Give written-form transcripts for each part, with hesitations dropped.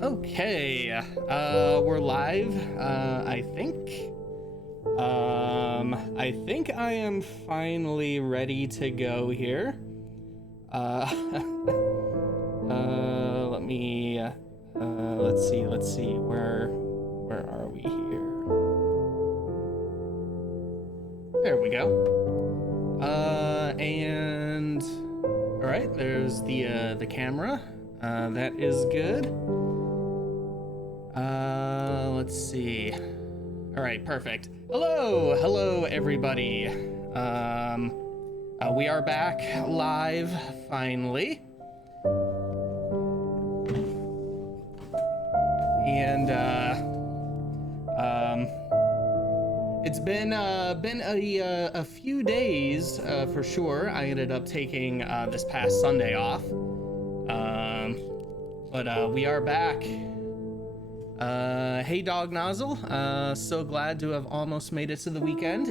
Okay, we're live, I think. I think I am finally ready to go here. Uh, let me, let's see, where are we here? There we go. And, all right, there's the camera. That is good. Let's see. All right, perfect. Hello, everybody. We are back live, finally. And, it's been a few days, for sure. I ended up taking, this past Sunday off. But we are back. Hey Dog Nozzle, so glad to have almost made it to the weekend.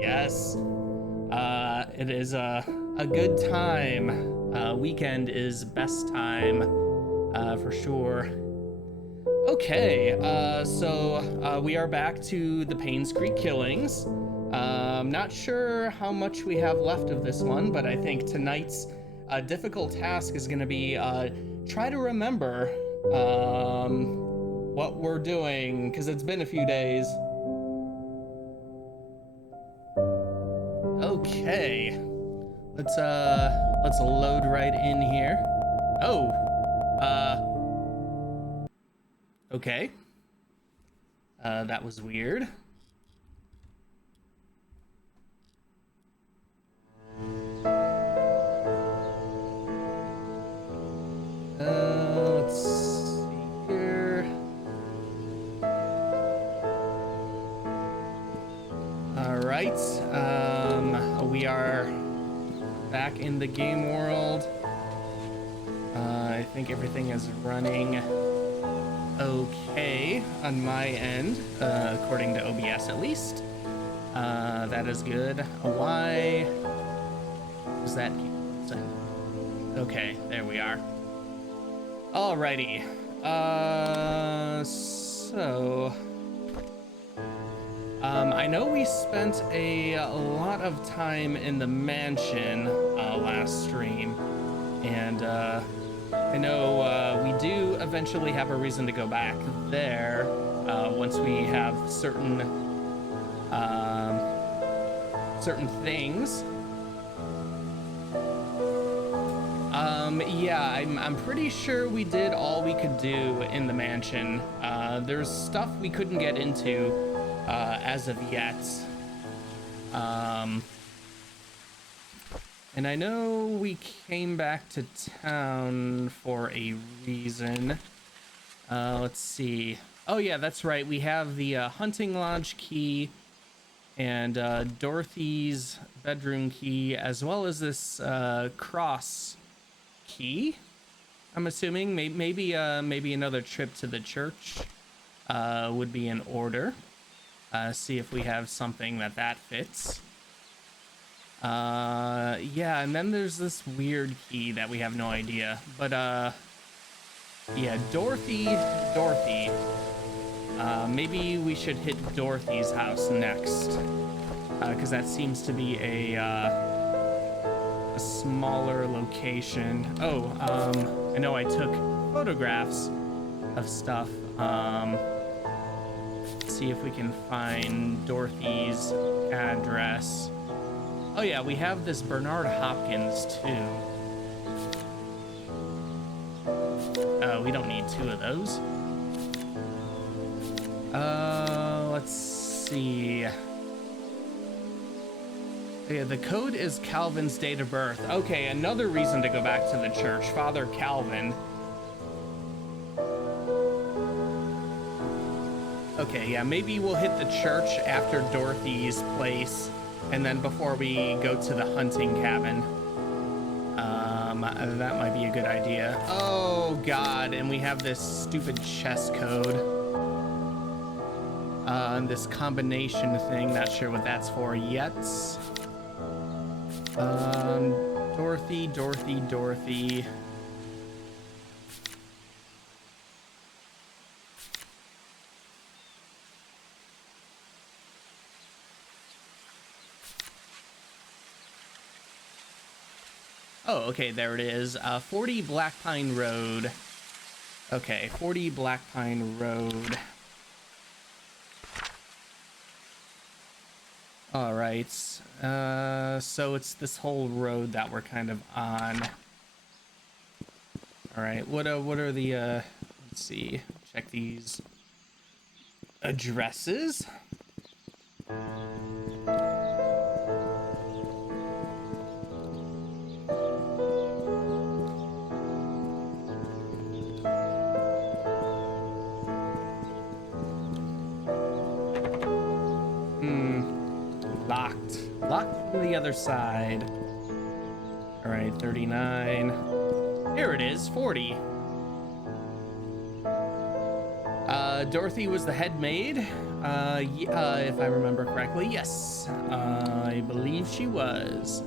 Yes, it is a good time. Weekend is best time, for sure. Okay, so we are back to the Painscreek killings. Not sure how much we have left of this one, but I think tonight's difficult task is gonna be try to remember what we're doing, because it's been a few days. Okay, let's load right in here. Oh, okay. That was weird. Let's see here. All right, we are back in the game world. I think everything is running okay on my end, according to OBS at least. That is good. Why was that? Okay, there we are. Alrighty. So I know we spent a lot of time in the mansion last stream, and I know we do eventually have a reason to go back there once we have certain things. Yeah, I'm pretty sure we did all we could do in the mansion. There's stuff we couldn't get into as of yet. And I know we came back to town for a reason. Let's see. Oh yeah, that's right. We have the hunting lodge key and Dorothy's bedroom key, as well as this cross key. I'm assuming maybe another trip to the church would be in order. See if we have something that fits. Yeah, and then there's this weird key that we have no idea. But yeah, Dorothy. Maybe we should hit Dorothy's house next, because that seems to be a smaller location. Oh, I know I took photographs of stuff. Let's see if we can find Dorothy's address. Oh yeah, we have this Bernard Hopkins too. We don't need two of those. Let's see. Yeah, the code is Calvin's date of birth. Okay, another reason to go back to the church. Father Calvin. Okay, yeah, maybe we'll hit the church after Dorothy's place, and then before we go to the hunting cabin. That might be a good idea. Oh god, and we have this stupid chess code. This combination thing, not sure what that's for yet. Dorothy. Oh, okay, there it is. 40 Black Pine Road. Okay, 40 Black Pine Road. All right. So it's this whole road that we're kind of on. All right. What are the let's see. Check these addresses. Locked from the other side. All right, 39. Here it is, 40. Dorothy was the head maid. If I remember correctly, yes. I believe she was.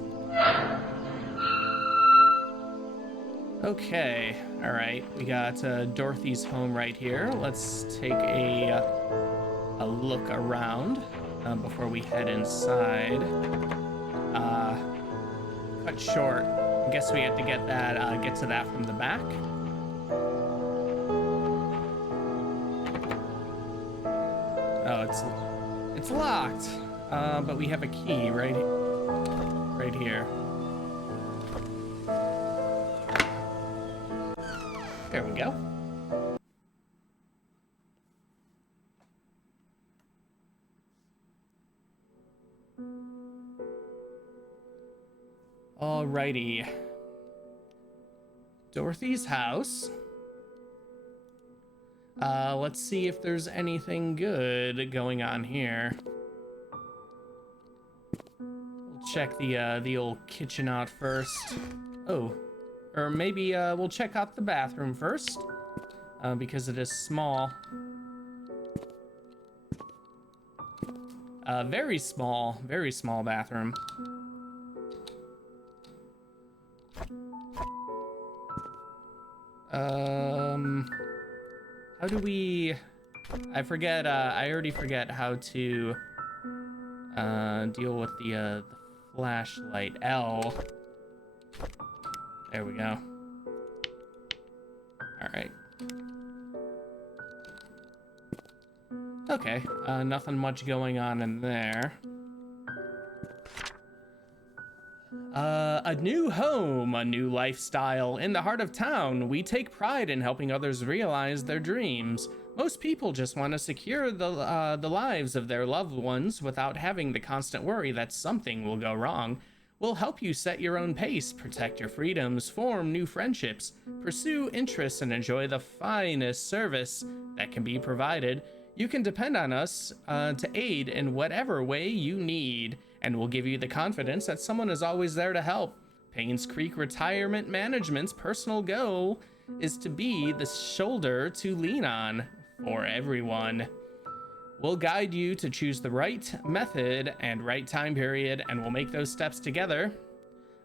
Okay, all right. We got Dorothy's home right here. Let's take a look around before we head inside. Cut short. I guess we have to get to that from the back. Oh, it's locked. But we have a key right here. There we go. Alrighty. Dorothy's house. Let's see if there's anything good going on here. We'll check the old kitchen out first. Oh, or maybe we'll check out the bathroom first, because it is small. Very small bathroom. How do we... I forget, I already forget how to deal with the flashlight. L. There we go. All right. Okay, nothing much going on in there. A new home, a new lifestyle. In the heart of town, we take pride in helping others realize their dreams. Most people just want to secure the lives of their loved ones without having the constant worry that something will go wrong. We'll help you set your own pace, protect your freedoms, form new friendships, pursue interests, and enjoy the finest service that can be provided. You can depend on us to aid in whatever way you need, and we'll give you the confidence that someone is always there to help. Painscreek Retirement Management's personal goal is to be the shoulder to lean on for everyone. We'll guide you to choose the right method and right time period, and we'll make those steps together.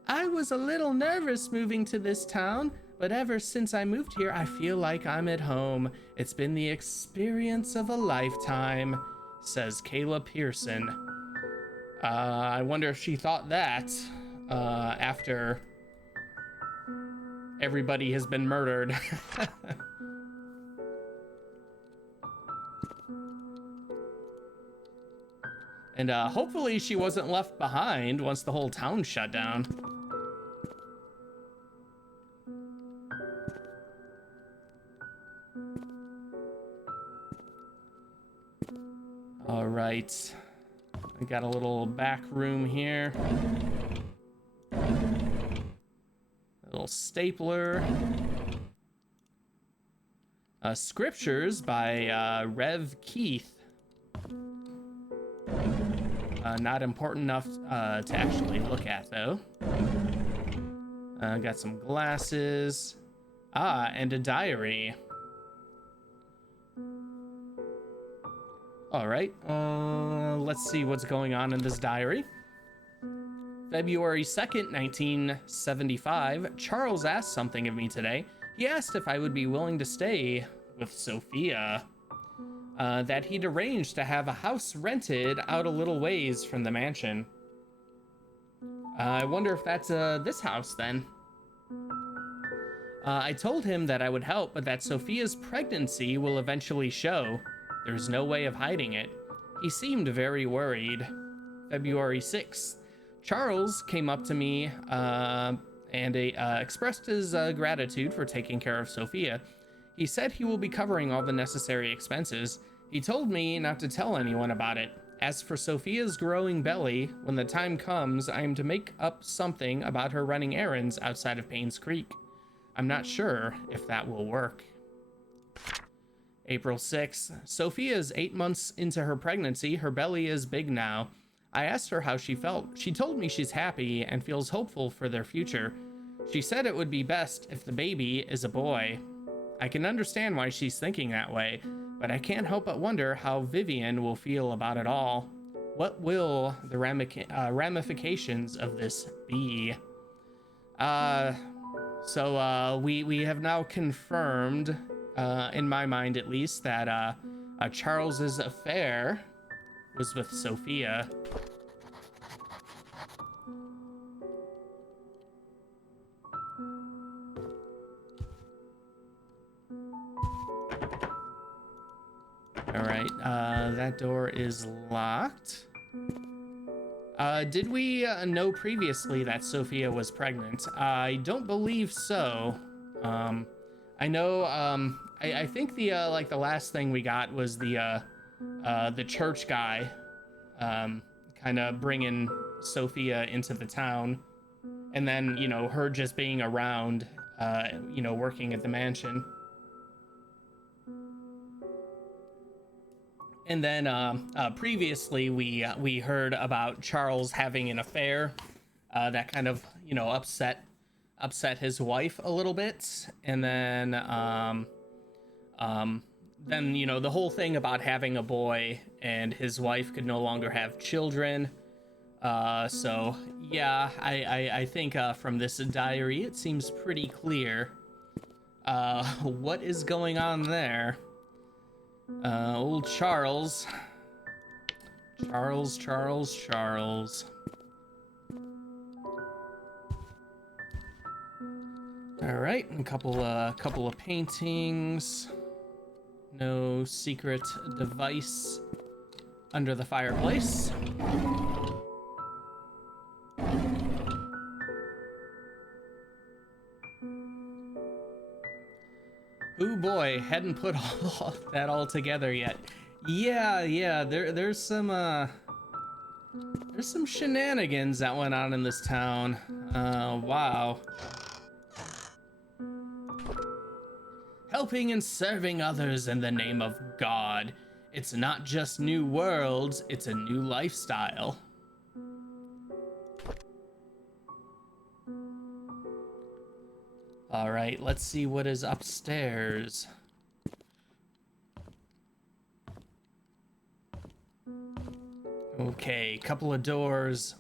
I was a little nervous moving to this town, but ever since I moved here, I feel like I'm at home. It's been the experience of a lifetime, says Kayla Pearson. I wonder if she thought that after everybody has been murdered. And hopefully she wasn't left behind once the whole town shut down. All right. We got a little back room here. A little stapler. Scriptures by Rev Keith. Not important enough to actually look at, though. Got some glasses. And a diary. All right, let's see what's going on in this diary. February 2nd, 1975, Charles asked something of me today. He asked if I would be willing to stay with Sophia. That he'd arranged to have a house rented out a little ways from the mansion. I wonder if that's this house then. I told him that I would help, but that Sophia's pregnancy will eventually show. There's no way of hiding it. He seemed very worried. February 6th. Charles came up to me and expressed his gratitude for taking care of Sophia. He said he will be covering all the necessary expenses. He told me not to tell anyone about it. As for Sophia's growing belly, when the time comes, I am to make up something about her running errands outside of Painscreek. I'm not sure if that will work. April 6th. Sophia is 8 months into her pregnancy. Her belly is big now. I asked her how she felt. She told me she's happy and feels hopeful for their future. She said it would be best if the baby is a boy. I can understand why she's thinking that way, but I can't help but wonder how Vivian will feel about it all. What will the ramifications of this be? So we have now confirmed, in my mind at least, that Charles's affair was with Sophia. All right, that door is locked. Did we know previously that Sophia was pregnant? I don't believe so. I know, I think the last thing we got was the church guy, kind of bringing Sophia into the town, and then, you know, her just being around, you know, working at the mansion. And then previously we heard about Charles having an affair that kind of, you know, upset his wife a little bit, and then you know, the whole thing about having a boy and his wife could no longer have children. So yeah, I think from this diary it seems pretty clear what is going on there. Old Charles. Charles. All right, a couple of paintings. No secret device under the fireplace. Ooh boy, hadn't put that all together yet. Yeah, there's some shenanigans that went on in this town. Wow. Helping and serving others in the name of God. It's not just new worlds, it's a new lifestyle. All right, let's see what is upstairs. Okay, couple of doors.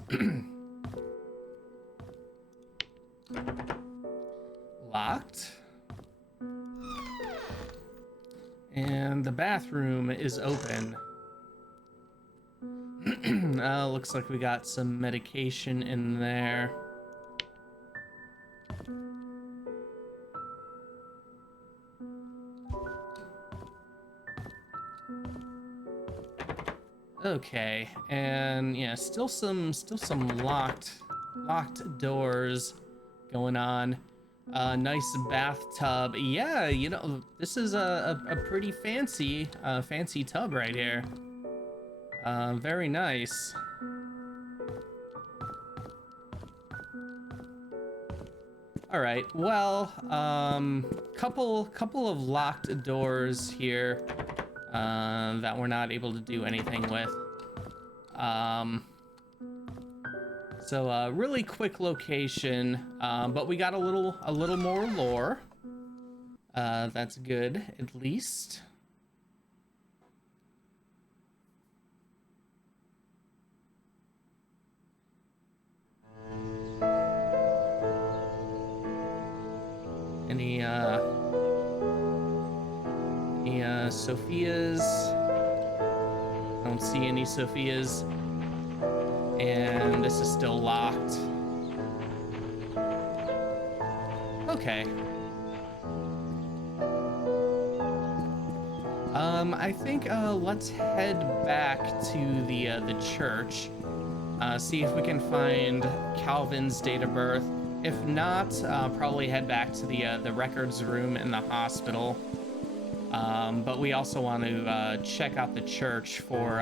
Locked. And the bathroom is open. Looks like we got some medication in there. Okay, and yeah, still some locked doors going on. Nice bathtub. Yeah, you know, this is a pretty fancy tub right here. Very nice. All right, well, couple of locked doors here that we're not able to do anything with. So really quick location, but we got a little more lore. That's good, at least. Any Sophias? Don't see any Sophias. And this is still locked. Okay. I think let's head back to the church. See if we can find Calvin's date of birth. If not, probably head back to the records room in the hospital. But we also want to check out the church for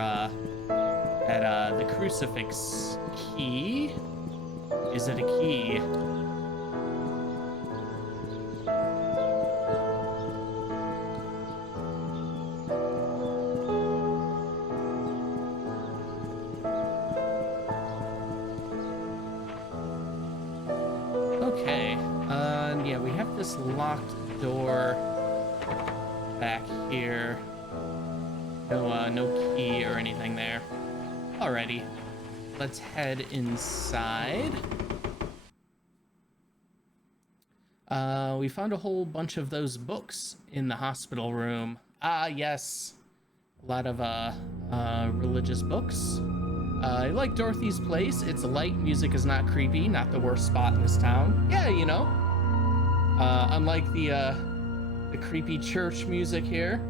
the crucifix key. Is it a key? Okay, yeah, we have this locked door back here. No key or anything there. Alrighty, let's head inside. We found a whole bunch of those books in the hospital room. Ah, yes, a lot of religious books. I like Dorothy's place. It's light, music is not creepy, not the worst spot in this town. Yeah, you know. Unlike the creepy church music here.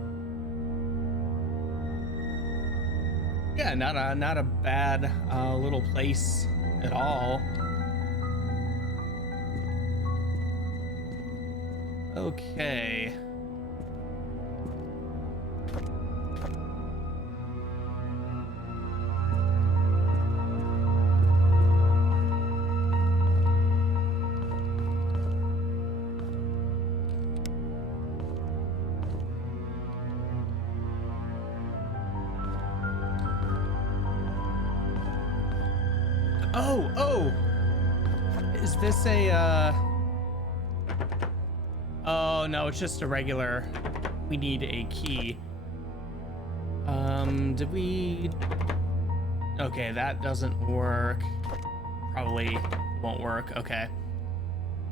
Yeah, not a bad little place at all. Okay. Oh! Is this a, Oh, no, it's just a regular... We need a key. Did we... Okay, that doesn't work. Probably won't work, okay.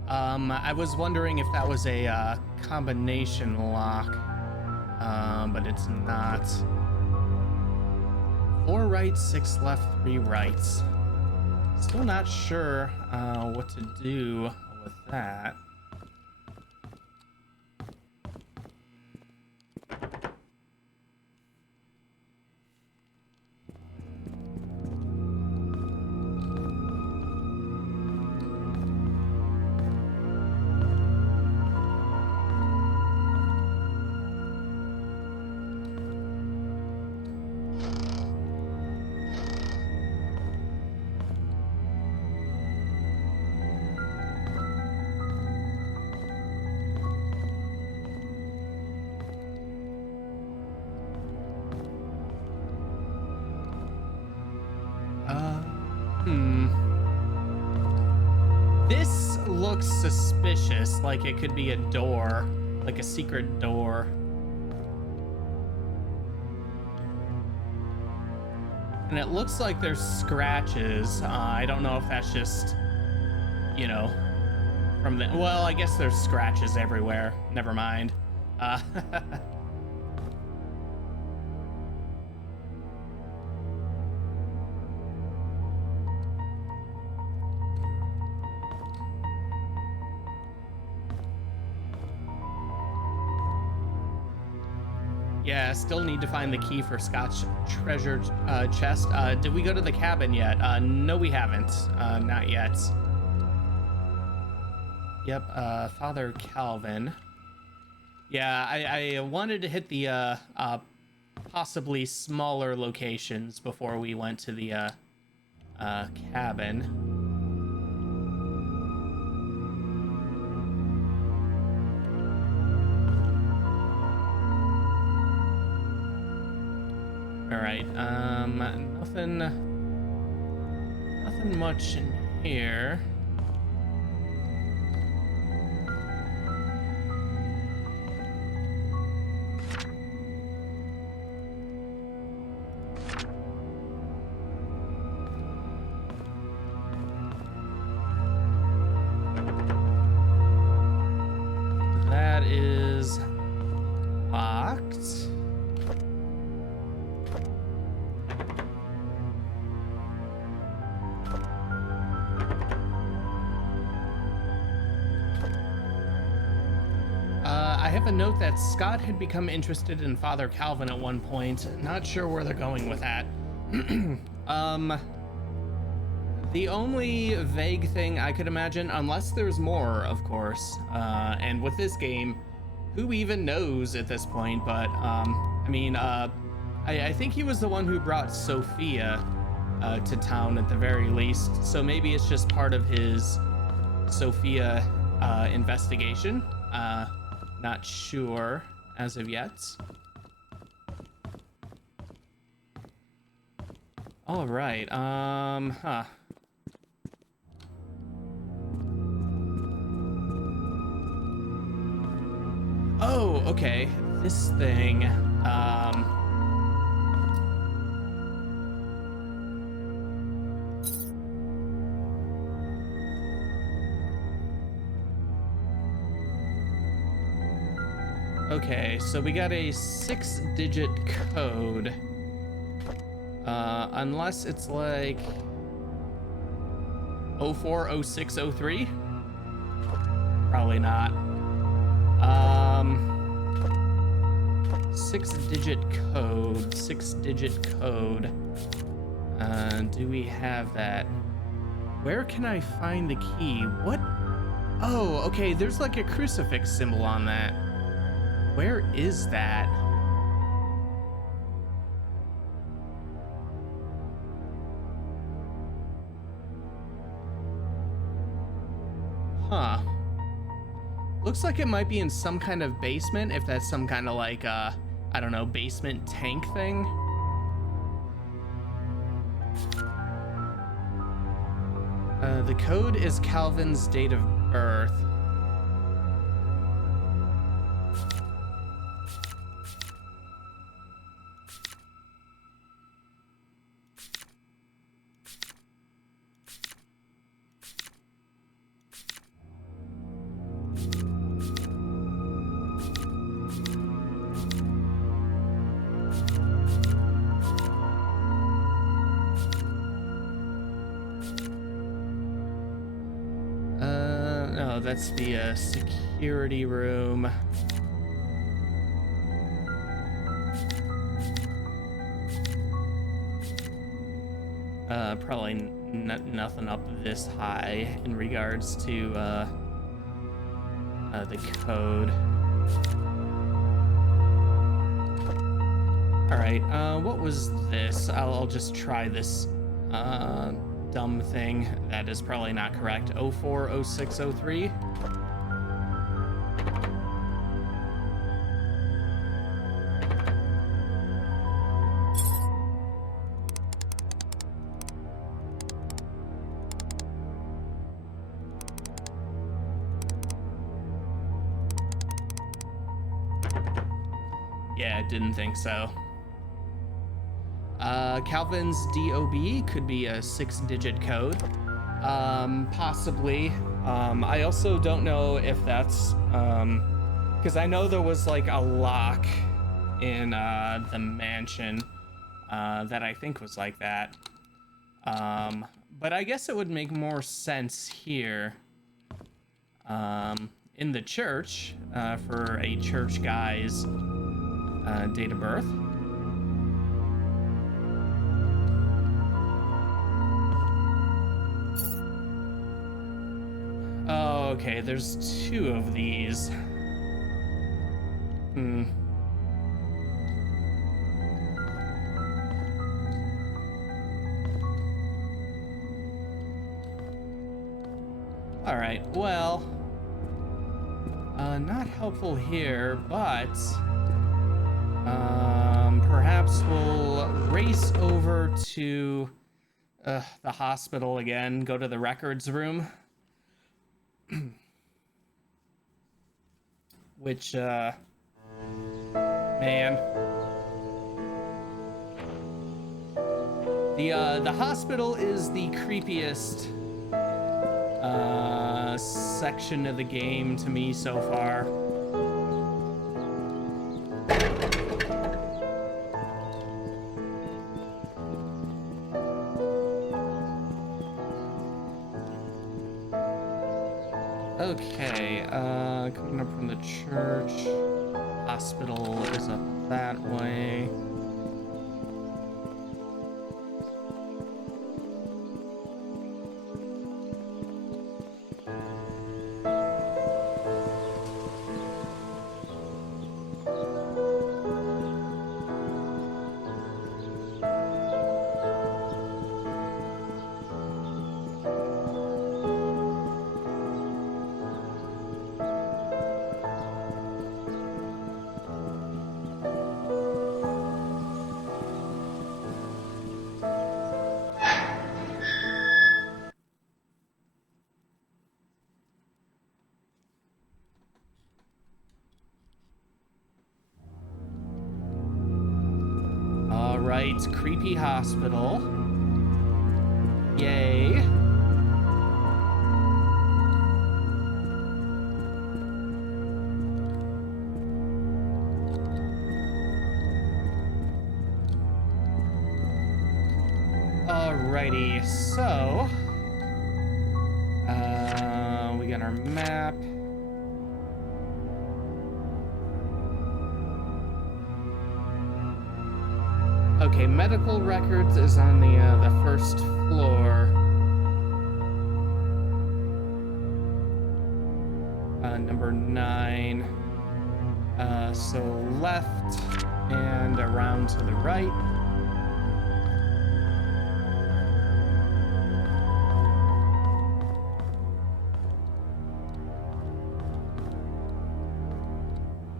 I was wondering if that was a, combination lock. But it's not. 4 right, 6 left, 3 rights. Still not sure what to do with that. This looks suspicious, like it could be a door, like a secret door. And it looks like there's scratches. I don't know if that's just, you know, from the... Well, I guess there's scratches everywhere. Never mind. Yeah, still need to find the key for Scott's treasure chest. Did we go to the cabin yet? No, we haven't. Not yet. Yep, Father Calvin. Yeah, I wanted to hit the possibly smaller locations before we went to the cabin. All right, nothing much in here. That is locked. have a note that Scott had become interested in Father Calvin at one point. Not sure where they're going with that. The only vague thing I could imagine, unless there's more, of course, and with this game, who even knows at this point, but, I mean, I think he was the one who brought Sophia to town at the very least, so maybe it's just part of his Sophia investigation. Not sure as of yet. All right, Oh, okay, this thing, okay, so we got a 6-digit code. Unless it's like 040603? Probably not. 6-digit code, 6-digit code. Do we have that? Where can I find the key? What? Oh, okay, there's like a crucifix symbol on that. Where is that? Huh. Looks like it might be in some kind of basement, if that's some kind of like, I don't know, basement tank thing. The code is Calvin's date of birth. No, that's the security room. Probably nothing up this high in regards to the code. All right, what was this? I'll just try this dumb thing. That is probably not correct. 040603. Yeah, I didn't think so. Calvin's DOB could be a 6-digit code. Possibly. I also don't know if that's, because I know there was like a lock in the mansion that I think was like that. But I guess it would make more sense here in the church for a church guy's date of birth. Oh, okay, there's 2 of these. All right, well, not helpful here, but perhaps we'll race over to the hospital again, go to the records room. Which, man. The hospital is the creepiest section of the game to me so far. Okay, coming up from the church. hospital is up that way. Alright, creepy hospital. Yay. Alrighty, so we got our map. Okay, medical records is on the first floor. Number 9. So left and around to the right.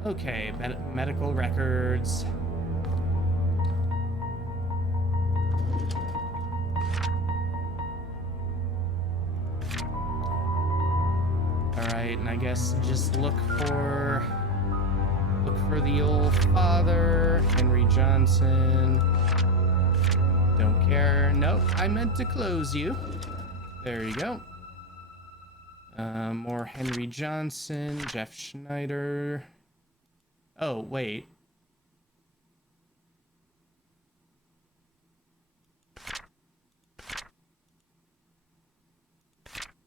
Okay, medical records. Alright, and I guess just look for the old father, Henry Johnson. Don't care. Nope, I meant to close you. There you go. More Henry Johnson, Jeff Schneider. Oh, wait.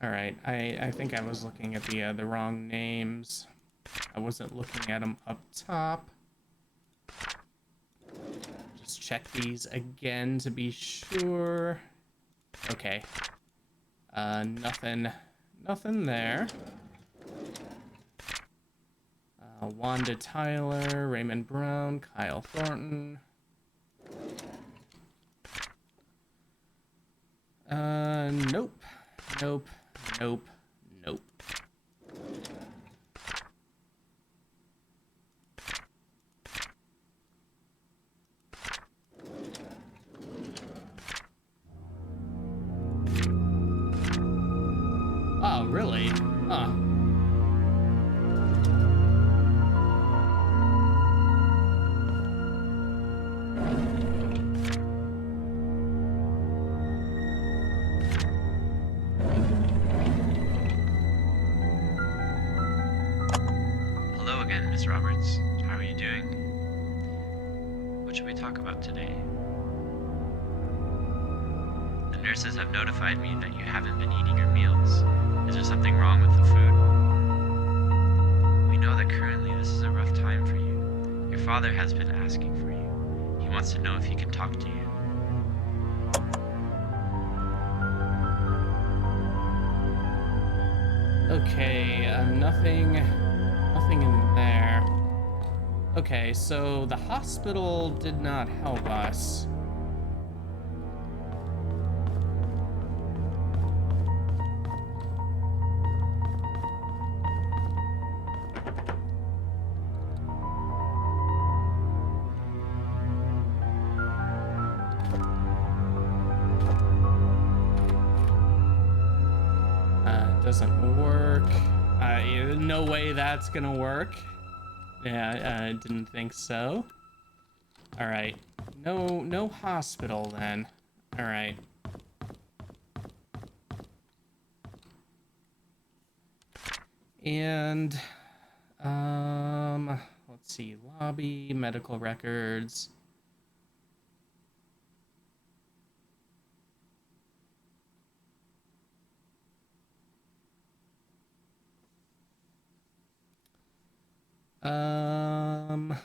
All right, I think I was looking at the wrong names. I wasn't looking at them up top. Just check these again to be sure. Okay. Nothing there. Wanda Tyler, Raymond Brown, Kyle Thornton. Nope. Nope. Nope. Nope. Oh, really? Huh. Hello again, Miss Roberts. How are you doing? What should we talk about today? The nurses have notified me that you haven't been eating your meals. Is there something wrong with the food? We know that currently this is a rough time for you. Your father has been asking for you. He wants to know if he can talk to you. Okay, nothing in there. Okay, so the hospital did not help us. Doesn't work. No way that's gonna work. Yeah, I didn't think so. All right, no hospital then. All right. And let's see, lobby, medical records. Um...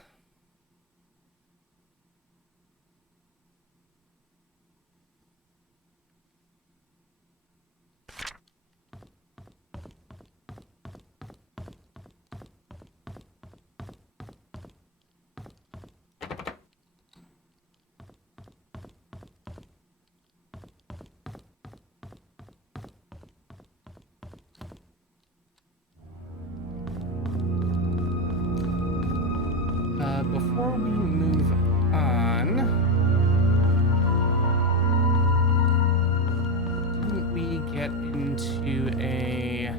Before we move on, didn't we get into a...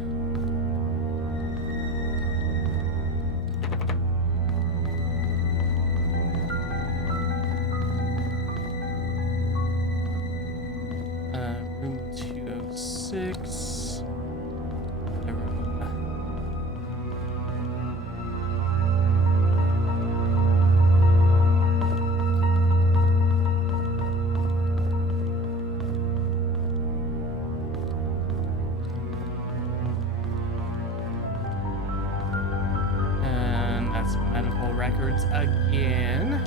room 206. And that's medical records again.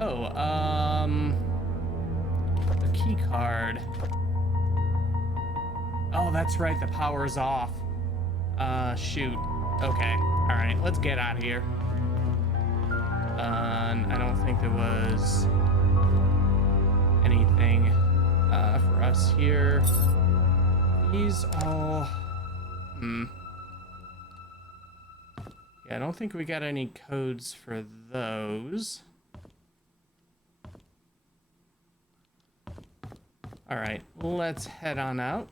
Oh, the key card. Oh, that's right, the power's off. Shoot. Okay, all right, let's get out of here. I don't think there was anything for us here. These all... Yeah, I don't think we got any codes for those. All right, let's head on out.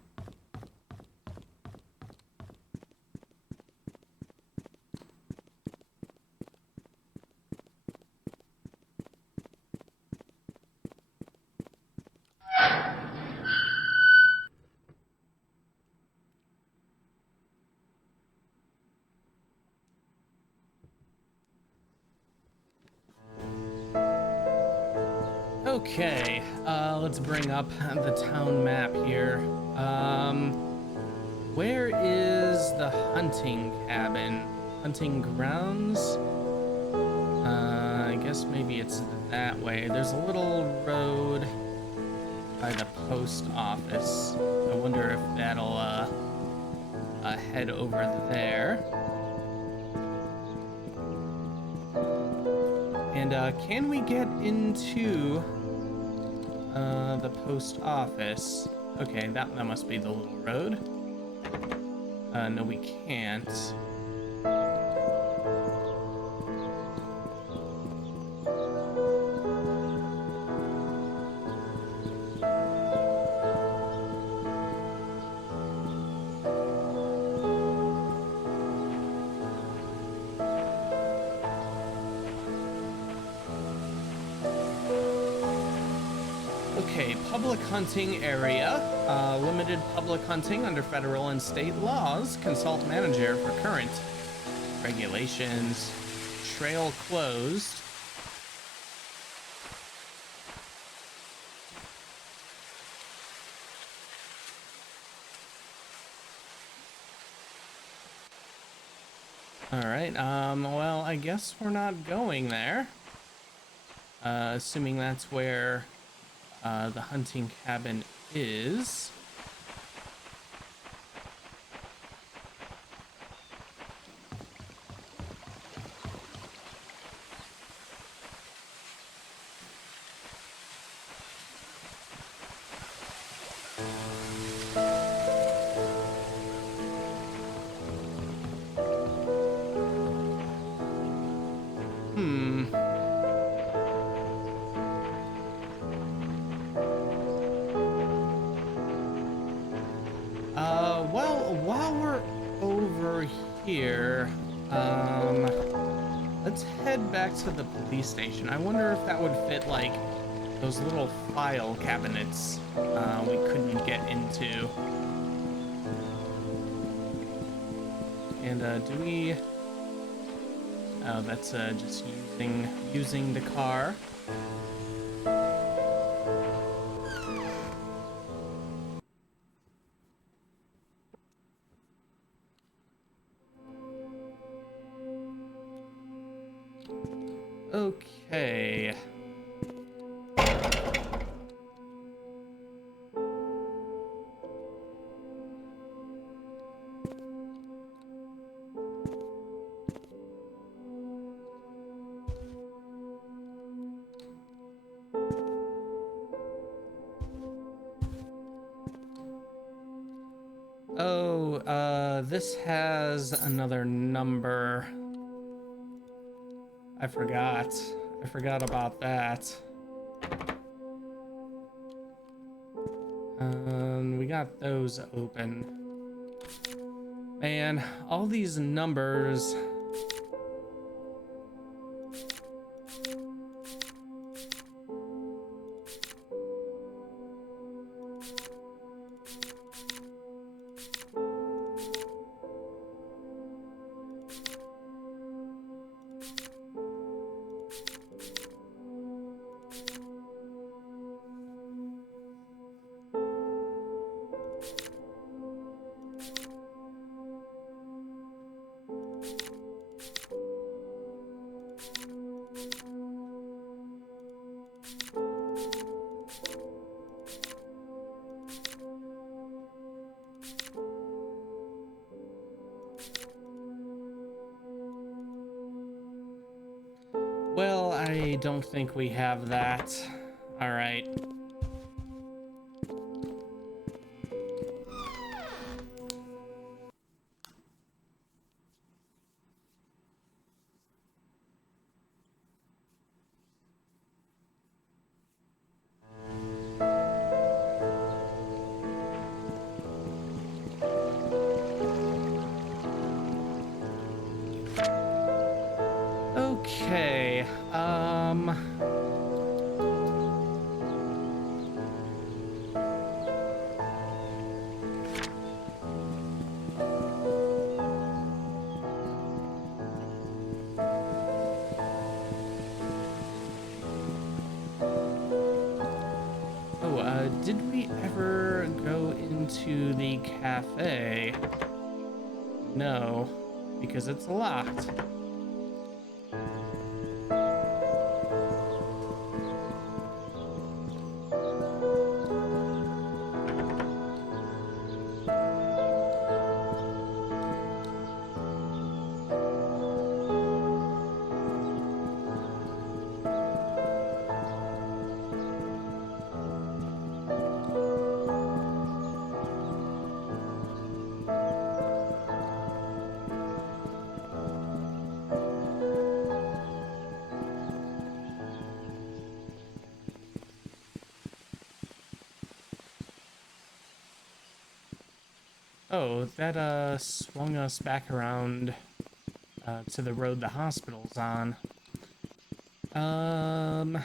Okay, let's bring up the town map here. Where is the hunting cabin? Hunting grounds? I guess maybe it's that way. There's a little road by the post office. I wonder if that'll head over there. And can we get into the post office? Okay, that must be the little road. No, we can't. Okay, public hunting area. Limited public hunting under federal and state laws. Consult manager for current regulations. Trail closed. All right, well, I guess we're not going there. Assuming that's where the hunting cabin is. Well, while we're over here, let's head back to the police station. I wonder if that would fit, like, those little file cabinets we couldn't get into. And do we... Oh, that's just using the car. Okay. Oh, this has another number. I forgot. I forgot about that. We got those open. Man, all these numbers. Well, I don't think we have that. All right. Okay. Oh, did we ever go into the cafe? No, because it's locked. Oh, that swung us back around to the road the hospital's on. Um,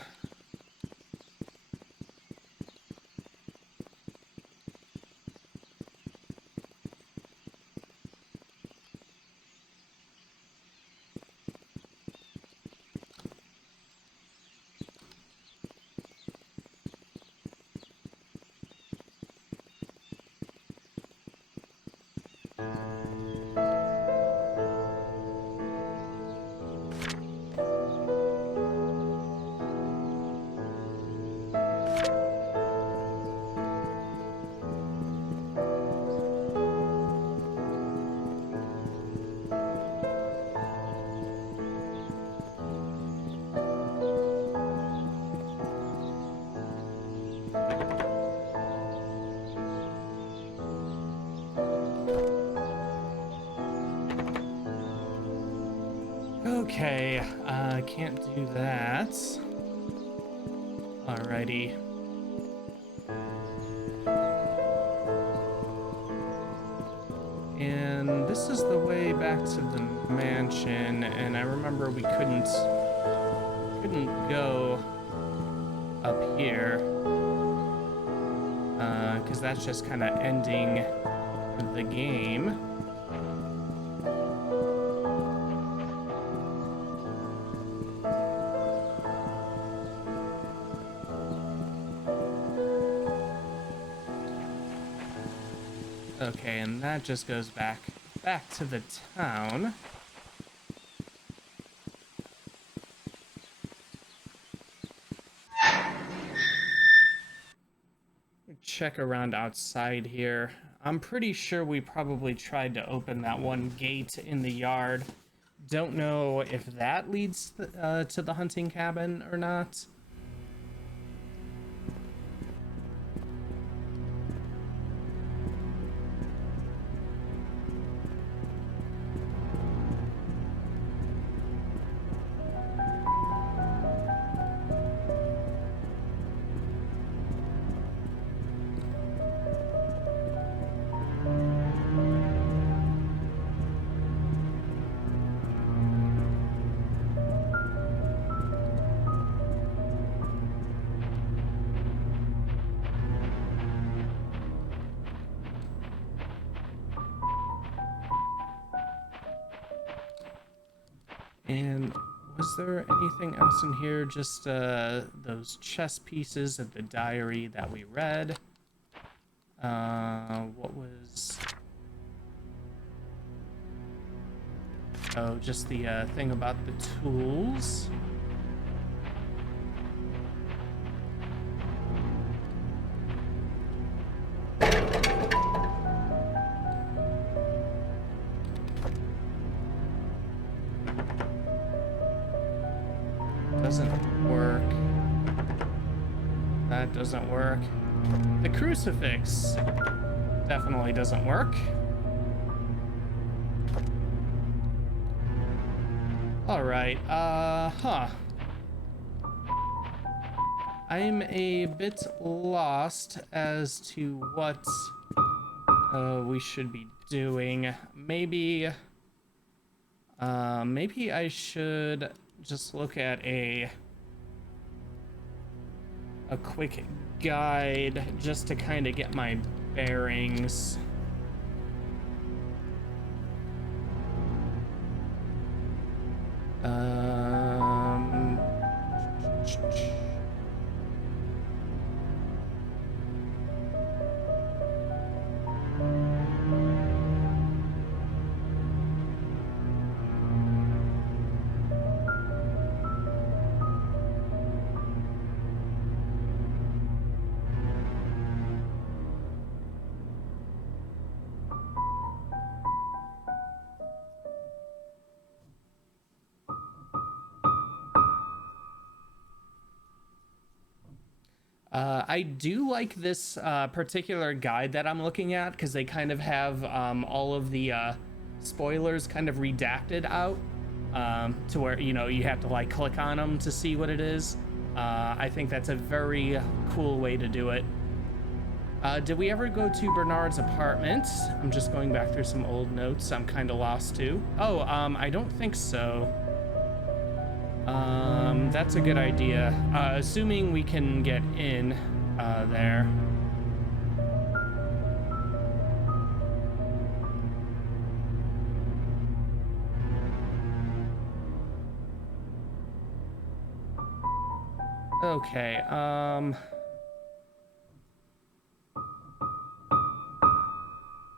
okay, can't do that. Alrighty. And this is the way back to the mansion, and I remember we couldn't go up here, because that's just kind of ending the game. Okay, and that just goes back to the town. check around outside here. I'm pretty sure we probably tried to open that one gate in the yard. Don't know if that leads to the hunting cabin or not. And was there anything else in here? Just those chess pieces of the diary that we read. What was... Oh, just the thing about the tools. Doesn't work. That doesn't work. The crucifix definitely doesn't work. All right, I'm a bit lost as to what we should be doing. Maybe I should just look at a quick guide just to kind of get my bearings. I do like this particular guide that I'm looking at because they kind of have all of the spoilers kind of redacted out to where, you know, you have to like click on them to see what it is. I think that's a very cool way to do it. Did we ever go to Bernard's apartment? I'm just going back through some old notes. I'm kind of lost too. Oh, I don't think so. That's a good idea. Assuming we can get in there. Okay,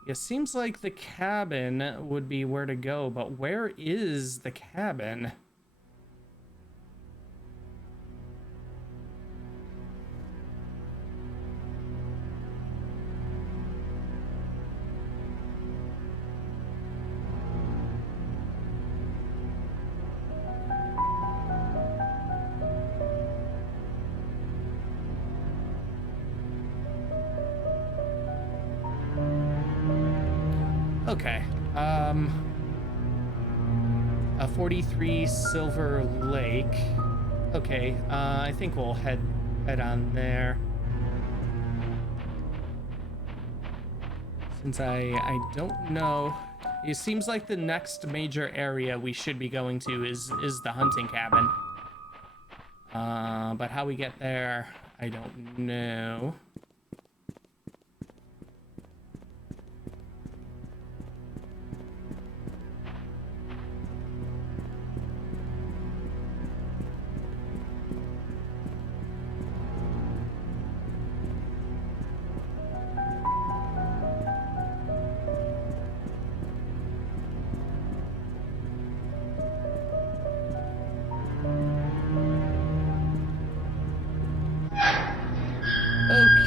it seems like the cabin would be where to go, but where is the cabin? Okay, a 43 Silver Lake. Okay, I think we'll head on there. Since I don't know, it seems like the next major area we should be going to is the hunting cabin. But how we get there, I don't know.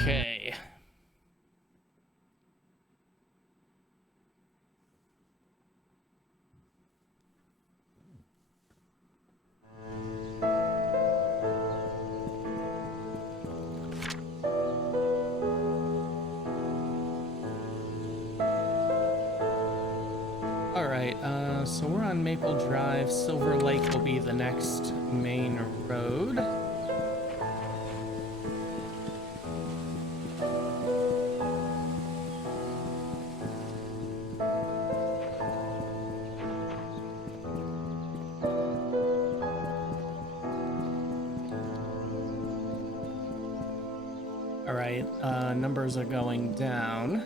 Okay. right, so we're on Maple Drive. Silver Lake will be the next main road. All right, numbers are going down.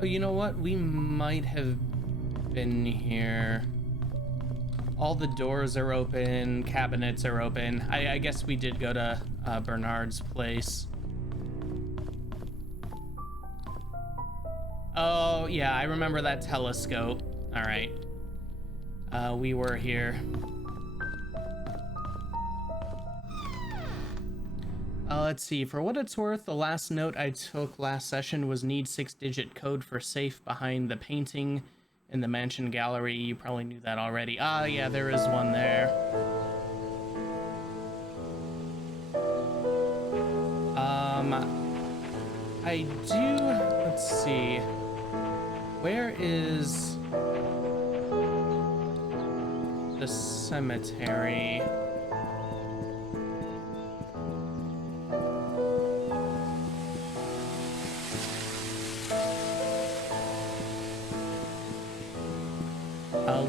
Oh, you know what? We might have been here. All the doors are open, cabinets are open. I guess we did go to Bernard's place. Oh, yeah, I remember that telescope. All right. We were here. Let's see, for what it's worth, the last note I took last session was need 6-digit code for safe behind the painting in the mansion gallery. You probably knew that already. Ah, yeah, there is one there. I do, let's see, where is the cemetery?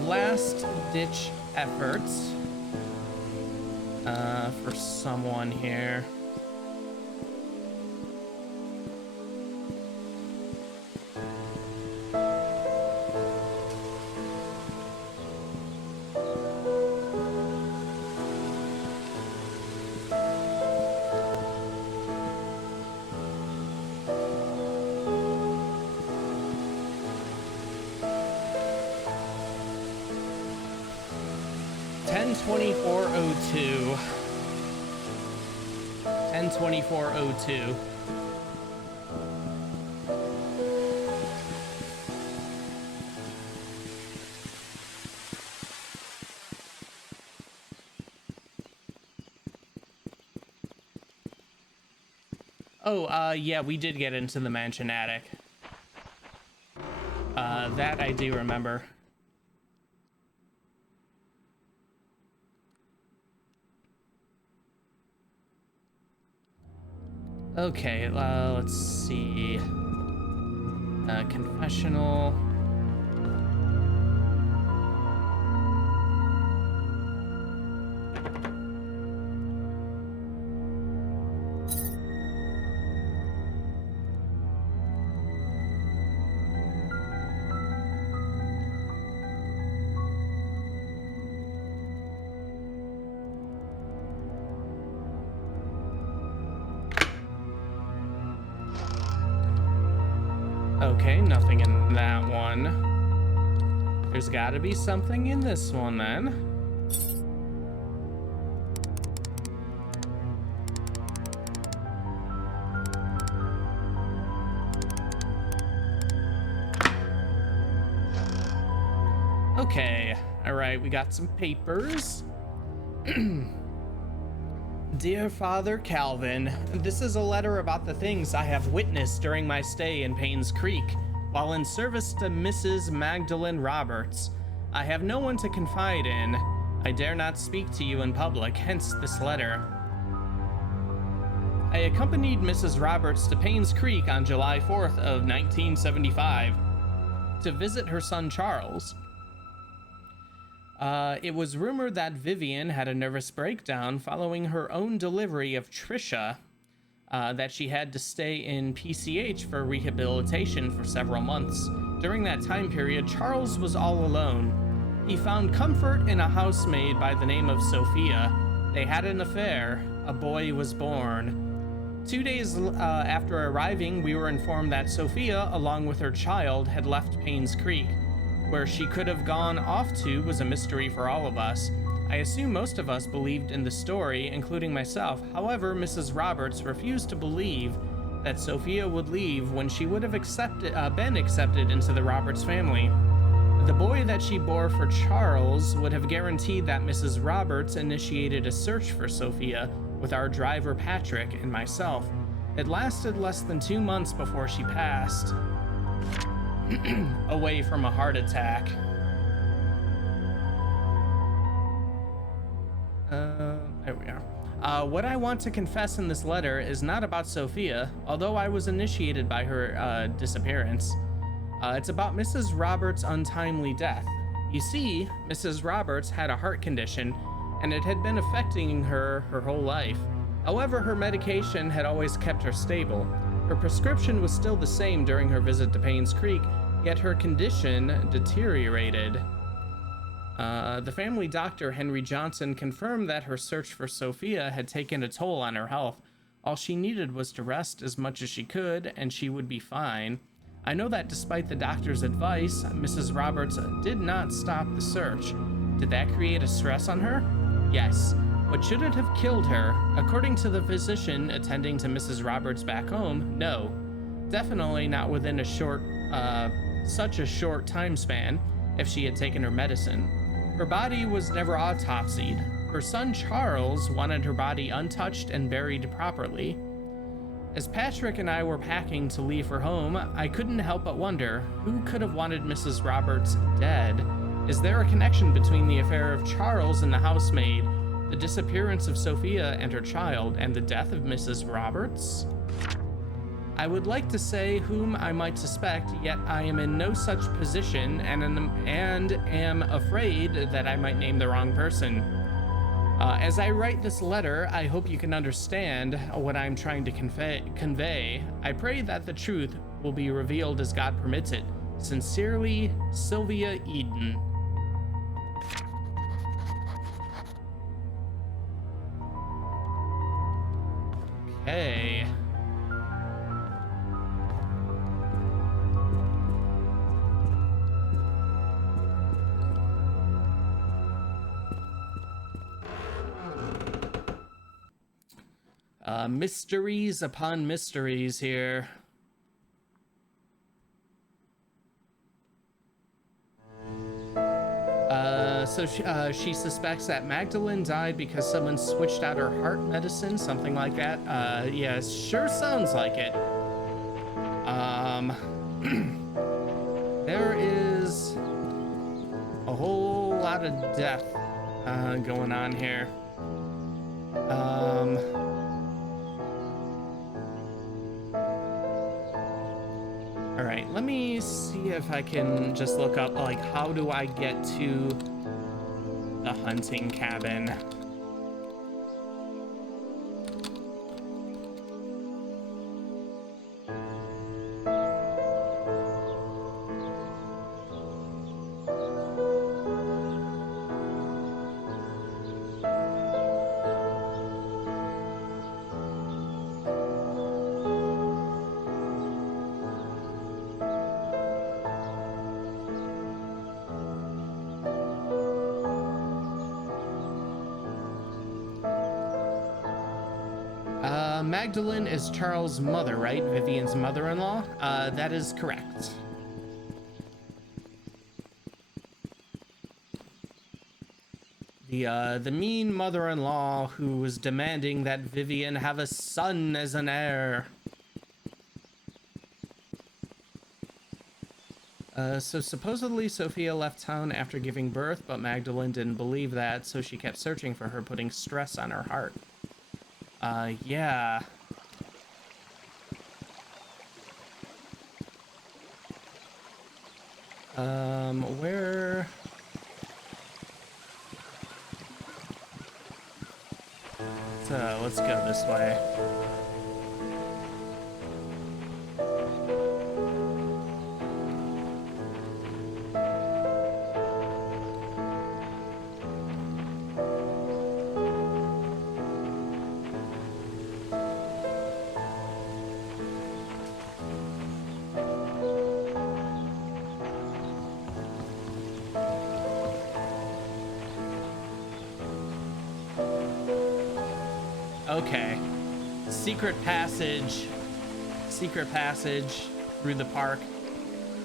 Last ditch efforts for someone here. $1024.02. $1024.02. Oh, yeah, we did get into the mansion attic. That I do remember. Okay, let's see. Confessional. Okay, nothing in that one. There's gotta be something in this one then. Okay, all right, we got some papers. Dear Father Calvin, this is a letter about the things I have witnessed during my stay in Painscreek while in service to Mrs. Magdalene Roberts. I have no one to confide in. I dare not speak to you in public, hence this letter. I accompanied Mrs. Roberts to Painscreek on July 4th of 1975 to visit her son Charles. It was rumored that Vivian had a nervous breakdown following her own delivery of Trisha, that she had to stay in PCH for rehabilitation for several months. During that time period, Charles was all alone. He found comfort in a housemaid by the name of Sophia. They had an affair. A boy was born. 2 days after arriving, we were informed that Sophia, along with her child, had left Painscreek. Where she could have gone off to was a mystery for all of us. I assume most of us believed in the story, including myself. However, Mrs. Roberts refused to believe that Sophia would leave when she would have been accepted into the Roberts family. The boy that she bore for Charles would have guaranteed that Mrs. Roberts initiated a search for Sophia with our driver Patrick and myself. It lasted less than 2 months before she passed away from a heart attack. There we are. What I want to confess in this letter is not about Sophia, although I was initiated by her disappearance. It's about Mrs. Roberts' untimely death. You see, Mrs. Roberts had a heart condition, and it had been affecting her whole life. However, her medication had always kept her stable. Her prescription was still the same during her visit to Painscreek, yet her condition deteriorated. The family doctor, Henry Johnson, confirmed that her search for Sophia had taken a toll on her health. All she needed was to rest as much as she could, and she would be fine. I know that despite the doctor's advice, Mrs. Roberts did not stop the search. Did that create a stress on her? Yes. But should it have killed her? According to the physician attending to Mrs. Roberts back home, no. Definitely not within such a short time span if she had taken her medicine. Her body was never autopsied. Her son Charles wanted her body untouched and buried properly. As Patrick and I were packing to leave for home, I couldn't help but wonder, who could have wanted Mrs. Roberts dead? Is there a connection between the affair of Charles and the housemaid, the disappearance of Sophia and her child, and the death of Mrs. Roberts? I would like to say whom I might suspect, yet I am in no such position and am afraid that I might name the wrong person. As I write this letter, I hope you can understand what I'm trying to convey. I pray that the truth will be revealed as God permits it. Sincerely, Sylvia Eden. Okay. Mysteries upon mysteries here. So she suspects that Magdalene died because someone switched out her heart medicine, something like that. Yeah, sure sounds like it. There is a whole lot of death going on here. All right, let me see if I can just look up, like, how do I get to the hunting cabin? Magdalene is Charles' mother, right? Vivian's mother-in-law? That is correct. The mean mother-in-law who was demanding that Vivian have a son as an heir. So supposedly Sophia left town after giving birth, but Magdalene didn't believe that, so she kept searching for her, putting stress on her heart. Yeah. Where? So, let's go this way. Okay. Secret passage through the park.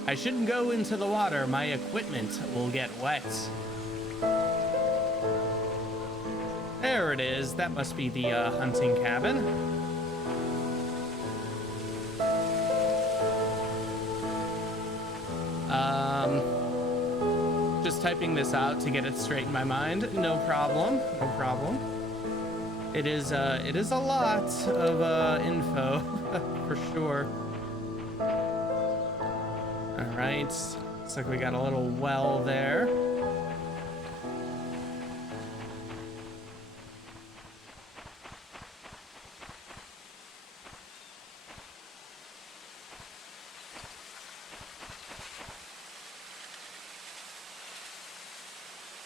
I shouldn't go into the water. My equipment will get wet. There it is. That must be the hunting cabin. Just typing this out to get it straight in my mind. No problem. No problem. It is a lot of info for sure. All right. Looks like we got a little well there.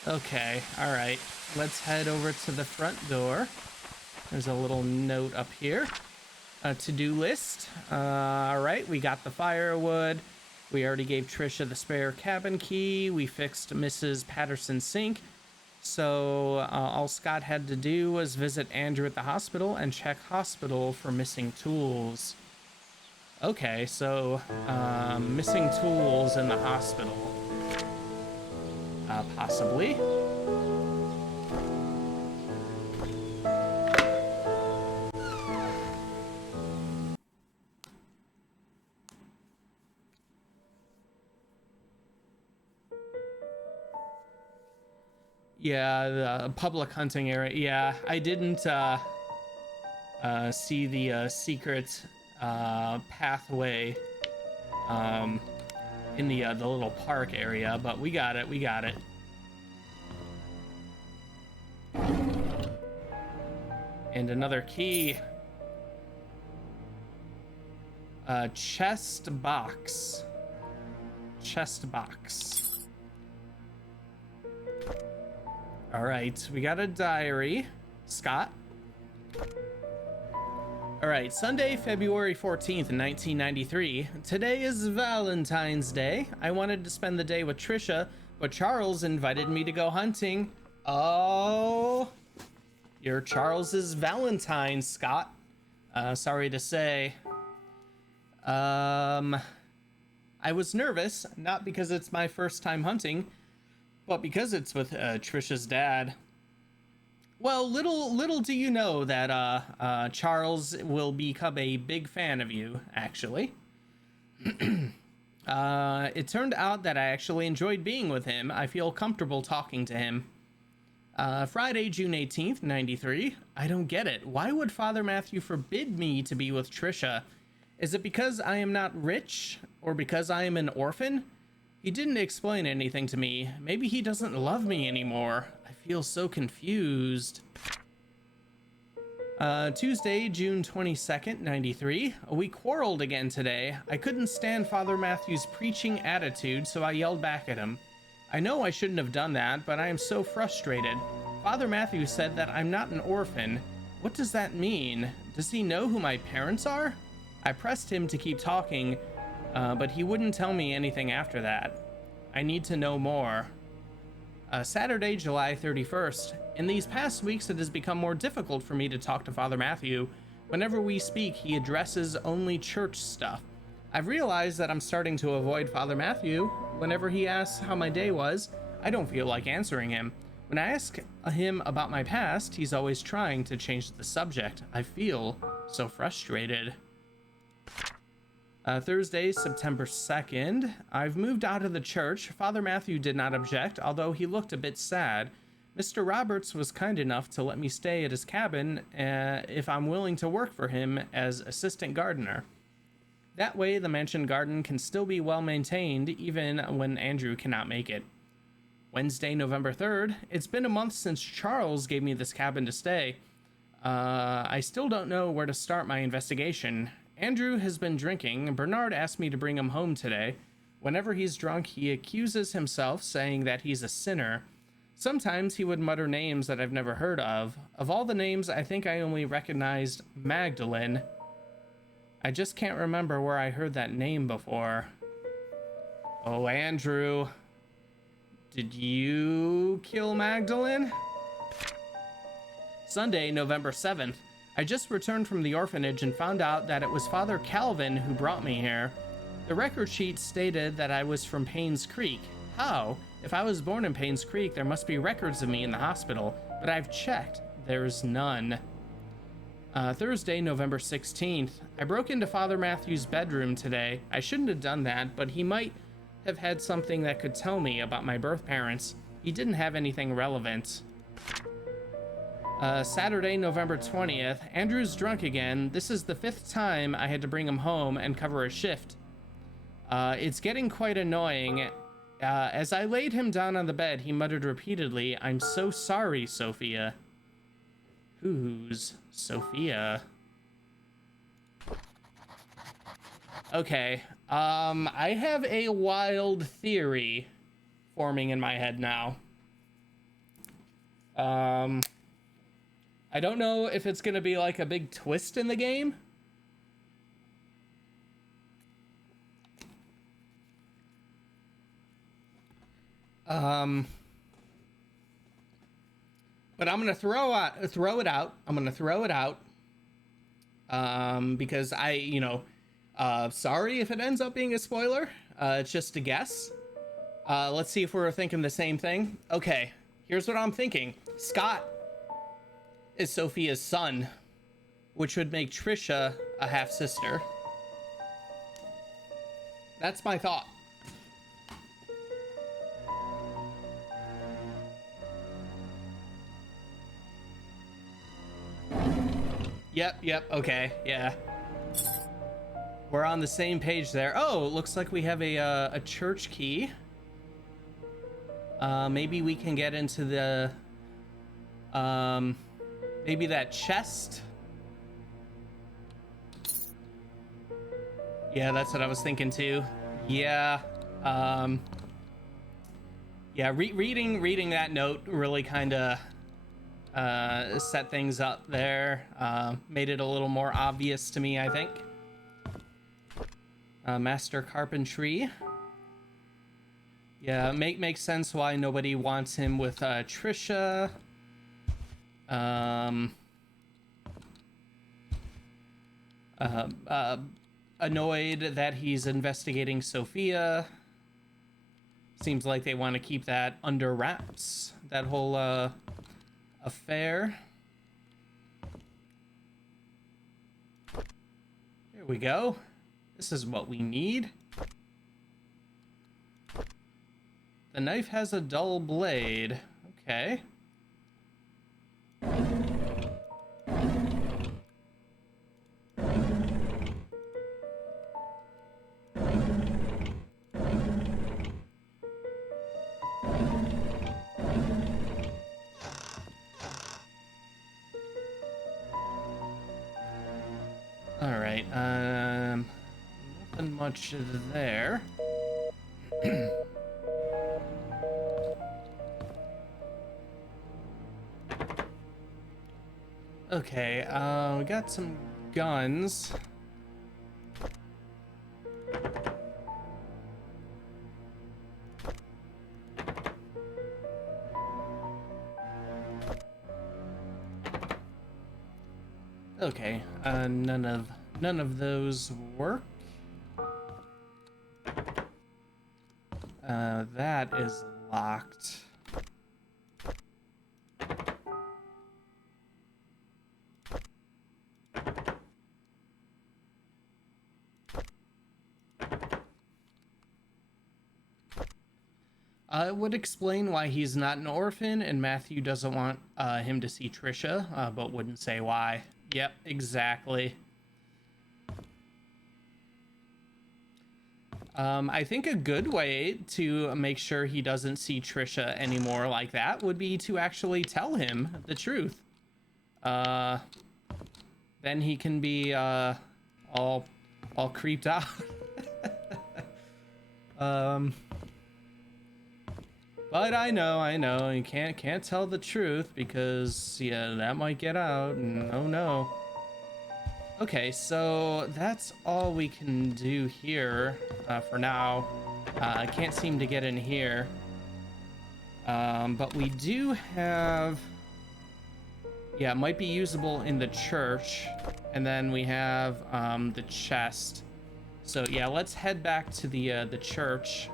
Okay, all right. Let's head over to the front door. There's a little note up here. A to-do list. All right, we got the firewood. We already gave Trisha the spare cabin key. We fixed Mrs. Patterson's sink. So all Scott had to do was visit Andrew at the hospital and check hospital for missing tools. Okay, so missing tools in the hospital. Possibly. Yeah, the public hunting area. Yeah, I didn't see the secret pathway in the little park area, but we got it. We got it. And another key. Chest box. Chest box. All right, we got a diary. Scott. All right, Sunday, February 14th, 1993. Today is Valentine's Day. I wanted to spend the day with Trisha, but Charles invited me to go hunting. Oh, you're Charles's Valentine, Scott. Sorry to say. I was nervous, not because it's my first time hunting, but because it's with Trisha's dad. Well, little do you know that Charles will become a big fan of you, actually. It turned out that I actually enjoyed being with him. I feel comfortable talking to him. Friday, June 18th, 93. I don't get it. Why would Father Matthew forbid me to be with Trisha? Is it because I am not rich? Or because I am an orphan? He didn't explain anything to me. Maybe he doesn't love me anymore. I feel so confused. Tuesday, June 22nd, 93. We quarreled again today. I couldn't stand Father Matthew's preaching attitude, so I yelled back at him. I know I shouldn't have done that, but I am so frustrated. Father Matthew said that I'm not an orphan. What does that mean? Does he know who my parents are? I pressed him to keep talking, but he wouldn't tell me anything after that. I need to know more. Saturday, July 31st. In these past weeks, it has become more difficult for me to talk to Father Matthew. Whenever we speak, he addresses only church stuff. I've realized that I'm starting to avoid Father Matthew. Whenever he asks how my day was, I don't feel like answering him. When I ask him about my past, he's always trying to change the subject. I feel so frustrated. Thursday, September 2nd. I've moved out of the church. Father Matthew did not object, although he looked a bit sad. Mr. Roberts was kind enough to let me stay at his cabin if I'm willing to work for him as assistant gardener. That way, the mansion garden can still be well maintained even when Andrew cannot make it. Wednesday, November 3rd. It's been a month since Charles gave me this cabin to stay. I still don't know where to start my investigation. Andrew has been drinking. Bernard asked me to bring him home today. Whenever he's drunk, he accuses himself, saying that he's a sinner. Sometimes he would mutter names that I've never heard of. Of all the names, I think I only recognized Magdalene. I just can't remember where I heard that name before. Oh, Andrew. Did you kill Magdalene? Sunday, November 7th. I just returned from the orphanage and found out that it was Father Calvin who brought me here. The record sheet stated that I was from Painscreek. How? If I was born in Painscreek, there must be records of me in the hospital, but I've checked. There's none. Thursday, November 16th. I broke into Father Matthew's bedroom today. I shouldn't have done that, but he might have had something that could tell me about my birth parents. He didn't have anything relevant. Saturday, November 20th. Andrew's drunk again. This is the 5th time I had to bring him home and cover a shift. It's getting quite annoying. As I laid him down on the bed, he muttered repeatedly, "I'm so sorry, Sophia." Who's Sophia? Okay, I have a wild theory forming in my head now. I don't know if it's gonna be like a big twist in the game. But I'm gonna throw it out. I'm gonna throw it out. Because sorry if it ends up being a spoiler. It's just a guess. Let's see if we're thinking the same thing. Okay, here's what I'm thinking. Scott is Sophia's son, which would make Trisha a half-sister. That's my thought. Yep, okay, yeah. We're on the same page there. Oh, looks like we have a church key. Maybe we can get into the, maybe that chest. Yeah, that's what I was thinking too. Yeah, yeah, reading that note really kind of set things up there, made it a little more obvious to me, I think. Master Carpentry. Yeah, makes sense why nobody wants him with Trisha. Annoyed that he's investigating Sophia. Seems like they want to keep that under wraps, that whole affair. There we go. This is what we need. The knife has a dull blade. Okay. All right, nothing much there. Okay, we got some guns. Okay, none of those work. That is locked. It would explain why he's not an orphan and Matthew doesn't want him to see Trisha, but wouldn't say why. Yep, exactly. I think a good way to make sure he doesn't see Trisha anymore like that would be to actually tell him the truth. Then he can be all creeped out. But I know, you can't tell the truth because, yeah, that might get out, and oh no. Okay, so that's all we can do here for now. I can't seem to get in here. But we do have Yeah, it might be usable in the church. And then we have the chest. So yeah, let's head back to the church.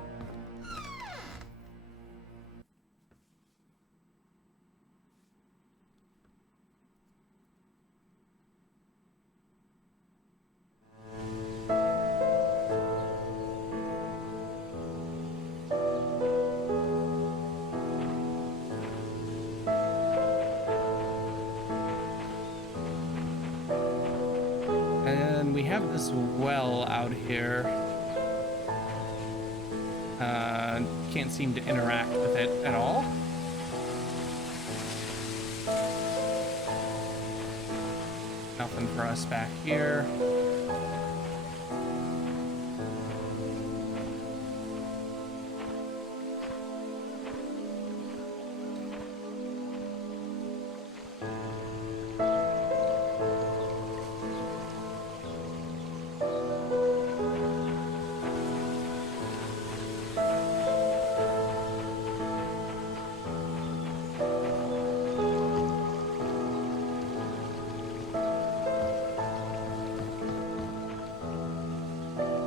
And we have this well out here. Can't seem to interact with it at all. Nothing for us back here.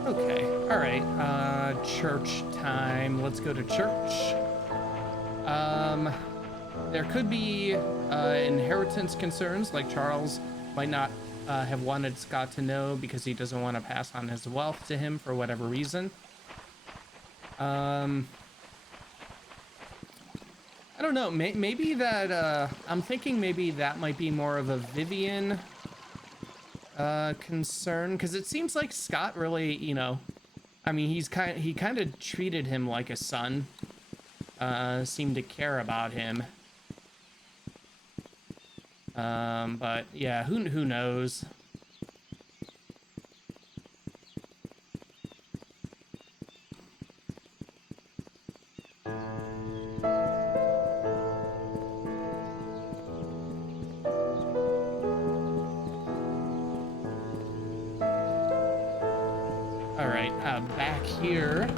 Okay, all right, church time. Let's go to church. There could be inheritance concerns, like Charles might not have wanted Scott to know because he doesn't want to pass on his wealth to him for whatever reason. I don't know, maybe that, I'm thinking maybe that might be more of a Vivian concern, because it seems like Scott really, you know, I mean, he kind of treated him like a son, seemed to care about him. But yeah, who knows? All right, back here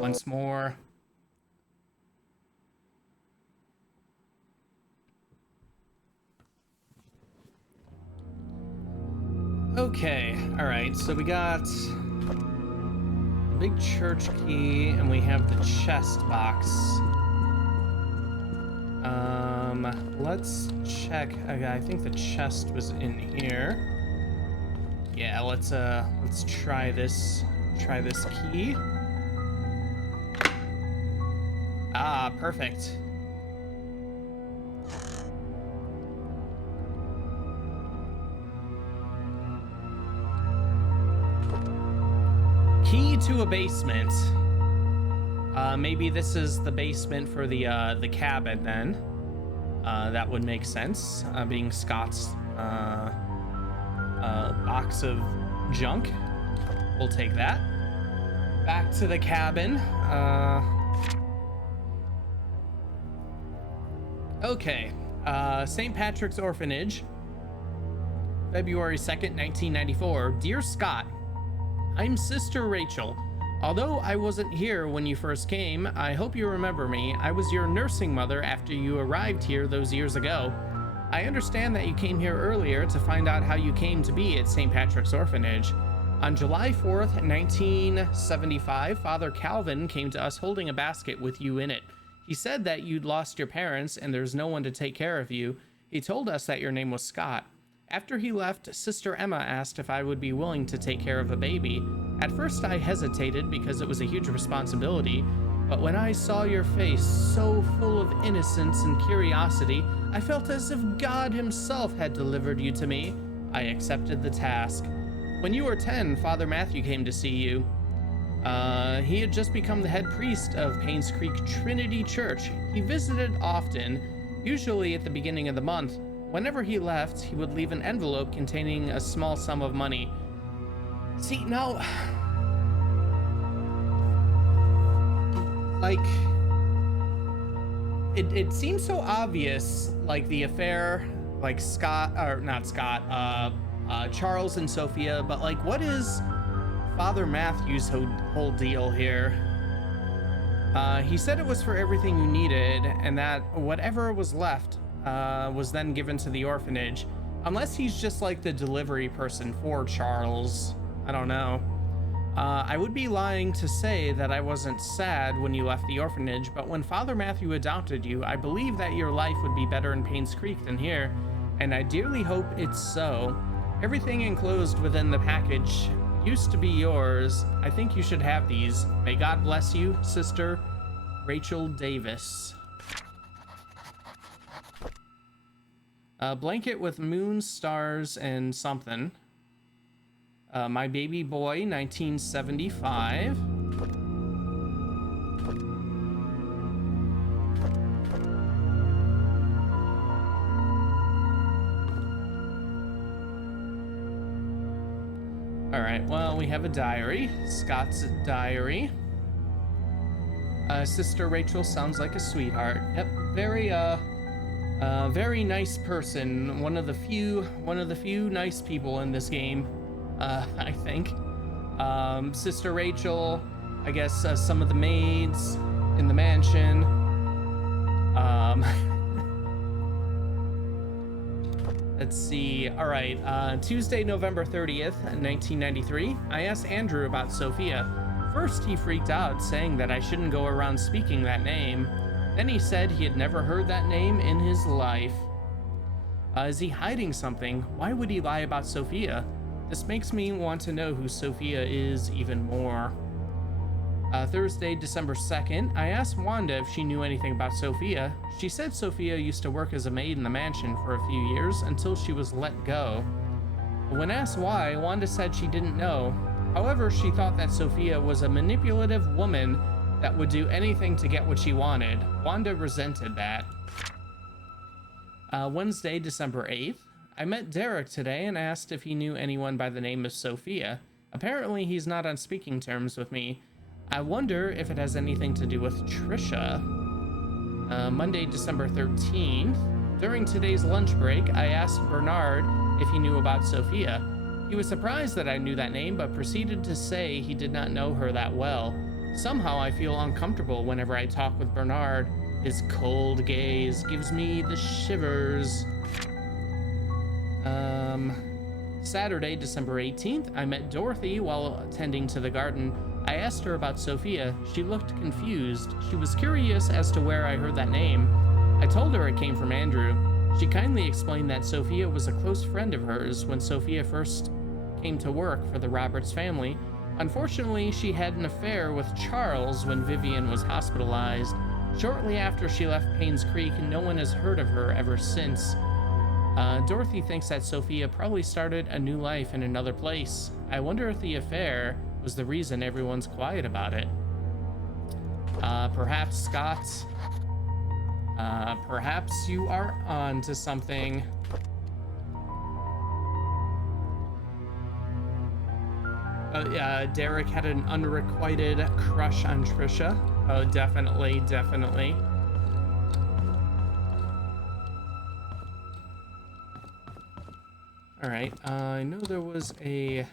once more. Okay, all right, so we got the big church key and we have the chest box. Let's check. I think the chest was in here. Yeah, let's try this key. Ah, perfect. Key to a basement. Maybe this is the basement for the cabin then. That would make sense, being Scott's box of junk. We'll take that. Back to the cabin. Okay. St. Patrick's Orphanage, February 2nd, 1994. Dear Scott, I'm Sister Rachel. Although I wasn't here when you first came, I hope you remember me. I was your nursing mother after you arrived here those years ago. I understand that you came here earlier to find out how you came to be at St. Patrick's Orphanage. On July 4th, 1975, Father Calvin came to us holding a basket with you in it. He said that you'd lost your parents and there's no one to take care of you. He told us that your name was Scott. After he left, Sister Emma asked if I would be willing to take care of a baby. At first I hesitated because it was a huge responsibility, but when I saw your face so full of innocence and curiosity, I felt as if God himself had delivered you to me. I accepted the task. When you were 10, Father Matthew came to see you. He had just become the head priest of Painscreek Trinity Church. He visited often, usually at the beginning of the month. Whenever he left, he would leave an envelope containing a small sum of money. See, now, like, it seems so obvious, like the affair, like Charles and Sophia, but like, what is Father Matthew's whole deal here? He said it was for everything you needed, and that whatever was left was then given to the orphanage. Unless he's just like the delivery person for Charles. I don't know. I would be lying to say that I wasn't sad when you left the orphanage, but when Father Matthew adopted you, I believe that your life would be better in Painscreek than here, and I dearly hope it's so. Everything enclosed within the package used to be yours. I think you should have these. May God bless you, Sister Rachel Davis. A blanket with moon, stars, and something. My baby boy, 1975. All right, well, we have a diary, Scott's diary. Sister Rachel sounds like a sweetheart. Yep, very nice person. One of the few nice people in this game. I think. Sister Rachel, I guess some of the maids in the mansion. Let's see. All right. Tuesday, November 30th, 1993. I asked Andrew about Sophia. First, he freaked out, saying that I shouldn't go around speaking that name. Then he said he had never heard that name in his life. Is he hiding something? Why would he lie about Sophia? This makes me want to know who Sophia is even more. Thursday, December 2nd, I asked Wanda if she knew anything about Sophia. She said Sophia used to work as a maid in the mansion for a few years until she was let go. When asked why, Wanda said she didn't know. However, she thought that Sophia was a manipulative woman that would do anything to get what she wanted. Wanda resented that. Wednesday, December 8th. I met Derek today and asked if he knew anyone by the name of Sophia. Apparently, he's not on speaking terms with me. I wonder if it has anything to do with Trisha. Monday, December 13th. During today's lunch break, I asked Bernard if he knew about Sophia. He was surprised that I knew that name, but proceeded to say he did not know her that well. Somehow I feel uncomfortable whenever I talk with Bernard. His cold gaze gives me the shivers. Saturday, December 18th, I met Dorothy while attending to the garden. I asked her about Sophia. She looked confused. She was curious as to where I heard that name. I told her it came from Andrew. She kindly explained that Sophia was a close friend of hers when Sophia first came to work for the Roberts family. Unfortunately, she had an affair with Charles when Vivian was hospitalized. Shortly after she left Painscreek, no one has heard of her ever since. Dorothy thinks that Sophia probably started a new life in another place. I wonder if the affair was the reason everyone's quiet about it. Perhaps Scott. Perhaps you are on to something. Derek had an unrequited crush on Trisha. Oh, definitely. All right, I know there was a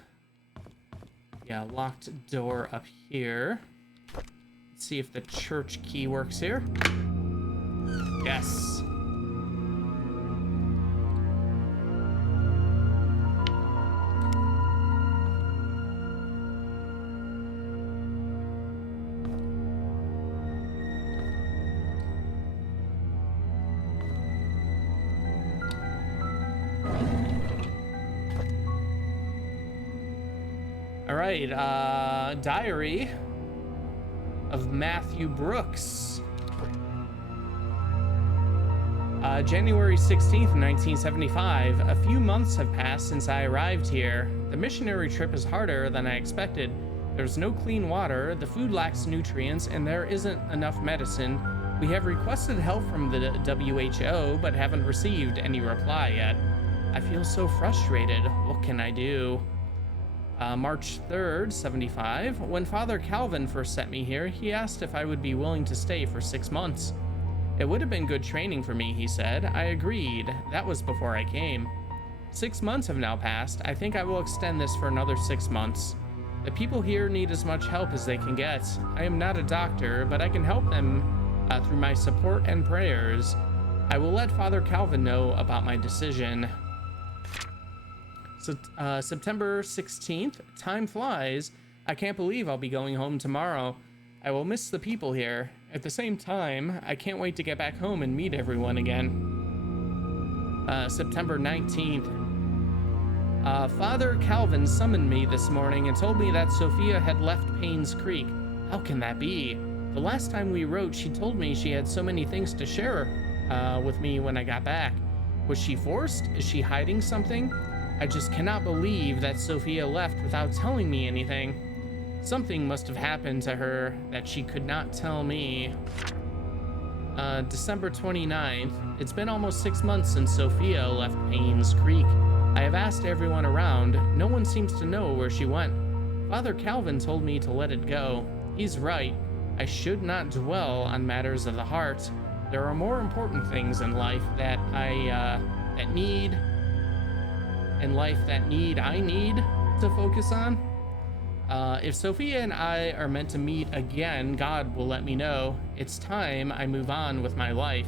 locked door up here. Let's see if the church key works here. Yes. All right, diary of Matthew Brooks. January 16th, 1975. A few months have passed since I arrived here. The missionary trip is harder than I expected. There's no clean water, the food lacks nutrients, and there isn't enough medicine. We have requested help from the WHO, but haven't received any reply yet. I feel so frustrated. What can I do? March 3rd, 75. When Father Calvin first sent me here, he asked if I would be willing to stay for 6 months. It would have been good training for me, he said. I agreed. That was before I came. 6 months have now passed. I think I will extend this for another 6 months. The people here need as much help as they can get. I am not a doctor, but I can help them through my support and prayers. I will let Father Calvin know about my decision. So, September 16th. Time flies. I can't believe I'll be going home tomorrow. I will miss the people here. At the same time, I can't wait to get back home and meet everyone again. September 19th. Father Calvin summoned me this morning and told me that Sophia had left Painscreek. How can that be? The last time we wrote, she told me she had so many things to share with me when I got back. Was she forced? Is she hiding something? I just cannot believe that Sophia left without telling me anything. Something must have happened to her that she could not tell me. December 29th. It's been almost 6 months since Sophia left Painscreek. I have asked everyone around. No one seems to know where she went. Father Calvin told me to let it go. He's right. I should not dwell on matters of the heart. There are more important things in life that I need to focus on. If Sophia and I are meant to meet again, God will let me know. It's time I move on with my life.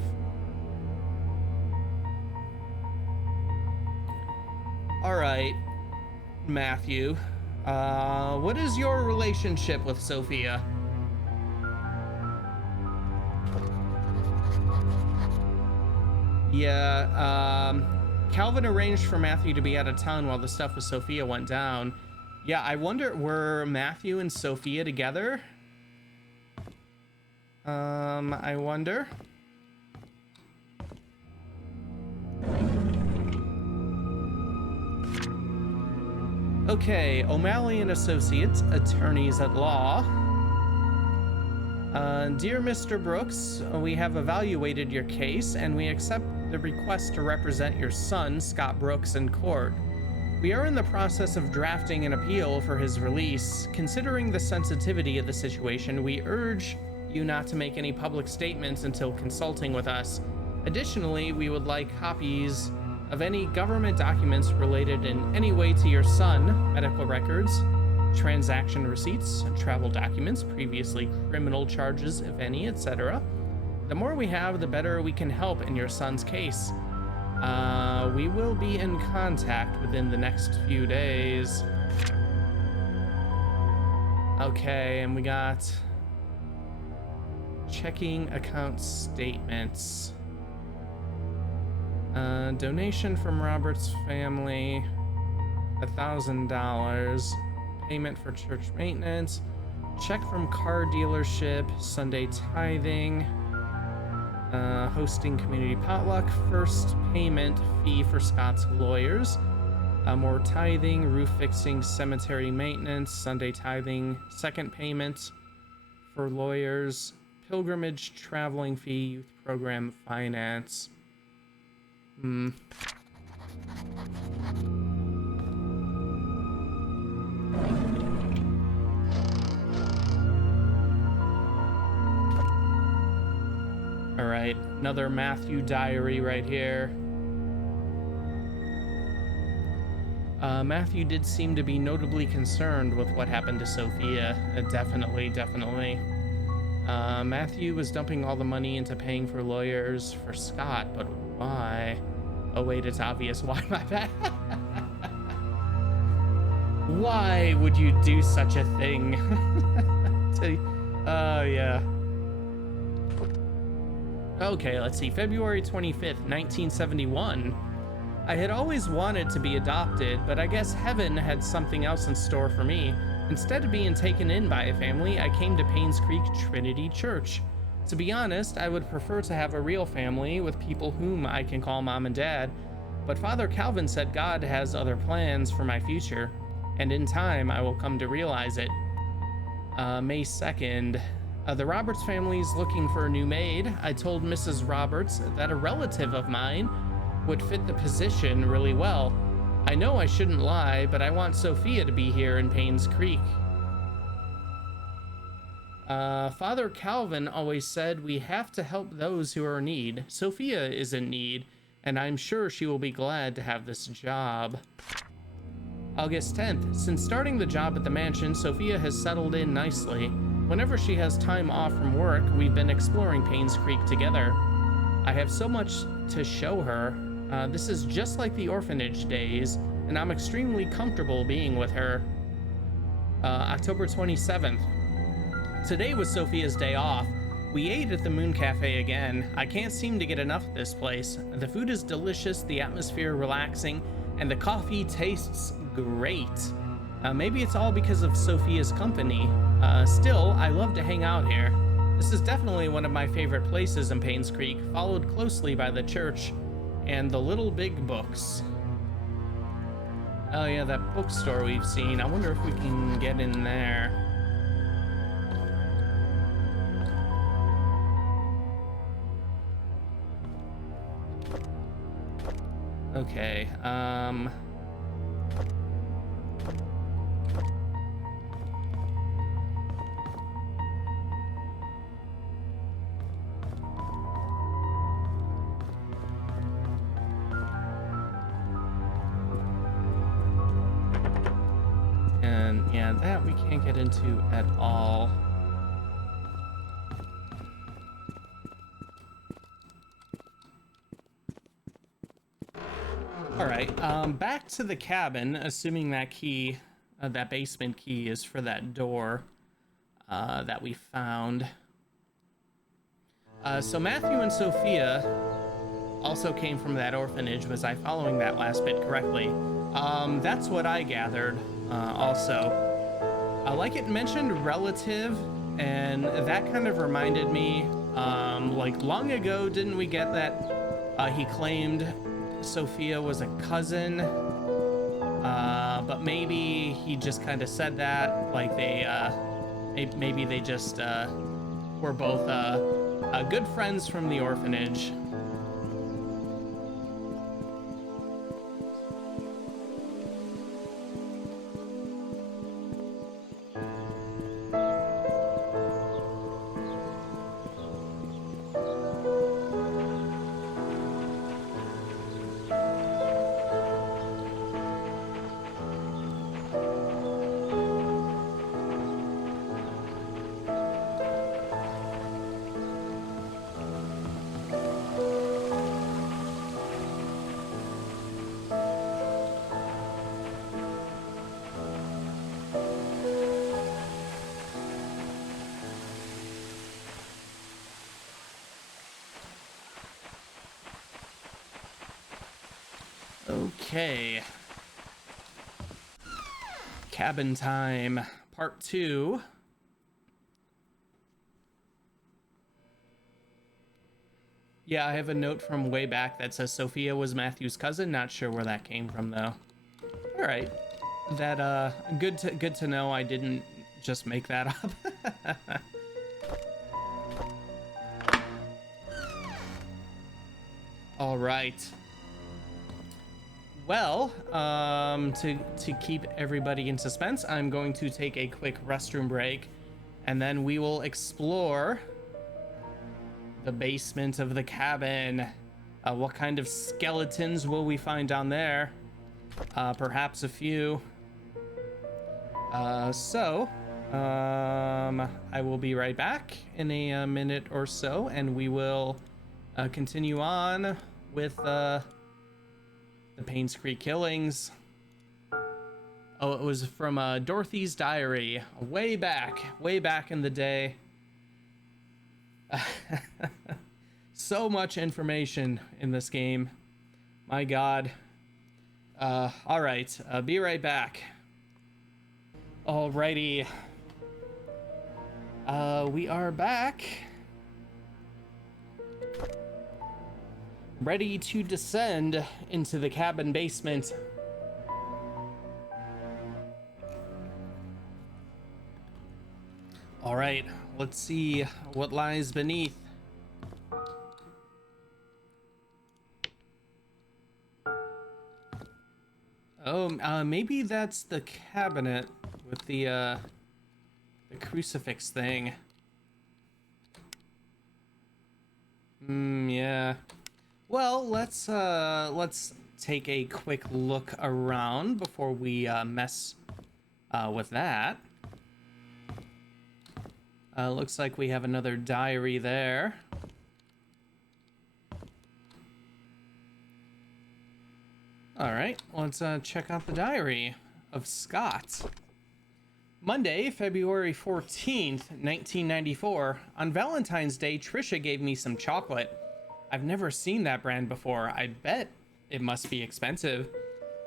All right, Matthew. What is your relationship with Sophia? Yeah, Calvin arranged for Matthew to be out of town while the stuff with Sophia went down. Yeah, I wonder, were Matthew and Sophia together? I wonder. Okay, O'Malley and Associates, attorneys at law. Dear Mr. Brooks, we have evaluated your case and we accept the request to represent your son, Scott Brooks, in court. We are in the process of drafting an appeal for his release. Considering the sensitivity of the situation, we urge you not to make any public statements until consulting with us. Additionally, we would like copies of any government documents related in any way to your son, medical records, transaction receipts, travel documents, previously criminal charges, if any, etc. The more we have, the better we can help in your son's case. We will be in contact within the next few days. Okay, and we got checking account statements. Donation from Robert's family, $1,000. Payment for church maintenance. Check from car dealership. Sunday tithing. Hosting community potluck. First payment fee for Scott's lawyers. More tithing, roof fixing, cemetery maintenance. Sunday tithing. Second payment for lawyers. Pilgrimage traveling fee. Youth program finance. All right, another Matthew diary right here. Matthew did seem to be notably concerned with what happened to Sophia. Definitely. Matthew was dumping all the money into paying for lawyers for Scott, but why? Oh wait, it's obvious why. My bad. Why would you do such a thing? Oh yeah. Okay, let's see. February 25th, 1971. I had always wanted to be adopted, but I guess heaven had something else in store for me. Instead of being taken in by a family, I came to Painscreek Trinity Church. To be honest, I would prefer to have a real family with people whom I can call mom and dad, but Father Calvin said God has other plans for my future, and in time I will come to realize it. May 2nd. The Roberts family is looking for a new maid. I told Mrs. Roberts that a relative of mine would fit the position really well. I know I shouldn't lie, but I want Sophia to be here in Painscreek. Father Calvin always said we have to help those who are in need. Sophia is in need, and I'm sure she will be glad to have this job. August 10th. Since starting the job at the mansion, Sophia has settled in nicely. Whenever she has time off from work, we've been exploring Painscreek together. I have so much to show her. This is just like the orphanage days, and I'm extremely comfortable being with her. October 27th. Today was Sophia's day off. We ate at the Moon Cafe again. I can't seem to get enough of this place. The food is delicious, the atmosphere relaxing, and the coffee tastes great. Maybe it's all because of Sophia's company. Still, I love to hang out here. This is definitely one of my favorite places in Painscreek, followed closely by the church and the Little Big Books. Oh yeah, that bookstore we've seen. I wonder if we can get in there. Okay, and yeah, that we can't get into at all. All right, back to the cabin, assuming that key, that basement key is for that door that we found. So Matthew and Sophia also came from that orphanage. Was I following that last bit correctly? That's what I gathered also. Like it mentioned relative, and that kind of reminded me, like long ago, didn't we get that he claimed Sophia was a cousin, but maybe he just kind of said that, like they, maybe they just were both good friends from the orphanage. Okay. Cabin time, part 2. Yeah, I have a note from way back that says Sophia was Matthew's cousin. Not sure where that came from though. All right. That good to know I didn't just make that up. All right. Well, to keep everybody in suspense, I'm going to take a quick restroom break, and then we will explore the basement of the cabin. What kind of skeletons will we find down there? Perhaps a few. I will be right back in a minute or so, and we will continue on with the Painscreek killings. Oh, it was from Dorothy's diary, way back in the day. So much information in this game. My God. All right, be right back. Alrighty. We are back. Ready to descend into the cabin basement. All right, let's see what lies beneath. Oh, maybe that's the cabinet with the crucifix thing. Yeah. Well, let's take a quick look around before we mess with that. Looks like we have another diary there. All right, let's check out the diary of Scott. Monday, February 14th, 1994. On Valentine's Day, Trisha gave me some chocolate. I've never seen that brand before. I bet it must be expensive.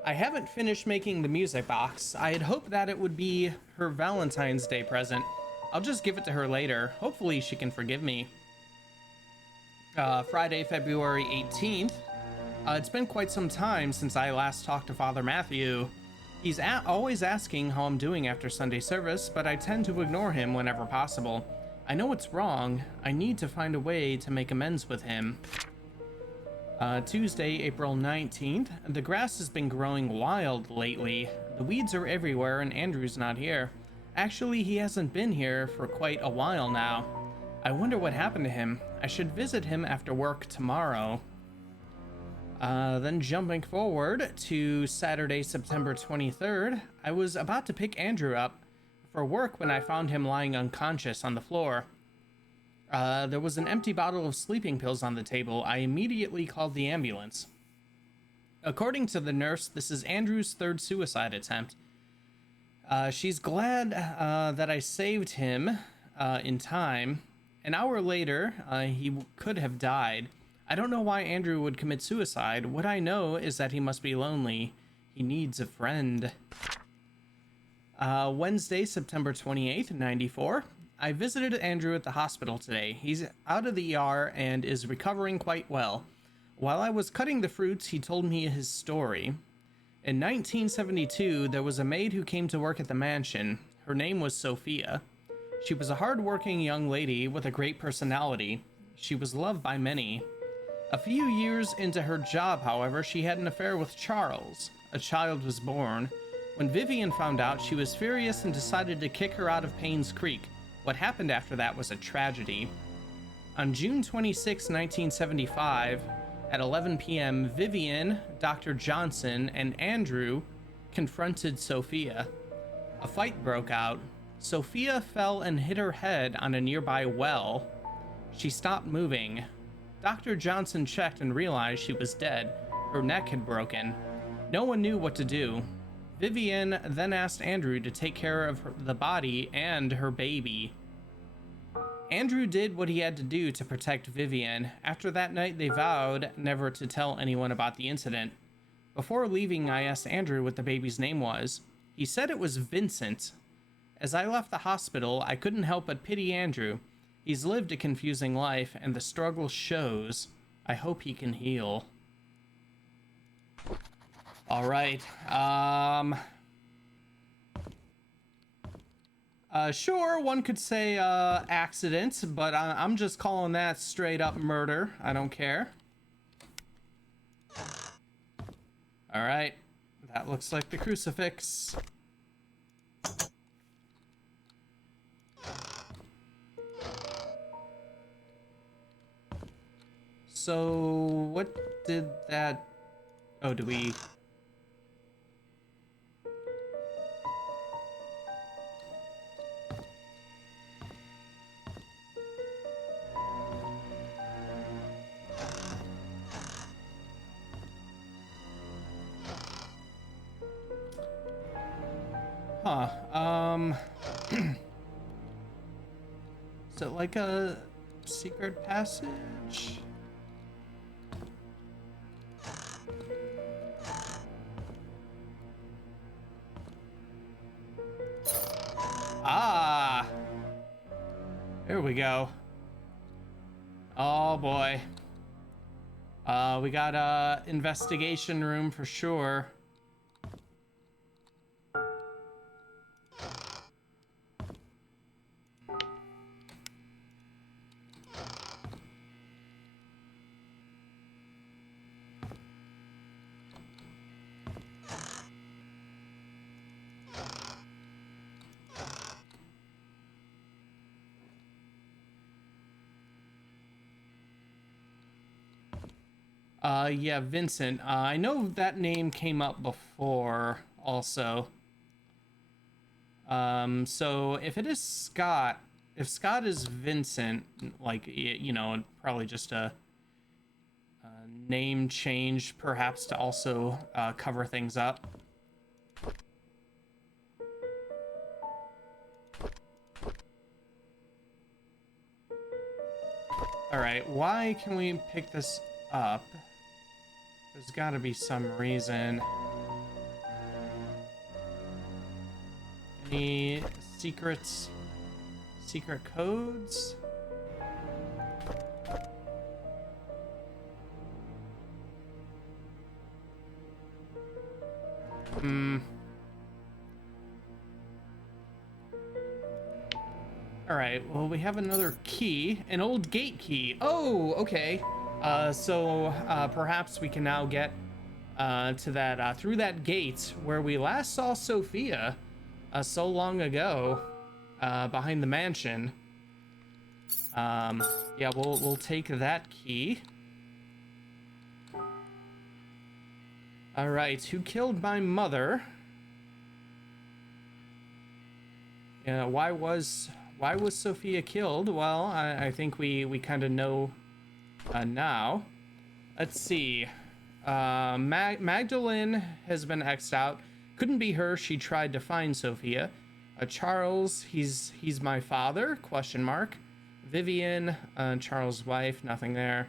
I haven't finished making the music box. I had hoped that it would be her Valentine's Day present. I'll just give it to her later. Hopefully she can forgive me. Friday, February 18th. It's been quite some time since I last talked to Father Matthew. He's always asking how I'm doing after Sunday service, but I tend to ignore him whenever possible. I know it's wrong. I need to find a way to make amends with him. Tuesday, April 19th. The grass has been growing wild lately. The weeds are everywhere and Andrew's not here. Actually, he hasn't been here for quite a while now. I wonder what happened to him. I should visit him after work tomorrow. Then jumping forward to Saturday, September 23rd, I was about to pick Andrew up for work when I found him lying unconscious on the floor. There was an empty bottle of sleeping pills on the table. I immediately called the ambulance. According to the nurse, this is Andrew's third suicide attempt. She's glad that I saved him in time. An hour later, he could have died. I don't know why Andrew would commit suicide. What I know is that he must be lonely. He needs a friend. Wednesday, September 28th, 94. I visited Andrew at the hospital today. He's out of the ER and is recovering quite well. While I was cutting the fruits, he told me his story. In 1972, there was a maid who came to work at the mansion. Her name was Sophia. She was a hard-working young lady with a great personality. She was loved by many. A few years into her job, however, she had an affair with Charles. A child was born. When Vivian found out, she was furious and decided to kick her out of Painscreek. What happened after that was a tragedy. On June 26, 1975, at 11 p.m., Vivian, Dr. Johnson, and Andrew confronted Sophia. A fight broke out. Sophia fell and hit her head on a nearby well. She stopped moving. Dr. Johnson checked and realized she was dead. Her neck had broken. No one knew what to do. Vivian then asked Andrew to take care of the body and her baby. Andrew did what he had to do to protect Vivian. After that night, they vowed never to tell anyone about the incident. Before leaving, I asked Andrew what the baby's name was. He said it was Vincent. As I left the hospital, I couldn't help but pity Andrew. He's lived a confusing life, and the struggle shows. I hope he can heal. All right. Sure, one could say accident, but I'm just calling that straight up murder. I don't care. All right. That looks like the crucifix. So, what did that... Oh, do we... Huh, is it like a secret passage? Ah! Here we go. Oh boy. We got a investigation room for sure. Yeah, Vincent. I know that name came up before also. So if it is Scott, if Scott is Vincent, like, you know, probably just a name change, perhaps to also cover things up. All right, why can we pick this up? There's got to be some reason. Any secrets? Secret codes? All right, well, we have another key, an old gate key. Oh, okay. So perhaps we can now get to that, through that gate where we last saw Sophia so long ago, behind the mansion. Yeah, we'll take that key. All right, who killed my mother? Yeah, why was Sophia killed? Well, I think we kind of know now. Let's see. Magdalene has been X'd out. Couldn't be her. She tried to find Sophia. Charles, he's my father? Question mark. Vivian, Charles' wife. Nothing there.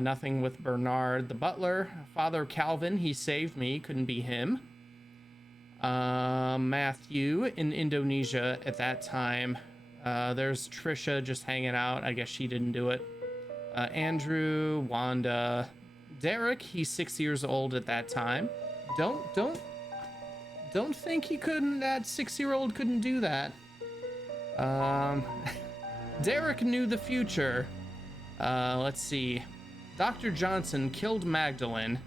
Nothing with Bernard, the butler. Father Calvin, he saved me. Couldn't be him. Matthew in Indonesia at that time. There's Trisha just hanging out. I guess she didn't do it. Andrew, Wanda, Derek, he's 6 years old at that time. Don't think he couldn't, that 6-year-old couldn't do that. Derek knew the future. Let's see. Dr. Johnson killed Magdalene.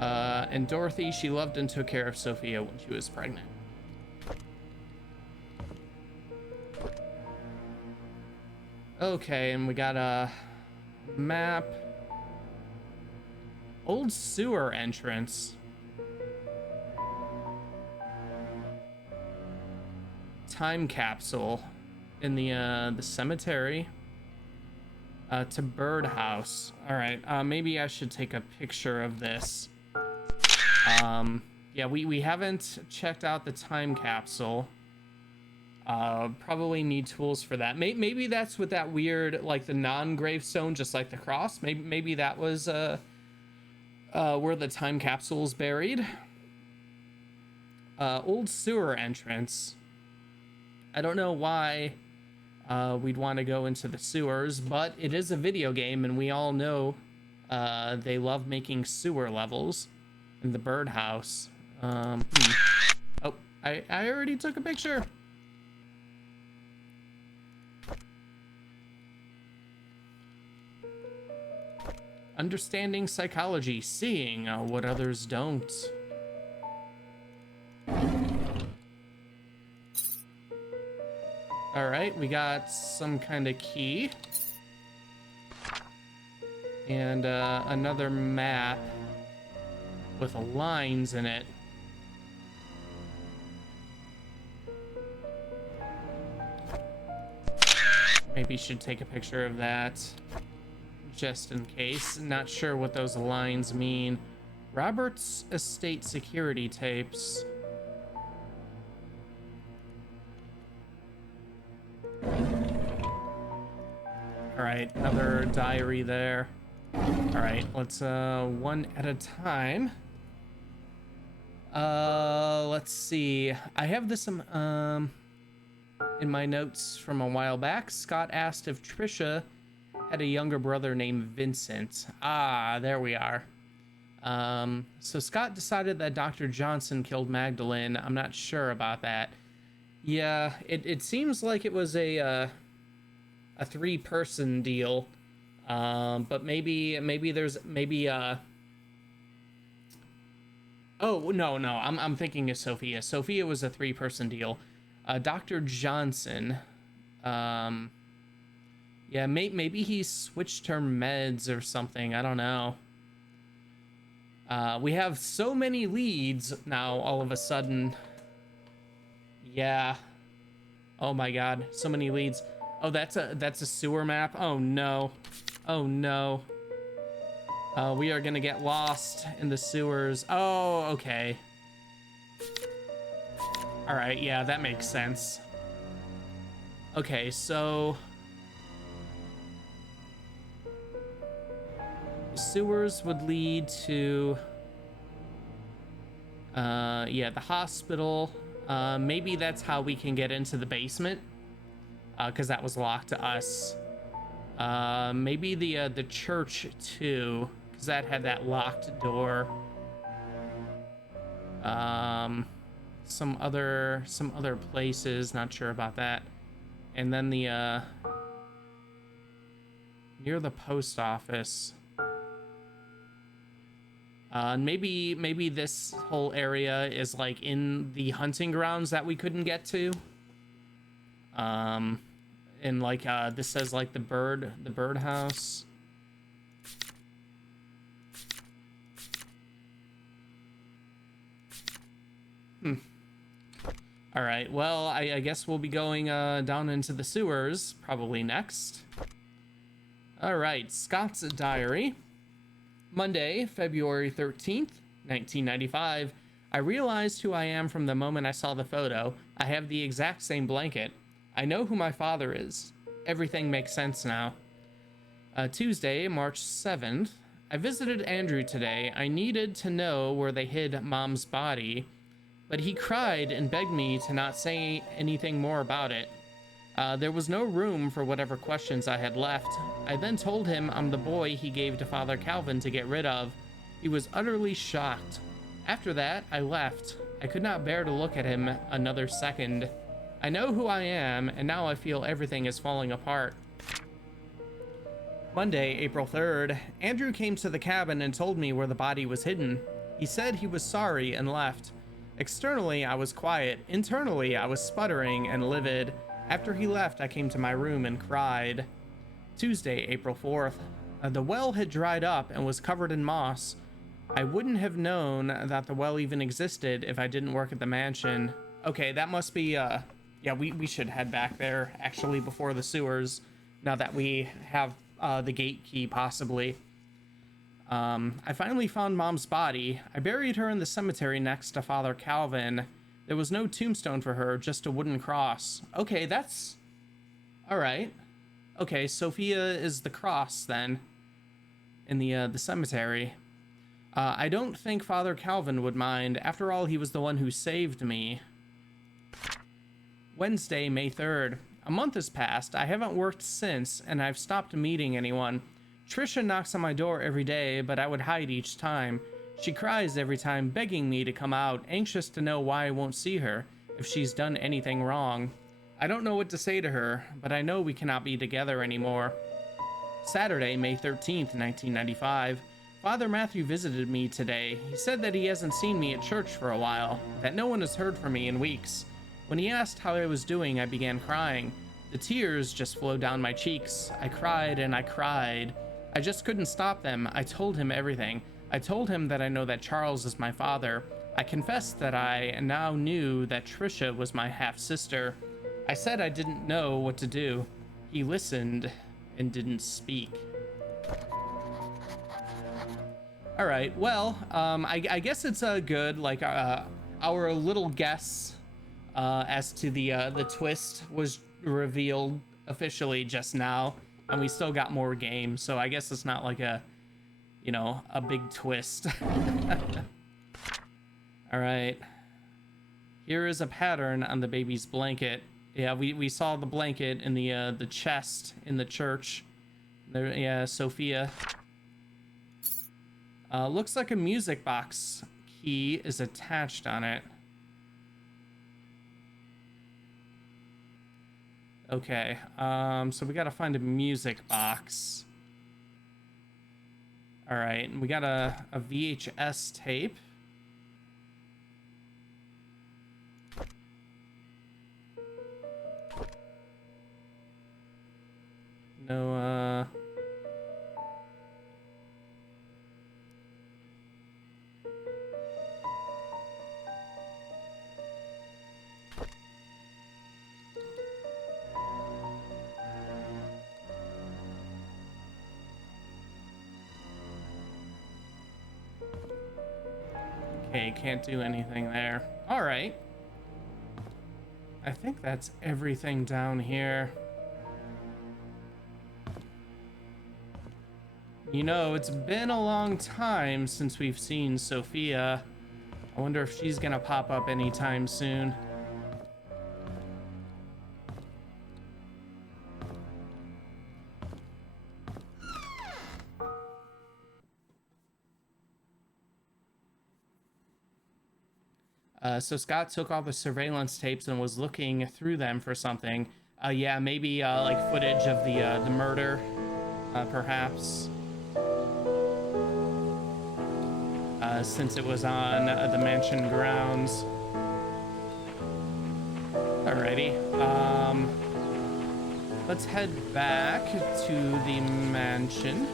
And Dorothy, she loved and took care of Sophia when she was pregnant. Okay, and we got a map. Old sewer entrance. Time capsule in the cemetery. To birdhouse. All right, maybe I should take a picture of this. Yeah, we haven't checked out the time capsule. Probably need tools for that. Maybe that's with that weird, like the non-gravestone, just like the cross. Maybe that was where the time capsule's buried. Old sewer entrance. I don't know why we'd want to go into the sewers, but it is a video game, and we all know they love making sewer levels in the birdhouse. Oh, I already took a picture. Understanding psychology, seeing what others don't. All right, we got some kind of key. And another map with lines in it. Maybe should take a picture of that just in case. Not sure what those lines mean. Robert's estate security tapes. All right, another diary there. All right, let's one at a time. Let's see. I have this in my notes from a while back. Scott asked if Trisha had a younger brother named Vincent. Ah, there we are. So Scott decided that Dr. Johnson killed Magdalene. I'm not sure about that. Yeah, it seems like it was a 3-person deal. But maybe oh, no, I'm thinking of Sophia. Sophia was a 3-person deal. Dr. Johnson, yeah, maybe he switched her meds or something. I don't know. We have so many leads now all of a sudden. Yeah. Oh my God, so many leads. Oh, that's a sewer map. Oh no. Oh no. We are gonna get lost in the sewers. Oh, okay. All right, yeah, that makes sense. Okay, so sewers would lead to, yeah, the hospital. Maybe that's how we can get into the basement, because that was locked to us. Maybe the church too, because that had that locked door. Some other places, not sure about that. And then the near the post office. Maybe this whole area is like in the hunting grounds that we couldn't get to. And like this says like the birdhouse. All right, well, I guess we'll be going down into the sewers probably next. All right, Scott's diary. Monday, February 13th, 1995. I realized who I am from the moment I saw the photo. I have the exact same blanket. I know who my father is. Everything makes sense now. Tuesday, March 7th. I visited Andrew today. I needed to know where they hid Mom's body, but he cried and begged me to not say anything more about it. There was no room for whatever questions I had left. I then told him I'm the boy he gave to Father Calvin to get rid of. He was utterly shocked. After that, I left. I could not bear to look at him another second. I know who I am, and now I feel everything is falling apart. Monday, April 3rd. Andrew came to the cabin and told me where the body was hidden. He said he was sorry and left. Externally, I was quiet. Internally, I was sputtering and livid. After he left, I came to my room and cried. Tuesday, April 4th. The well had dried up and was covered in moss. I wouldn't have known that the well even existed if I didn't work at the mansion. Okay, that must be, yeah, we should head back there, actually, before the sewers, now that we have the gate key, possibly. I finally found Mom's body. I buried her in the cemetery next to Father Calvin. There was no tombstone for her, just a wooden cross. Okay, that's... Alright. Okay, Sophia is the cross, then, in the cemetery. I don't think Father Calvin would mind. After all, he was the one who saved me. Wednesday, May 3rd. A month has passed. I haven't worked since, and I've stopped meeting anyone. Trisha knocks on my door every day, but I would hide each time. She cries every time, begging me to come out, anxious to know why I won't see her, if she's done anything wrong. I don't know what to say to her, but I know we cannot be together anymore. Saturday, May 13th, 1995. Father Matthew visited me today. He said that he hasn't seen me at church for a while, that no one has heard from me in weeks. When he asked how I was doing, I began crying. The tears just flowed down my cheeks. I cried and I cried. I just couldn't stop them. I told him everything. I told him that I know that Charles is my father. I confessed that I now knew that Trisha was my half-sister. I said I didn't know what to do. He listened and didn't speak. All right, well, I guess it's good, like, our little guess as to the twist was revealed officially just now, and we still got more games, so I guess it's not like a, you know, a big twist. All right. Here is a pattern on the baby's blanket. Yeah, we saw the blanket in the chest in the church. There, yeah, Sophia. Looks like a music box key is attached on it. Okay, so we gotta find a music box. All right, and we got a VHS tape. No, Okay, can't do anything there. All right. I think that's everything down here. You know, it's been a long time since we've seen Sophia. I wonder if she's gonna pop up anytime soon. So Scott took all the surveillance tapes and was looking through them for something. Yeah, maybe like footage of the murder, perhaps. Since it was on the mansion grounds. Alrighty. Let's head back to the mansion.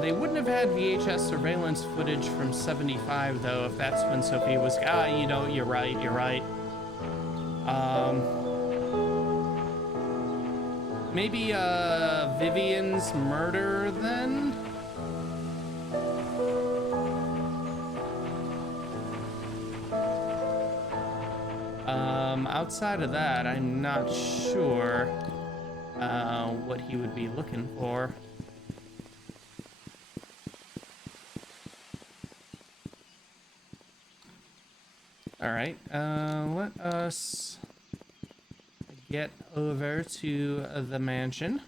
They wouldn't have had VHS surveillance footage from 75 though, if that's when Sophia was, you know, you're right. Maybe, Vivian's murder then? Outside of that, I'm not sure, what he would be looking for. All right, let us get over to the mansion.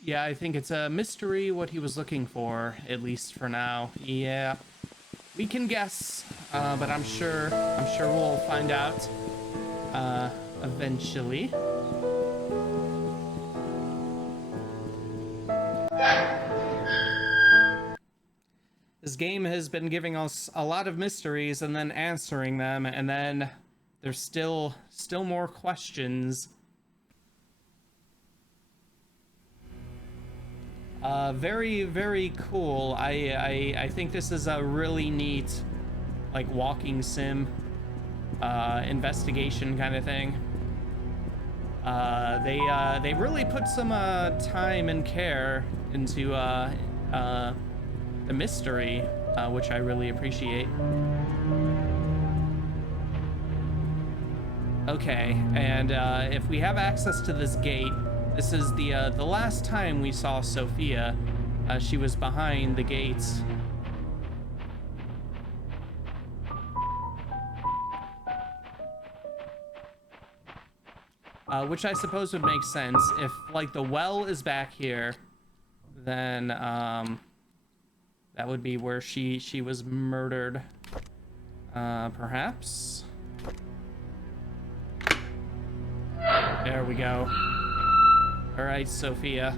Yeah, I think it's a mystery what he was looking for, at least for now. Yeah, we can guess, but I'm sure we'll find out eventually. This game has been giving us a lot of mysteries and then answering them, and then there's still more questions. Very, very cool. I think this is a really neat, like, walking sim, investigation kind of thing. They really put some, time and care into, the mystery, which I really appreciate. Okay, and, if we have access to this gate, this is the last time we saw Sophia. She was behind the gates. Which I suppose would make sense. If, like, the well is back here, then, that would be where she was murdered. Perhaps? There we go. All right, Sophia.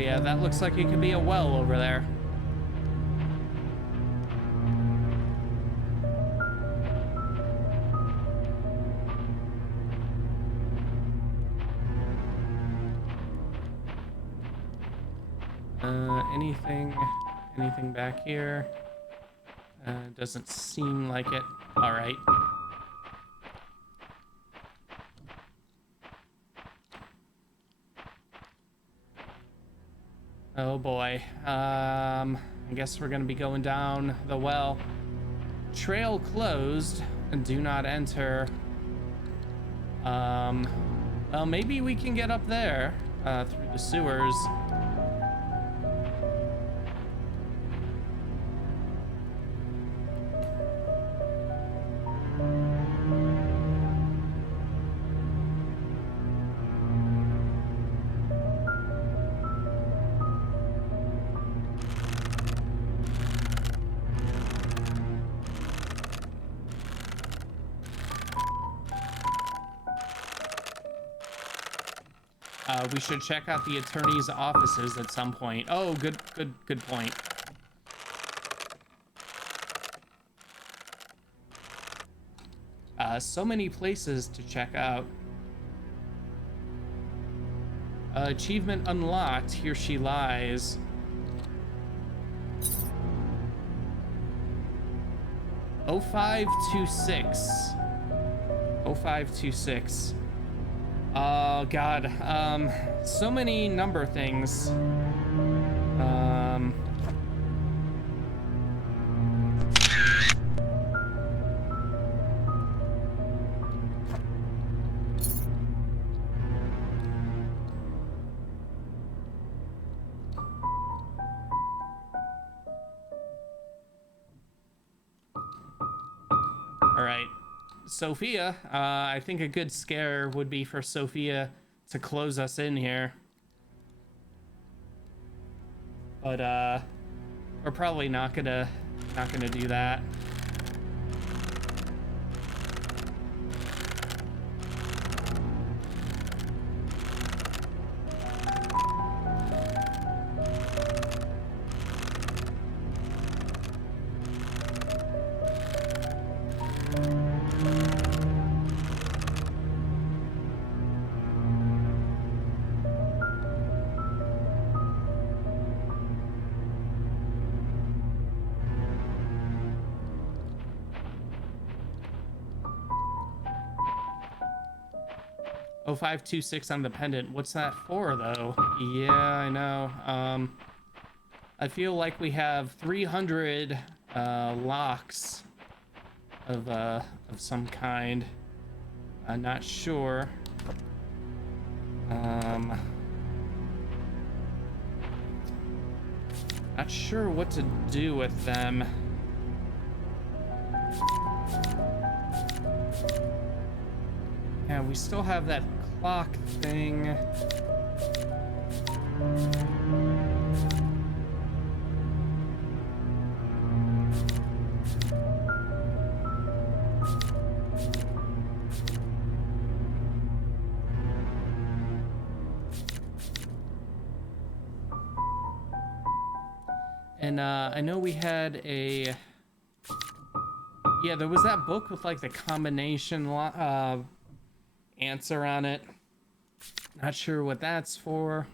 Yeah, that looks like it could be a well over there. Anything back here? Doesn't seem like it. All right. Oh boy. I guess we're gonna be going down the well. Trail closed. Do not enter. Well, maybe we can get up there through the sewers. We should check out the attorney's offices at some point. Oh, good point. So many places to check out. Achievement unlocked. Here she lies. Oh 0526. 0526. Oh god. So many number things. All right, Sophia. I think a good scare would be for Sophia to close us in here. But we're probably not gonna do that. Oh 0526 on the pendant. What's that for, though? Yeah, I know. I feel like we have 300 locks of some kind. I'm not sure. Not sure what to do with them. Yeah, we still have that clock thing. And I know we had a... Yeah, there was that book with like the combination answer on it. Not sure what that's for.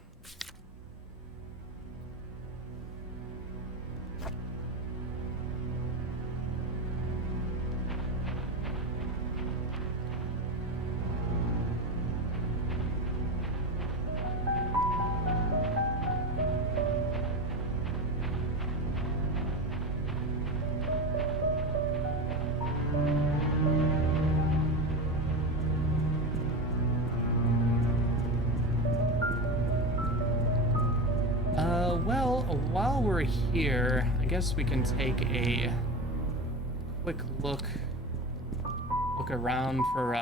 Well, while we're here, I guess we can take a quick look around for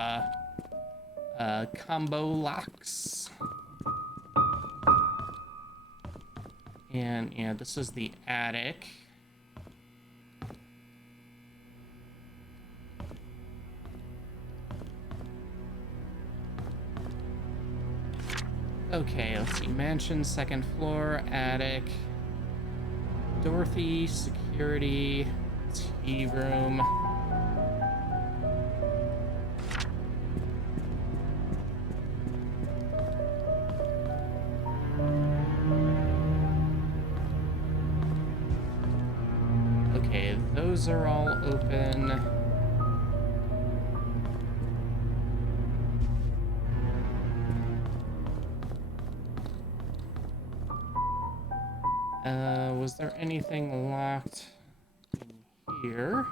combo locks. And yeah, this is the attic. Okay, let's see. Mansion, second floor, attic. Dorothy, security, tea room. Okay, those are all open. Was there anything locked in here?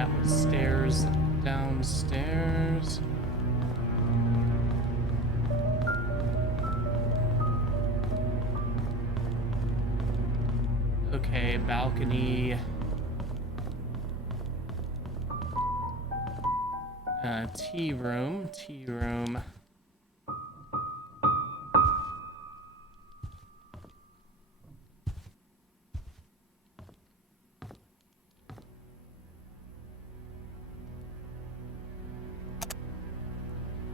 that was stairs downstairs. Okay, balcony. Tea room.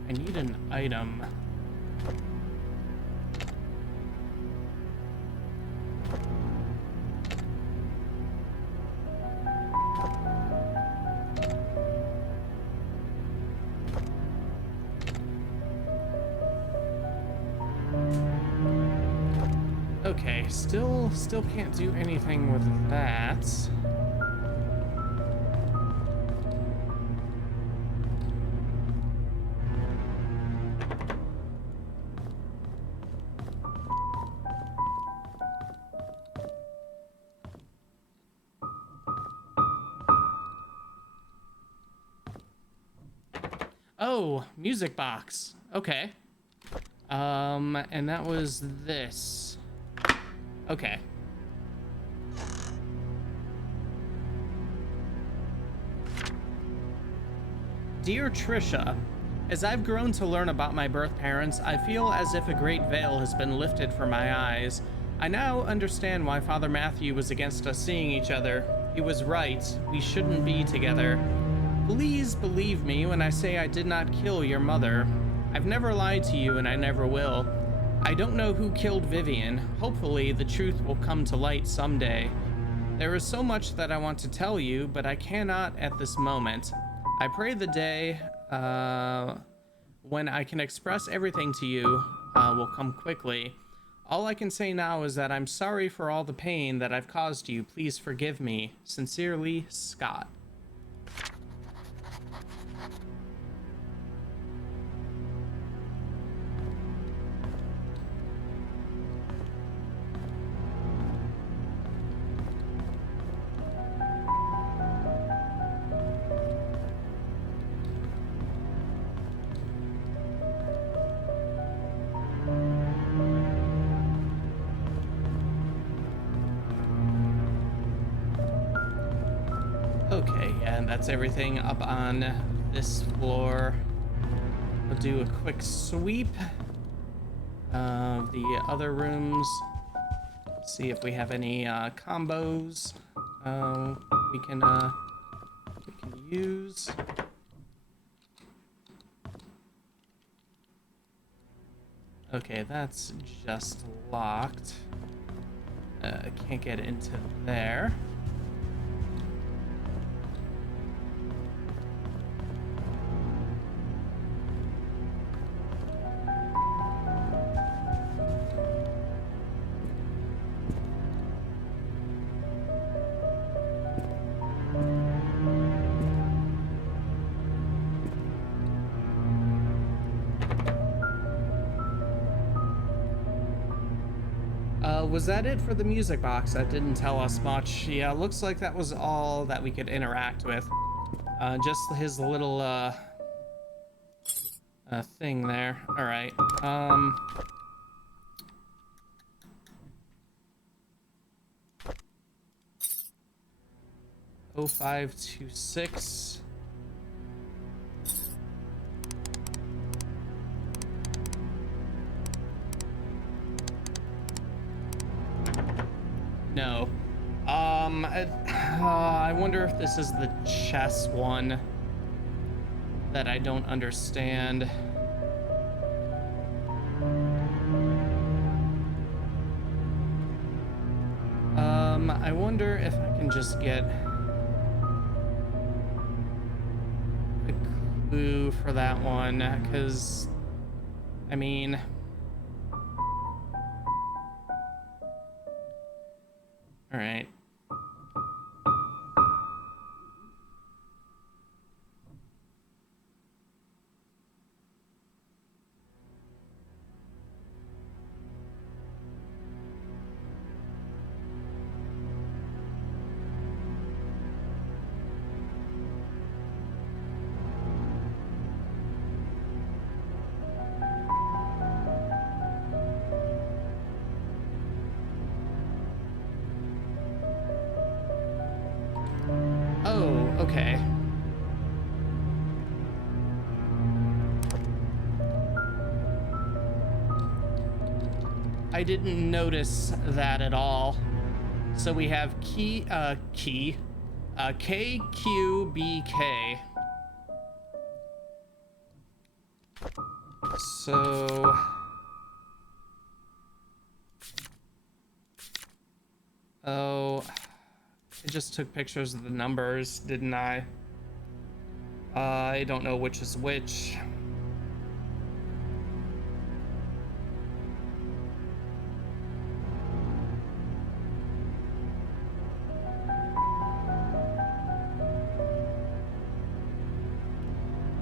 I need an item. Okay, still can't do anything with that. Oh, music box. Okay. And that was this. Okay. Dear Trisha, as I've grown to learn about my birth parents, I feel as if a great veil has been lifted from my eyes. I now understand why Father Matthew was against us seeing each other. He was right. We shouldn't be together. Please believe me when I say I did not kill your mother. I've never lied to you and I never will. I don't know who killed Vivian. Hopefully the truth will come to light someday. There is so much that I want to tell you, but I cannot at this moment. I pray the day when I can express everything to you will come quickly. All I can say now is that I'm sorry for all the pain that I've caused you. Please forgive me. Sincerely, Scott. Okay, yeah, and that's everything up on this floor. We'll do a quick sweep of the other rooms. See if we have any combos we can use. Okay, that's just locked. Can't get into there. Was that it for the music box? That didn't tell us much. Yeah, looks like that was all that we could interact with. Just his little thing there. All right. 0526. No. I wonder if this is the chess one that I don't understand. I wonder if I can just get a clue for that one, because, I mean... All right. Okay. I didn't notice that at all. So we have KQBK. So oh, I just took pictures of the numbers, didn't I? I don't know which is which.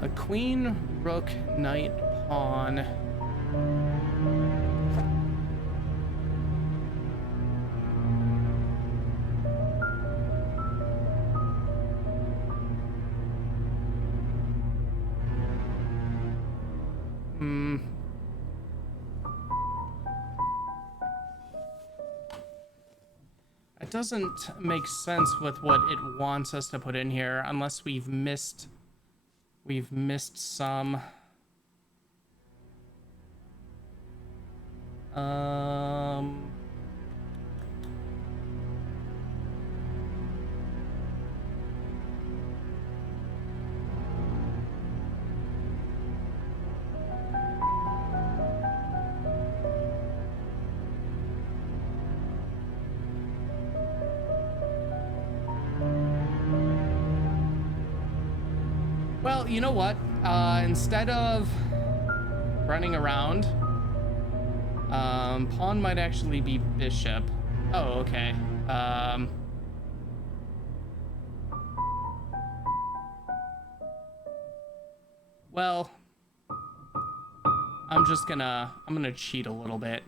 A queen, rook, knight, pawn. It doesn't make sense with what it wants us to put in here unless we've missed some. Well, you know what? Instead of running around, pawn might actually be bishop. Oh, okay. Well, I'm gonna cheat a little bit.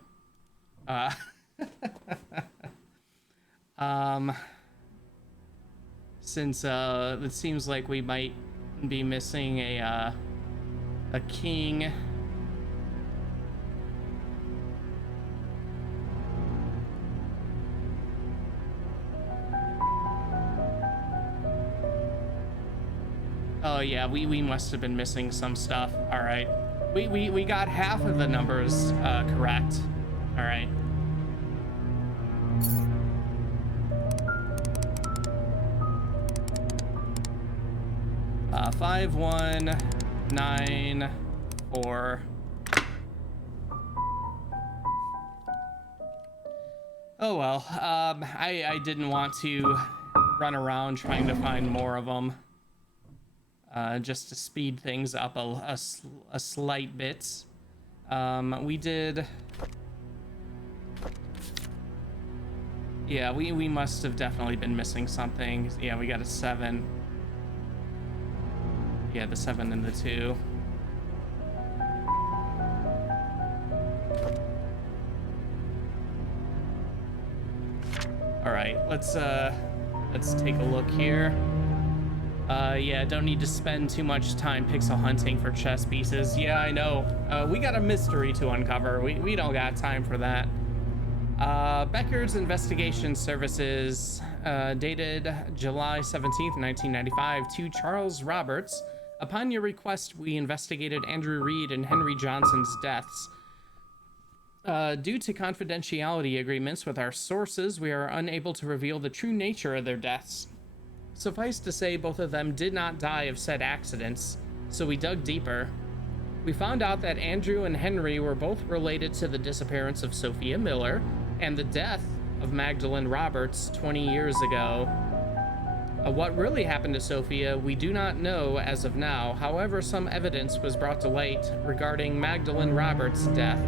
Since it seems like we might be missing a king. Oh yeah, we must have been missing some stuff. All right, we got half of the numbers correct. All right. Five, 1, 9, 4. Oh well. I didn't want to run around trying to find more of them. Just to speed things up a slight bit. We did. Yeah, we must have definitely been missing something. Yeah, we got a 7. Yeah, the 7 and the 2. All right, let's take a look here. Yeah, don't need to spend too much time pixel hunting for chess pieces. Yeah, I know. We got a mystery to uncover. We don't got time for that. Becker's Investigation Services, dated July 17th, 1995, to Charles Roberts. Upon your request, we investigated Andrew Reed and Henry Johnson's deaths. Due to confidentiality agreements with our sources, we are unable to reveal the true nature of their deaths. Suffice to say, both of them did not die of said accidents, so we dug deeper. We found out that Andrew and Henry were both related to the disappearance of Sophia Miller and the death of Magdalene Roberts 20 years ago. What really happened to Sophia, we do not know as of now. However, some evidence was brought to light regarding Magdalene Roberts' death.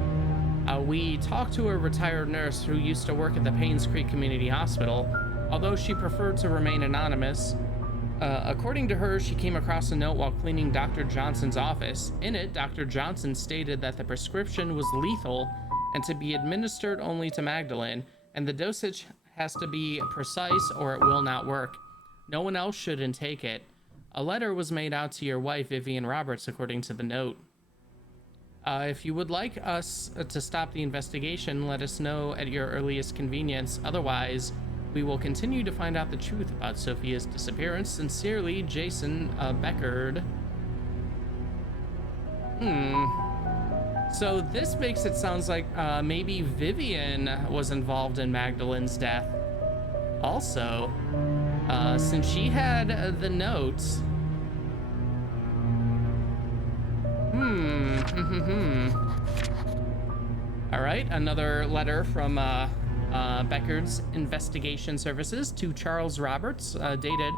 We talked to a retired nurse who used to work at the Painscreek Community Hospital, although she preferred to remain anonymous. According to her, she came across a note while cleaning Dr. Johnson's office. In it, Dr. Johnson stated that the prescription was lethal and to be administered only to Magdalene, and the dosage has to be precise or it will not work. No one else should intake it. A letter was made out to your wife, Vivian Roberts, according to the note. If you would like us to stop the investigation, let us know at your earliest convenience. Otherwise, We will continue to find out the truth about Sophia's disappearance. Sincerely, Jason Beckard. So this makes it sounds like maybe Vivian was involved in Magdalene's death also, since she had the notes. All right, another letter from Beckard's Investigation Services to Charles Roberts, dated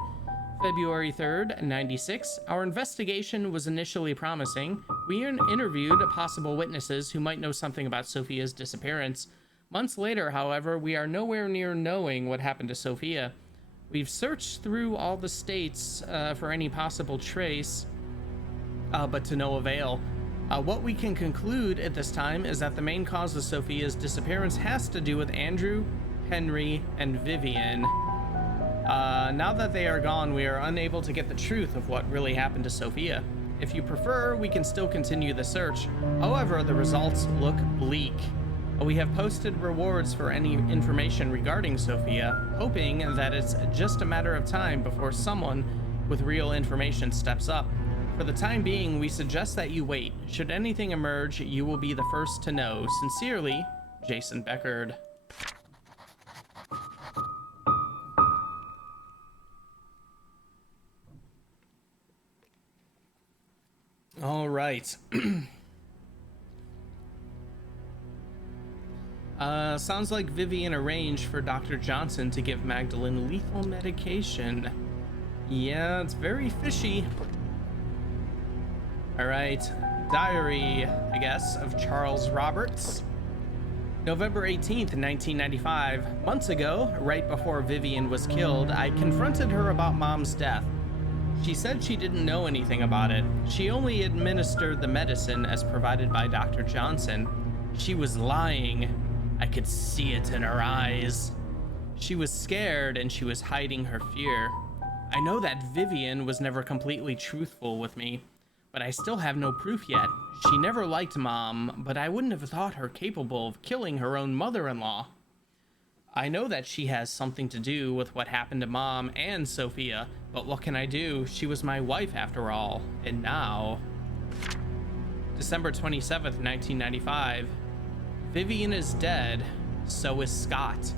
February 3rd, 96. Our investigation was initially promising. We interviewed possible witnesses who might know something about Sophia's disappearance. Months later, however, we are nowhere near knowing what happened to Sophia. We've searched through all the states for any possible trace, but to no avail. What we can conclude at this time is that the main cause of Sophia's disappearance has to do with Andrew, Henry, and Vivian. Now that they are gone, we are unable to get the truth of what really happened to Sophia. If you prefer, we can still continue the search. However, the results look bleak. We have posted rewards for any information regarding Sophia, hoping that it's just a matter of time before someone with real information steps up. For the time being, we suggest that you wait. Should anything emerge, you will be the first to know. Sincerely, Jason Beckard. All right. Sounds like Vivian arranged for Dr. Johnson to give Magdalene lethal medication. Yeah, it's very fishy. All right, diary, I guess, of Charles Roberts. November 18th, 1995. Months ago, right before Vivian was killed, I confronted her about Mom's death. She said she didn't know anything about it. She only administered the medicine as provided by Dr. Johnson. She was lying. I could see it in her eyes. She was scared and she was hiding her fear. I know that Vivian was never completely truthful with me, but I still have no proof yet. She never liked Mom, but I wouldn't have thought her capable of killing her own mother-in-law. I know that she has something to do with what happened to Mom and Sophia, but what can I do? She was my wife after all. And now... December 27th, 1995. Vivian is dead. So is Scott.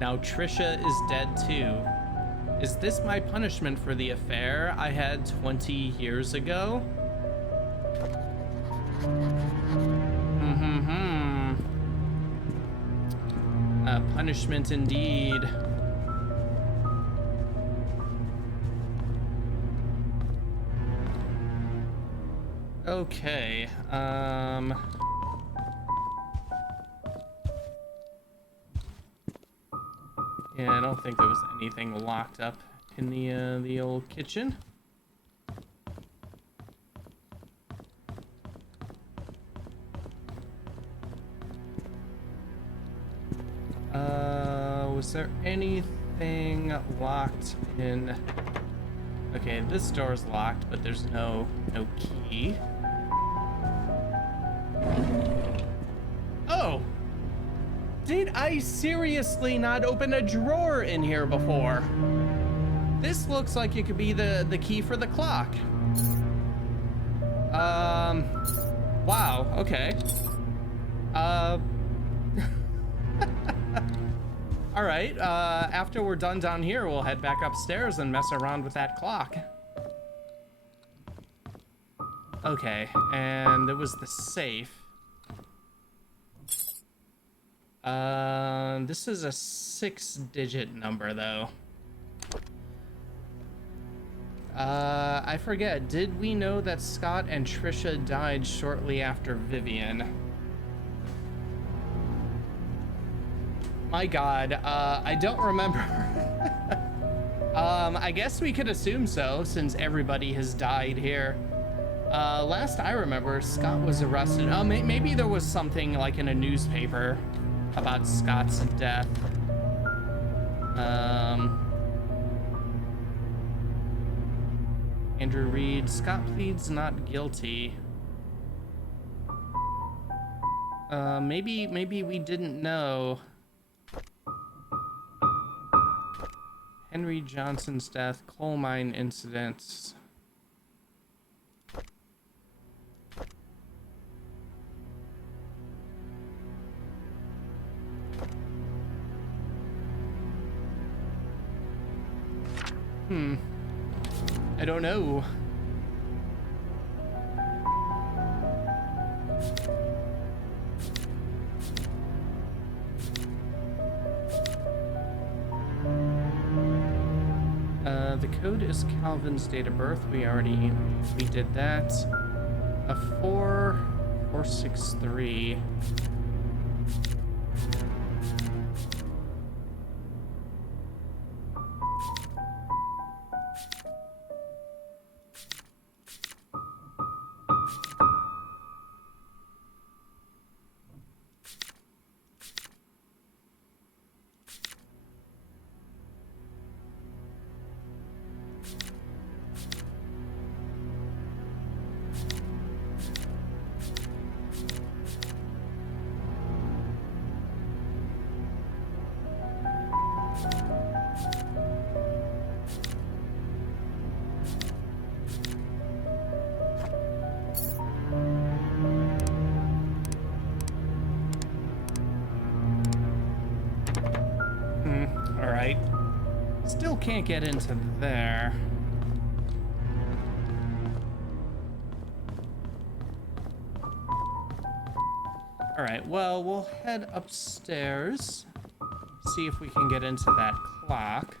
Now Trisha is dead too. Is this my punishment for the affair I had 20 years ago? Punishment indeed. Okay, yeah, I don't think there was anything locked up in the old kitchen. Was there anything locked in? Okay, this door's locked, but there's no key. Oh! Did I seriously not open a drawer in here before? This looks like it could be the key for the clock. Wow, okay. All right, after we're done down here, we'll head back upstairs and mess around with that clock. Okay, and it was the safe. This is a 6-digit number, though. I forget, did we know that Scott and Trisha died shortly after Vivian? My God, I don't remember. I guess we could assume so, since everybody has died here. Last I remember, Scott was arrested. Oh, maybe there was something like in a newspaper about Scott's death. Andrew Reed, Scott pleads not guilty. Maybe we didn't know. Henry Johnson's death, coal mine incidents. I don't know. The code is Calvin's date of birth. We did that. A 4463. Alright. Still can't get into there. Alright, well, we'll head upstairs. See if we can get into that clock.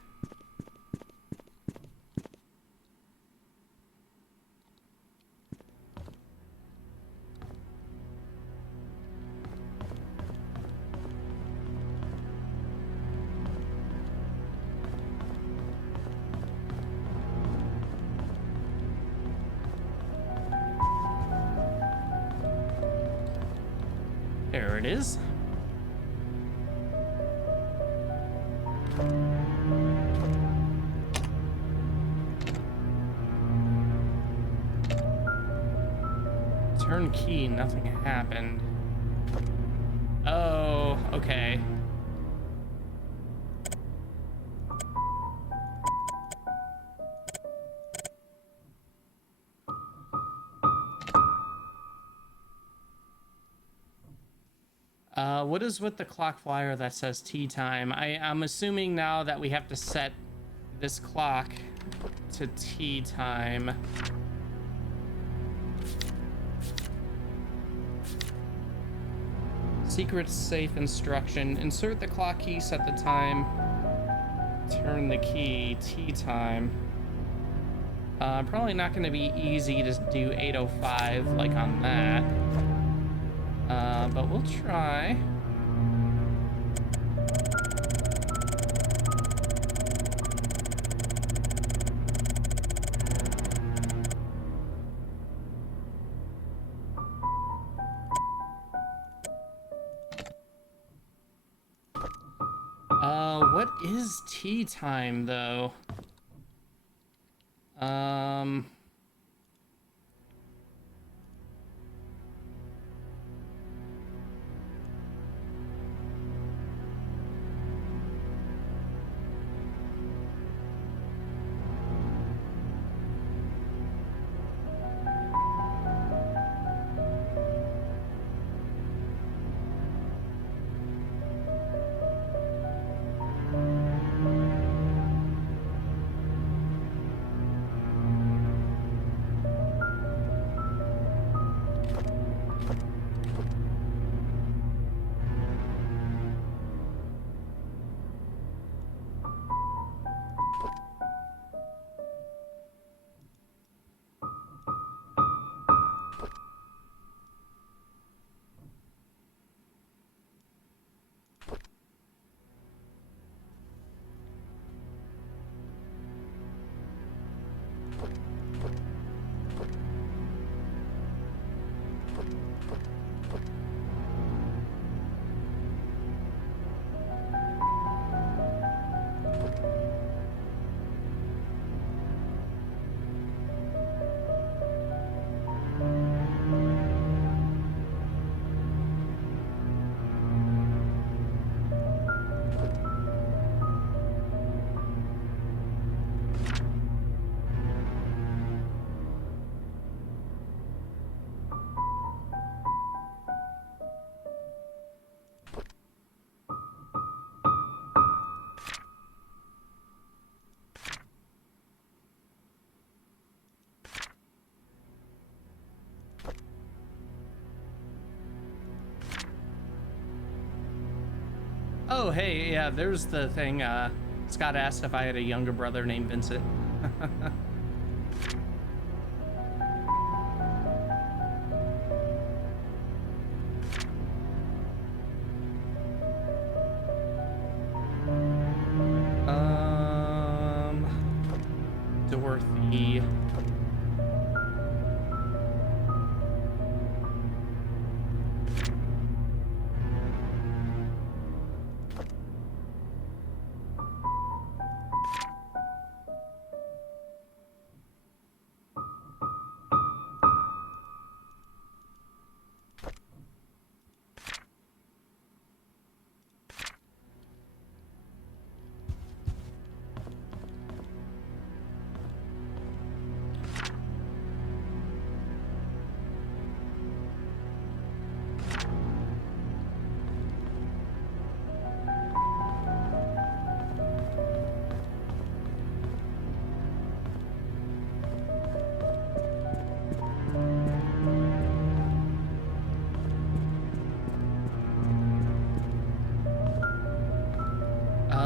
There it is. Turn key, nothing happened. Oh, okay. What is with the clock flyer that says tea time? I'm assuming now that we have to set this clock to tea time. Secret safe instruction. Insert the clock key, set the time. Turn the key, tea time. Probably not going to be easy to do 8:05 like on that. But we'll try. What is tea time though? hey, yeah, there's the thing. Scott asked if I had a younger brother named Vincent. Dorothy.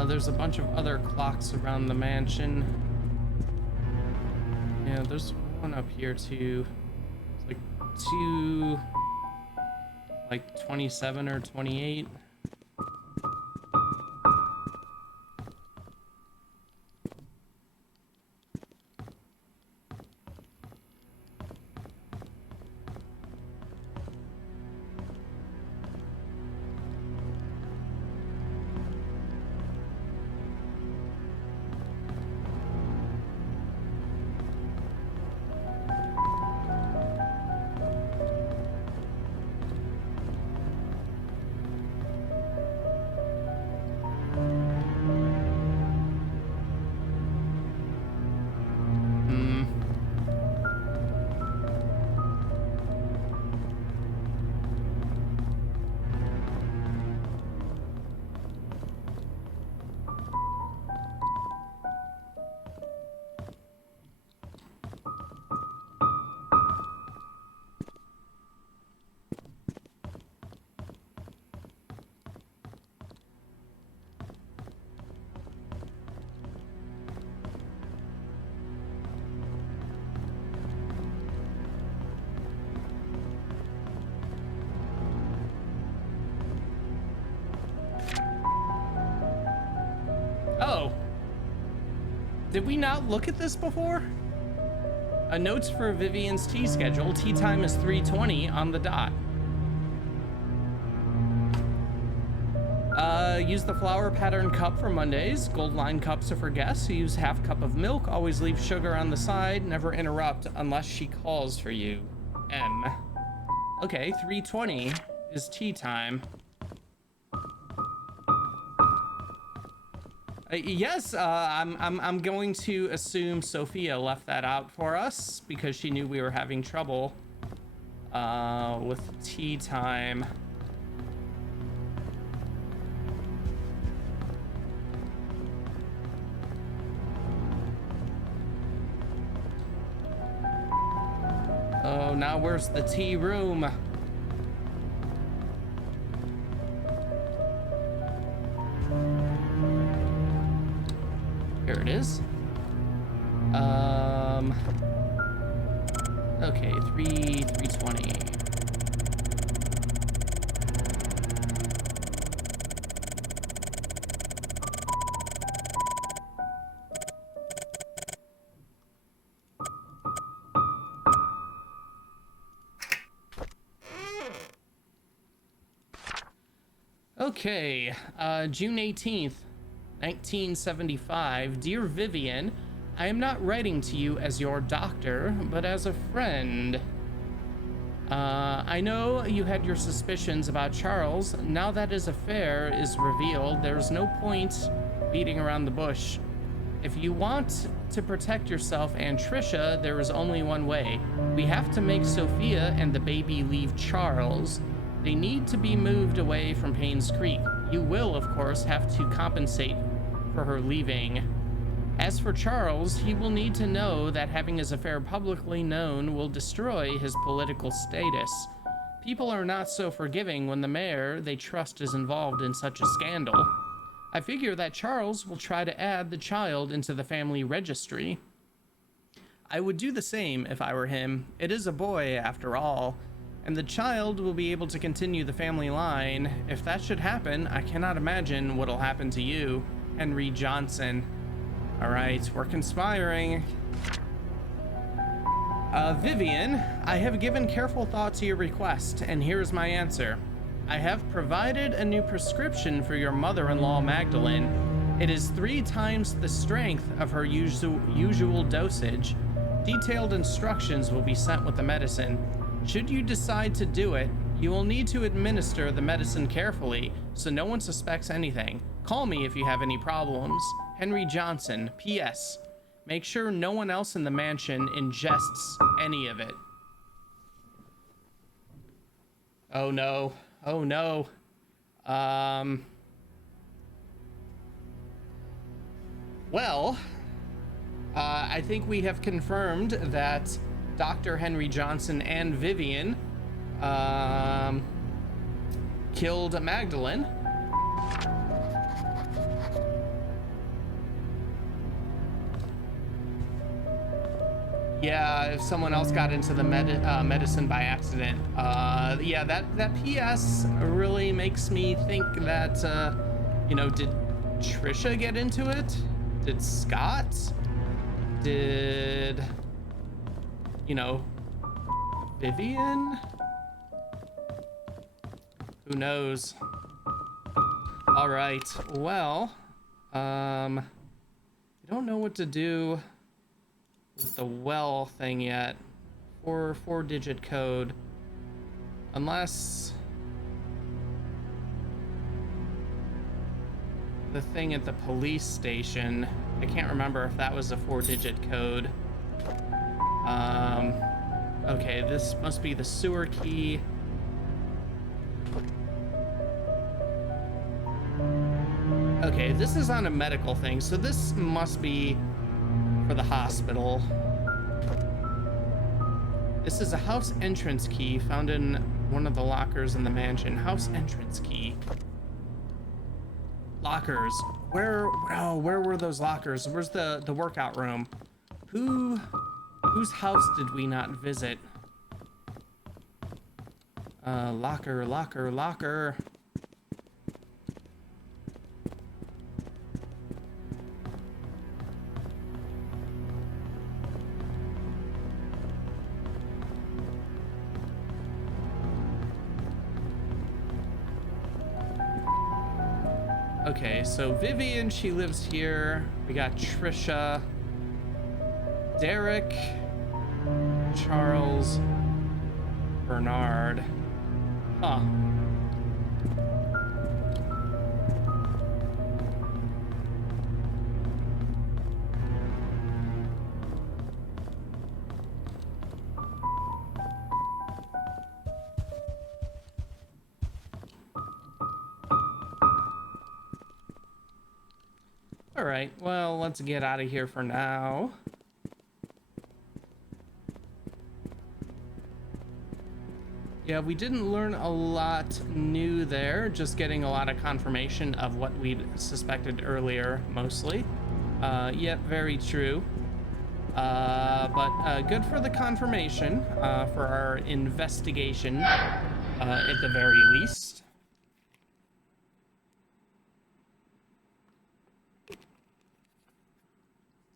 There's a bunch of other clocks around the mansion. Yeah, there's one up here too. It's like 27 or 28. Oh. Did we not look at this before? A notes for Vivian's tea schedule. Tea time is 3:20 on the dot. Use the flower pattern cup for Mondays. Gold line cups are for guests. Use half cup of milk. Always leave sugar on the side. Never interrupt unless she calls for you. M. Okay, 3:20 is tea time. Yes, I'm going to assume Sophia left that out for us because she knew we were having trouble with tea time. Oh, now where's the tea room? Here it is. Okay, 3:20. Okay, June 18th, 1975. Dear Vivian, I am not writing to you as your doctor, but as a friend. I know you had your suspicions about Charles. Now that his affair is revealed, there's no point beating around the bush. If you want to protect yourself and Trisha, there is only one way. We have to make Sophia and the baby leave Charles. They need to be moved away from Painscreek. You will, of course, have to compensate for her leaving. As for Charles, he will need to know that having his affair publicly known will destroy his political status. People are not so forgiving when the mayor they trust is involved in such a scandal. I figure that Charles will try to add the child into the family registry. I would do the same if I were him. It is a boy, after all, and the child will be able to continue the family line. If that should happen, I cannot imagine what'll happen to you, Henry Johnson. All right, we're conspiring. Vivian, I have given careful thought to your request, and here is my answer. I have provided a new prescription for your mother-in-law, Magdalene. It is 3 times the strength of her usual dosage. Detailed instructions will be sent with the medicine. Should you decide to do it, you will need to administer the medicine carefully so no one suspects anything. Call me if you have any problems. Henry Johnson. P.S. Make sure no one else in the mansion ingests any of it. Oh no. Oh no. Well, I think we have confirmed that Dr. Henry Johnson and Vivian killed Magdalene. Yeah, if someone else got into the medicine by accident. Yeah, that PS really makes me think that, you know, did Trisha get into it? Did Scott? Did, you know, Vivian? Who knows? All right, well, I don't know what to do with the well thing yet. 4-digit code. Unless the thing at the police station, I can't remember if that was a 4-digit code. Okay, this must be the sewer key. Okay, this is on a medical thing, so this must be for the hospital. This is a house entrance key found in one of the lockers in the mansion. House entrance key. Lockers. Where were those lockers? Where's the workout room? Whose house did we not visit? Locker. Okay, so Vivian, she lives here. We got Trisha, Derek, Charles, Bernard. Huh. All right, well, let's get out of here for now. Yeah, we didn't learn a lot new there, just getting a lot of confirmation of what we'd suspected earlier, mostly. Yep, very true. But good for the confirmation, for our investigation, at the very least.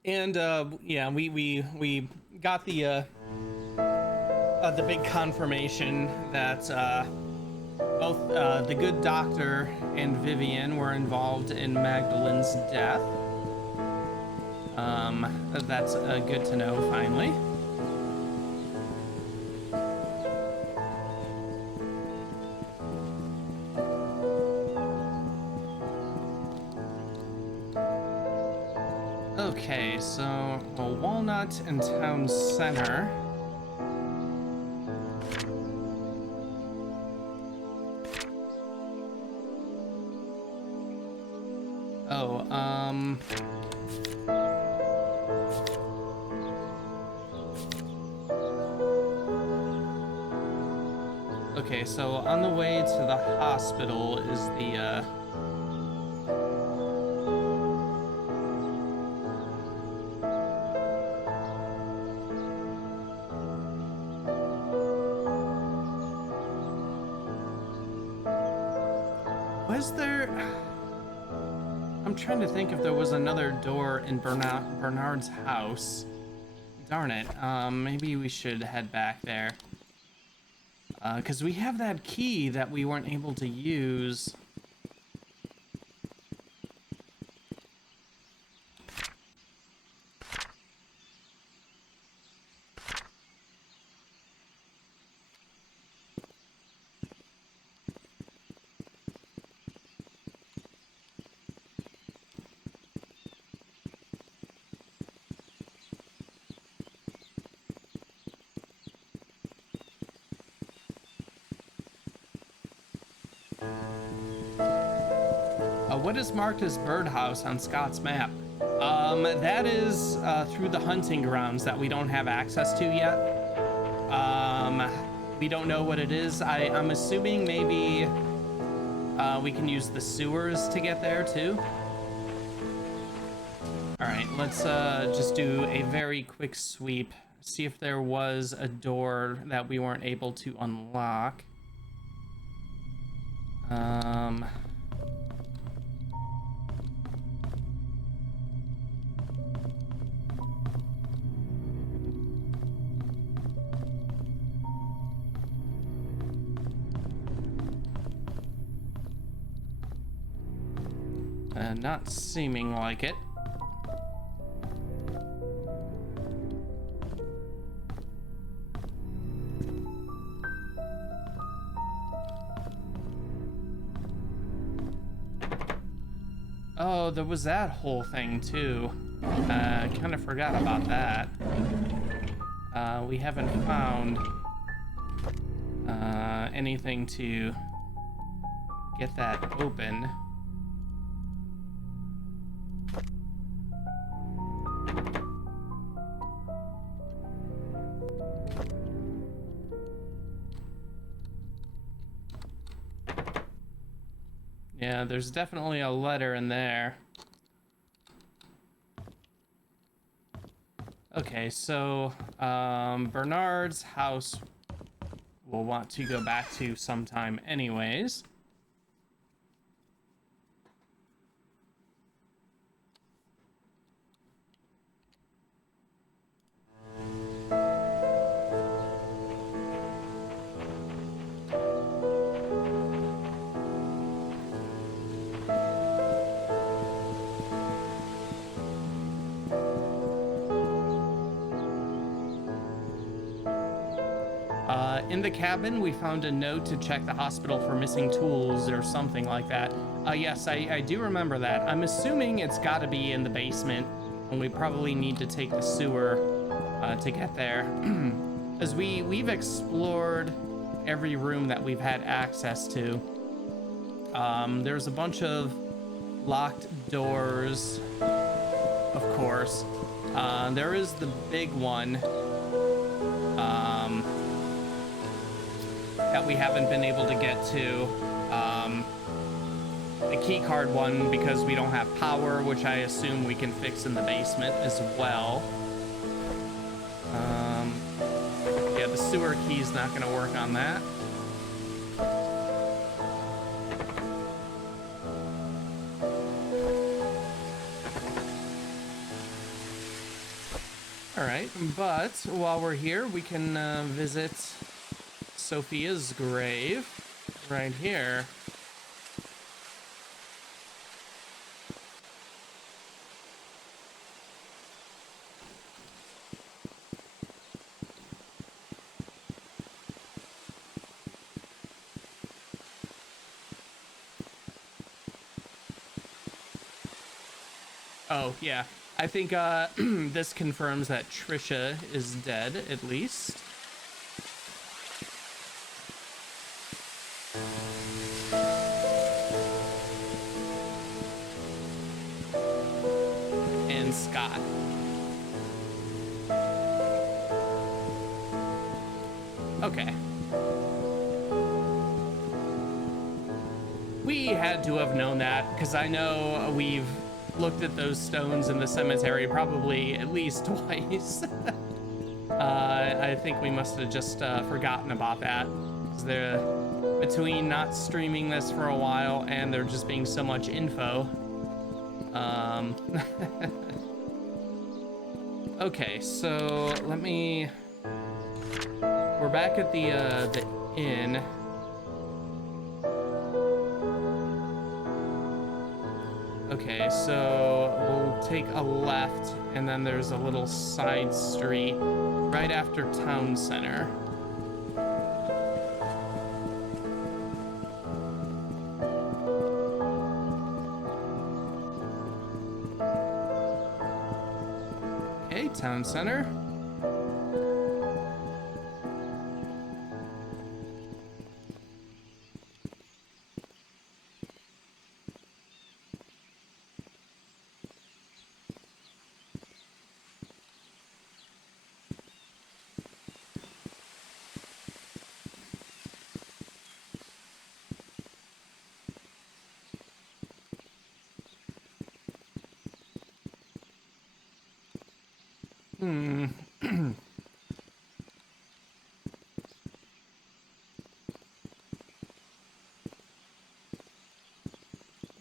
And yeah, we got the big confirmation that both the good doctor and Vivian were involved in Magdalene's death. That's good to know, finally. Okay, so Walnut and Town Center. Okay, so on the way to the hospital is the Was there... I'm trying to think if there was another door in Bernard's house. Darn it. Maybe we should head back there. Because we have that key that we weren't able to use. What is marked as birdhouse on Scott's map? That is through the hunting grounds that we don't have access to yet. We don't know what it is. I'm assuming maybe we can use the sewers to get there too. All right, let's just do a very quick sweep. See if there was a door that we weren't able to unlock. Not seeming like it. Oh, there was that whole thing too. Kind of forgot about that. We haven't found anything to get that open. Yeah, there's definitely a letter in there. Okay, so Bernard's house we'll want to go back to sometime anyways. In the cabin, we found a note to check the hospital for missing tools or something like that. Yes, I do remember that. I'm assuming it's got to be in the basement, and we probably need to take the sewer to get there. As we've explored every room that we've had access to. There's a bunch of locked doors, of course. There is the big one. That we haven't been able to get to. The key card one because we don't have power, which I assume we can fix in the basement as well. Yeah, the sewer key's not gonna work on that. All right, but while we're here, we can visit Sophia's grave right here. Oh, yeah. I think this confirms that Trisha is dead, at least. And Scott. Okay. We had to have known that, because I know we've looked at those stones in the cemetery probably at least twice. I think we must have just forgotten about that. between not streaming this for a while and there just being so much info. Okay, so let me... We're back at the inn. Okay, so we'll take a left, and then there's a little side street right after town center. Okay, town center.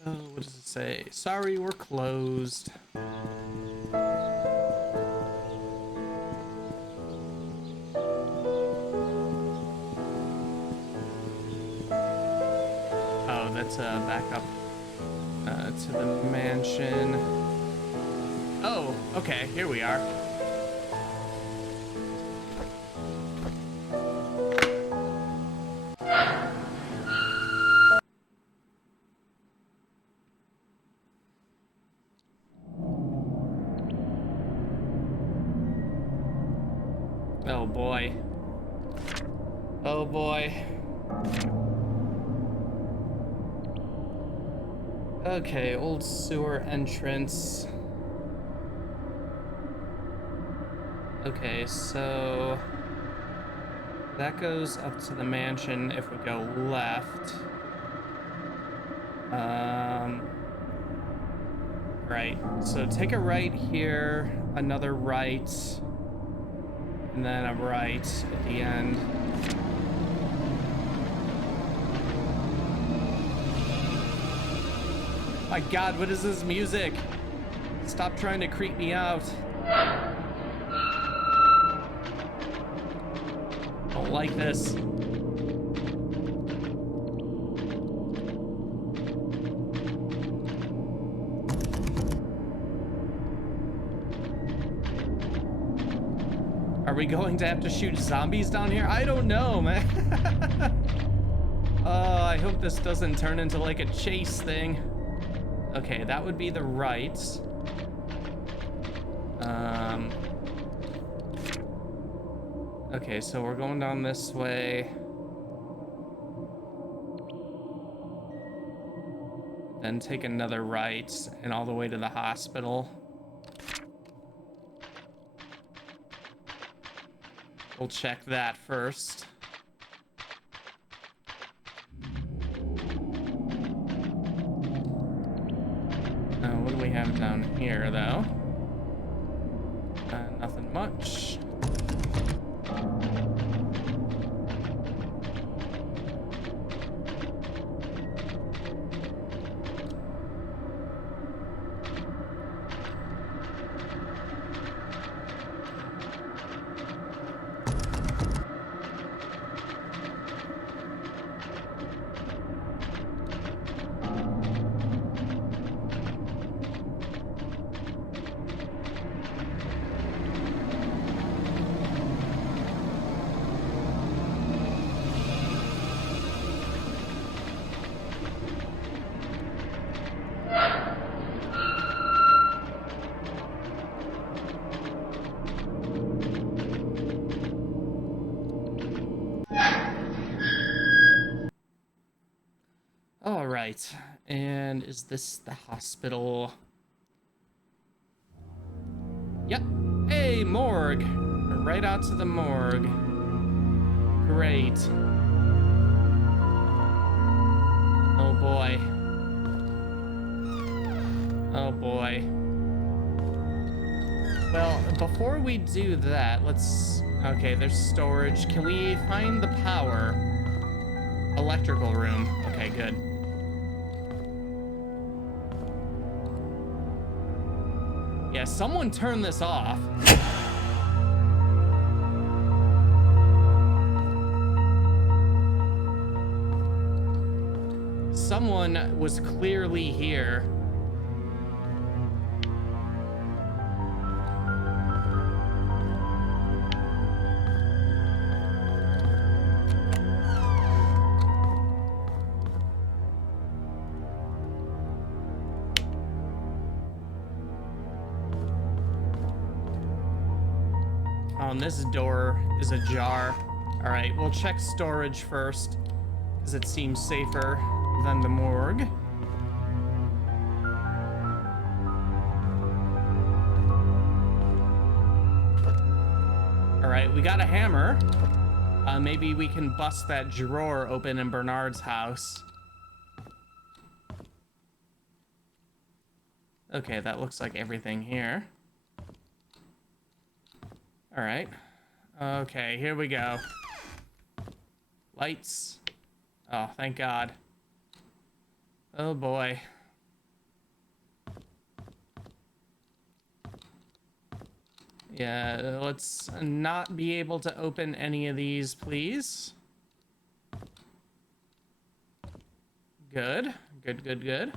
Oh, what does it say? Sorry, we're closed. Oh, that's back up to the mansion. Oh, okay, here we are. Oh boy. Oh boy. Okay, old sewer entrance. Okay, so that goes up to the mansion if we go left. Right, so take a right here, another right, and then a right at the end. My God, what is this music? Stop trying to creep me out. Don't like this. Are we going to have to shoot zombies down here? I don't know, man. I hope this doesn't turn into like a chase thing. Okay, that would be the right. Okay, so we're going down this way. Then take another right and all the way to the hospital. We'll check that first. What do we have down here, though? Nothing much. Right, and is this the hospital? Yep. Hey, morgue. Right out to the morgue. Great. Oh boy. Oh boy. Well, before we do that, let's... Okay, there's storage. Can we find the power? Electrical room. Okay, good. Yeah, someone turn this off. Someone was clearly here. Oh, and this door is ajar. All right, we'll check storage first, because it seems safer than the morgue. All right, we got a hammer. Maybe we can bust that drawer open in Bernard's house. Okay, that looks like everything here. All right. Okay, here we go. Lights. Oh, thank God. Oh boy. Yeah, let's not be able to open any of these, please. Good. Good, good, good.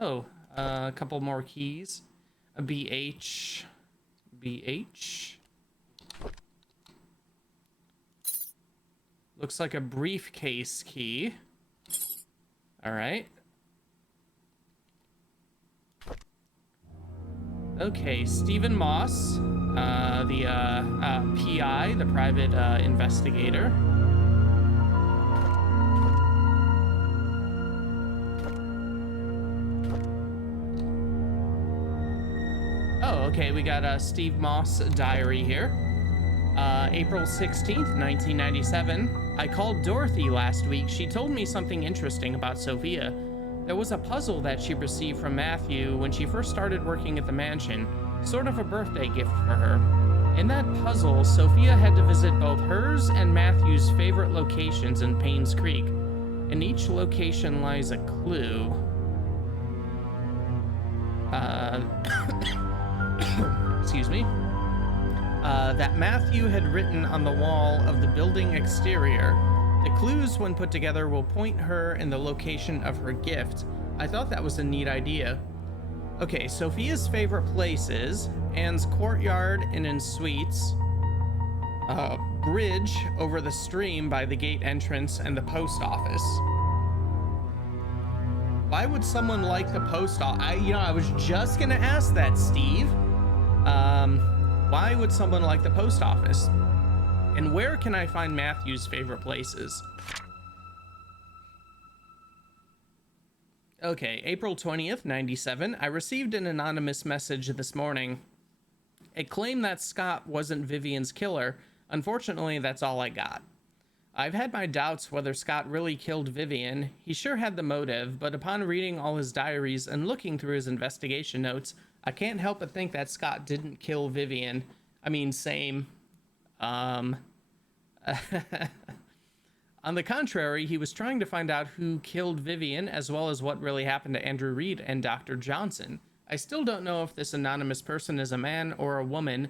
Oh, a couple more keys. A BH. BH. Looks like a briefcase key. All right. Okay, Stephen Moss, the PI, the private investigator. Oh, okay, we got Steve Moss' diary here. April 16th, 1997. I called Dorothy last week. She told me something interesting about Sophia. There was a puzzle that she received from Matthew when she first started working at the mansion, sort of a birthday gift for her. In that puzzle, Sophia had to visit both hers and Matthew's favorite locations in Painscreek. In each location lies a clue. Excuse me. That Matthew had written on the wall of the building exterior. The clues, when put together, will point her in the location of her gift. I thought that was a neat idea. Okay, Sophia's favorite places: Anne's courtyard and in suites, bridge over the stream by the gate entrance, and the post office. Why would someone like the post office? I was just gonna ask that, Steve. Why would someone like the post office? And where can I find Matthew's favorite places? Okay, April 20th, 97. I received an anonymous message this morning. It claimed that Scott wasn't Vivian's killer. Unfortunately, that's all I got. I've had my doubts whether Scott really killed Vivian. He sure had the motive, but upon reading all his diaries and looking through his investigation notes, I can't help but think that Scott didn't kill Vivian. I mean, same. On the contrary, he was trying to find out who killed Vivian, as well as what really happened to Andrew Reed and Dr. Johnson. I still don't know if this anonymous person is a man or a woman,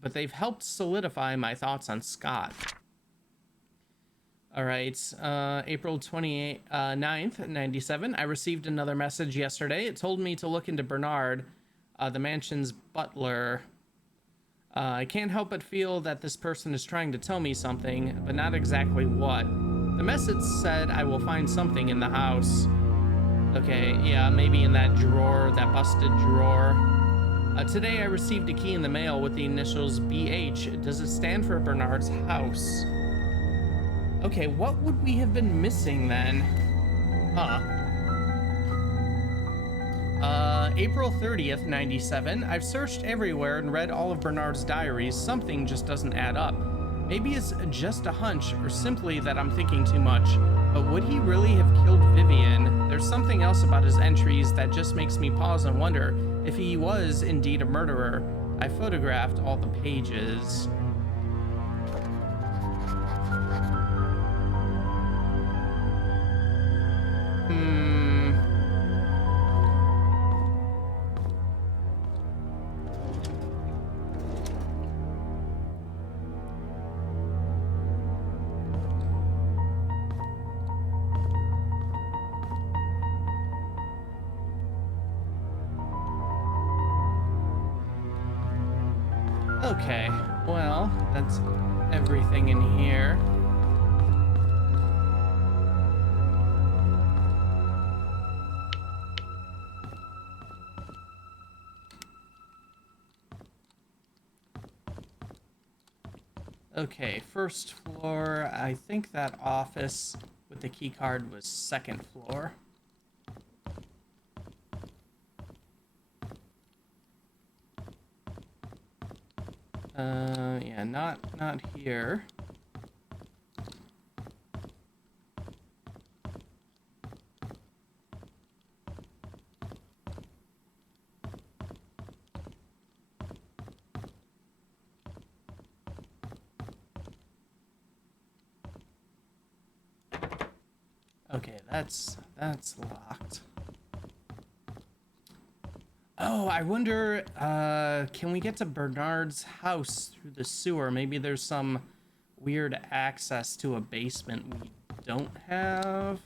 but they've helped solidify my thoughts on Scott. All right, April 29th, 97. I received another message yesterday. It told me to look into Bernard, the mansion's butler. I can't help but feel that this person is trying to tell me something, but not exactly what. The message said I will find something in the house. Okay, yeah, maybe in that drawer, that busted drawer. Today I received a key in the mail with the initials BH. Does it stand for Bernard's house? Okay, what would we have been missing then? April 30th, 97. I've searched everywhere and read all of Bernard's diaries. Something just doesn't add up. Maybe it's just a hunch, or simply that I'm thinking too much. But would he really have killed Vivian? There's something else about his entries that just makes me pause and wonder if he was indeed a murderer. I photographed all the pages. Okay, well, that's everything in here. Okay, first floor. I think that office with the key card was second floor. Yeah, not here. Okay, that's locked. Oh, I wonder, can we get to Bernard's house through the sewer? Maybe there's some weird access to a basement we don't have.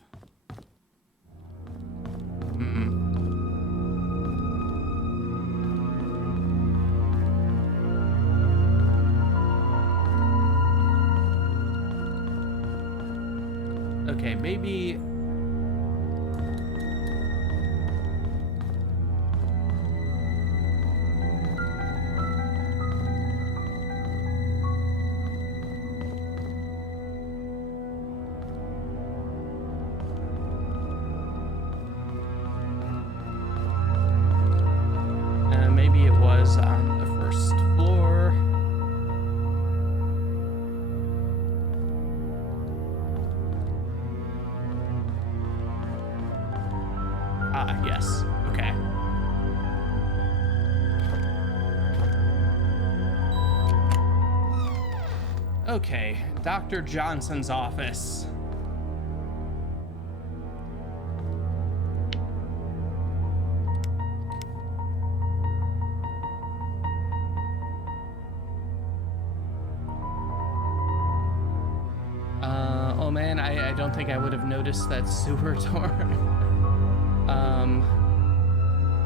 Okay, maybe... maybe it was on the first floor. Ah, yes. Okay. Okay, Dr. Johnson's office. Oh man, I don't think I would have noticed that sewer door.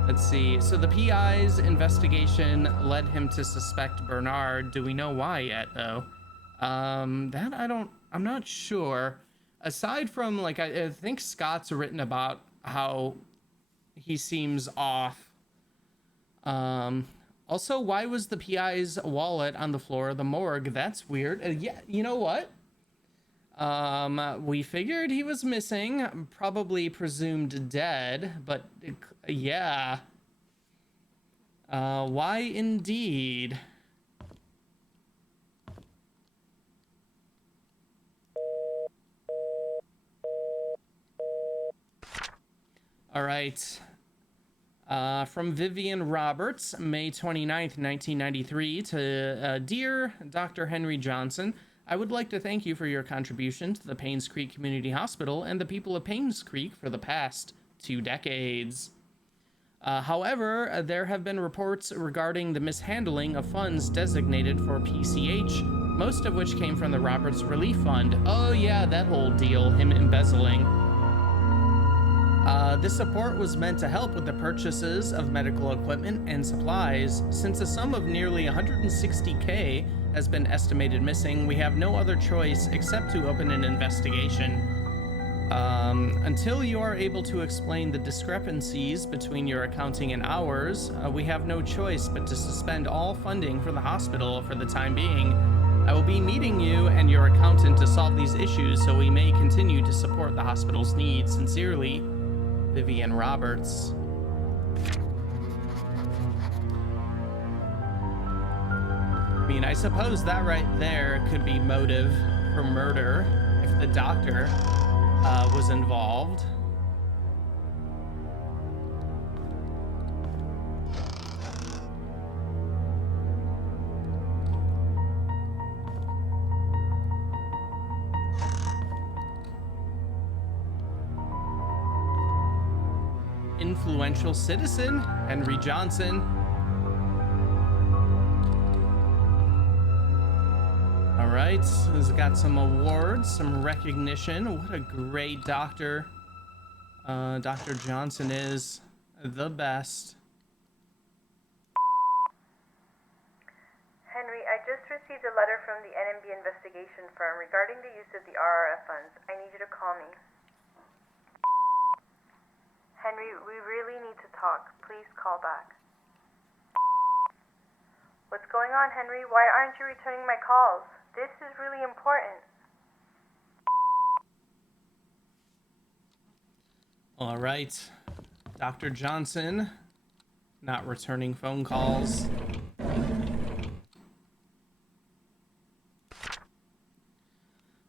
Let's see. So the PI's investigation led him to suspect Bernard. Do we know why yet, though? I'm not sure. Aside from, like, I think Scott's written about how he seems off. Also, why was the PI's wallet on the floor of the morgue? That's weird. Yeah, you know what? We figured he was missing, probably presumed dead, but yeah. Why indeed? All right. From Vivian Roberts, May 29th, 1993, to Dear Dr. Henry Johnson, I would like to thank you for your contribution to the Painscreek Community Hospital and the people of Painscreek for the past 2 decades. However, there have been reports regarding the mishandling of funds designated for PCH, most of which came from the Roberts Relief Fund. Oh yeah, that whole deal, him embezzling. This support was meant to help with the purchases of medical equipment and supplies. Since a sum of nearly $160K has been estimated missing, we have no other choice except to open an investigation. Until you are able to explain the discrepancies between your accounting and ours, we have no choice but to suspend all funding for the hospital for the time being. I will be meeting you and your accountant to solve these issues so we may continue to support the hospital's needs. Sincerely, Vivian Roberts. I mean, I suppose that right there could be motive for murder if the doctor was involved. influential citizen, Henry Johnson. All right, he's got some awards, some recognition. What a great doctor. Dr. Johnson is the best. Henry, I just received a letter from the NMB investigation firm regarding the use of the RRF funds. I need you to call me. Henry, we really need to talk. Please call back. What's going on, Henry? Why aren't you returning my calls? This is really important. All right, Dr. Johnson, not returning phone calls.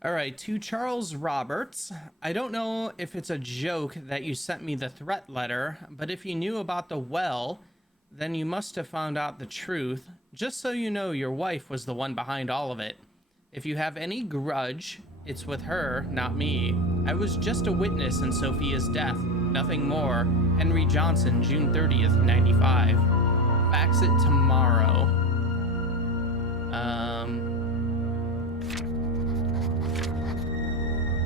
All right, to Charles Roberts. I don't know if it's a joke that you sent me the threat letter, but if you knew about the well, then you must have found out the truth. Just so you know, your wife was the one behind all of it. If you have any grudge, it's with her, not me. I was just a witness in Sophia's death, nothing more. Henry Johnson, June 30th, 95. Fax it tomorrow.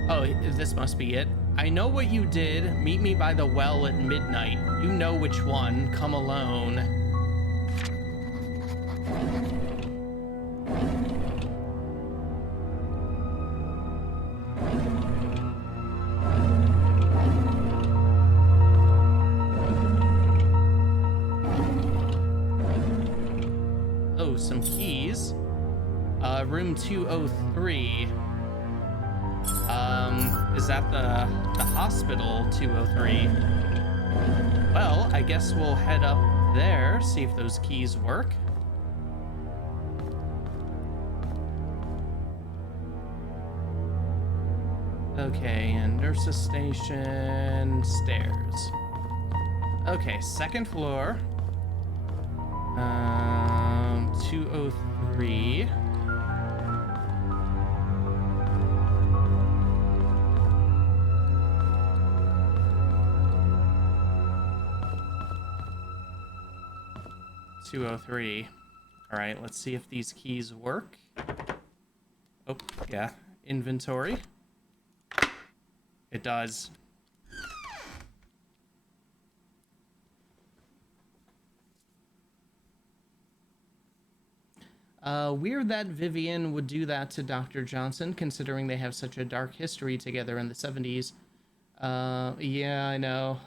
Oh, this must be it. I know what you did. Meet me by the well at midnight. You know which one. Come alone. Oh, some keys. Room 203. Is that the hospital 203? Well, I guess we'll head up there, see if those keys work. Okay, and nurse's station, stairs. Okay, second floor. 203. All right, let's see if these keys work. Oh, yeah, inventory. It does. Weird that Vivian would do that to Dr. Johnson, considering they have such a dark history together in the 70s. Yeah, I know.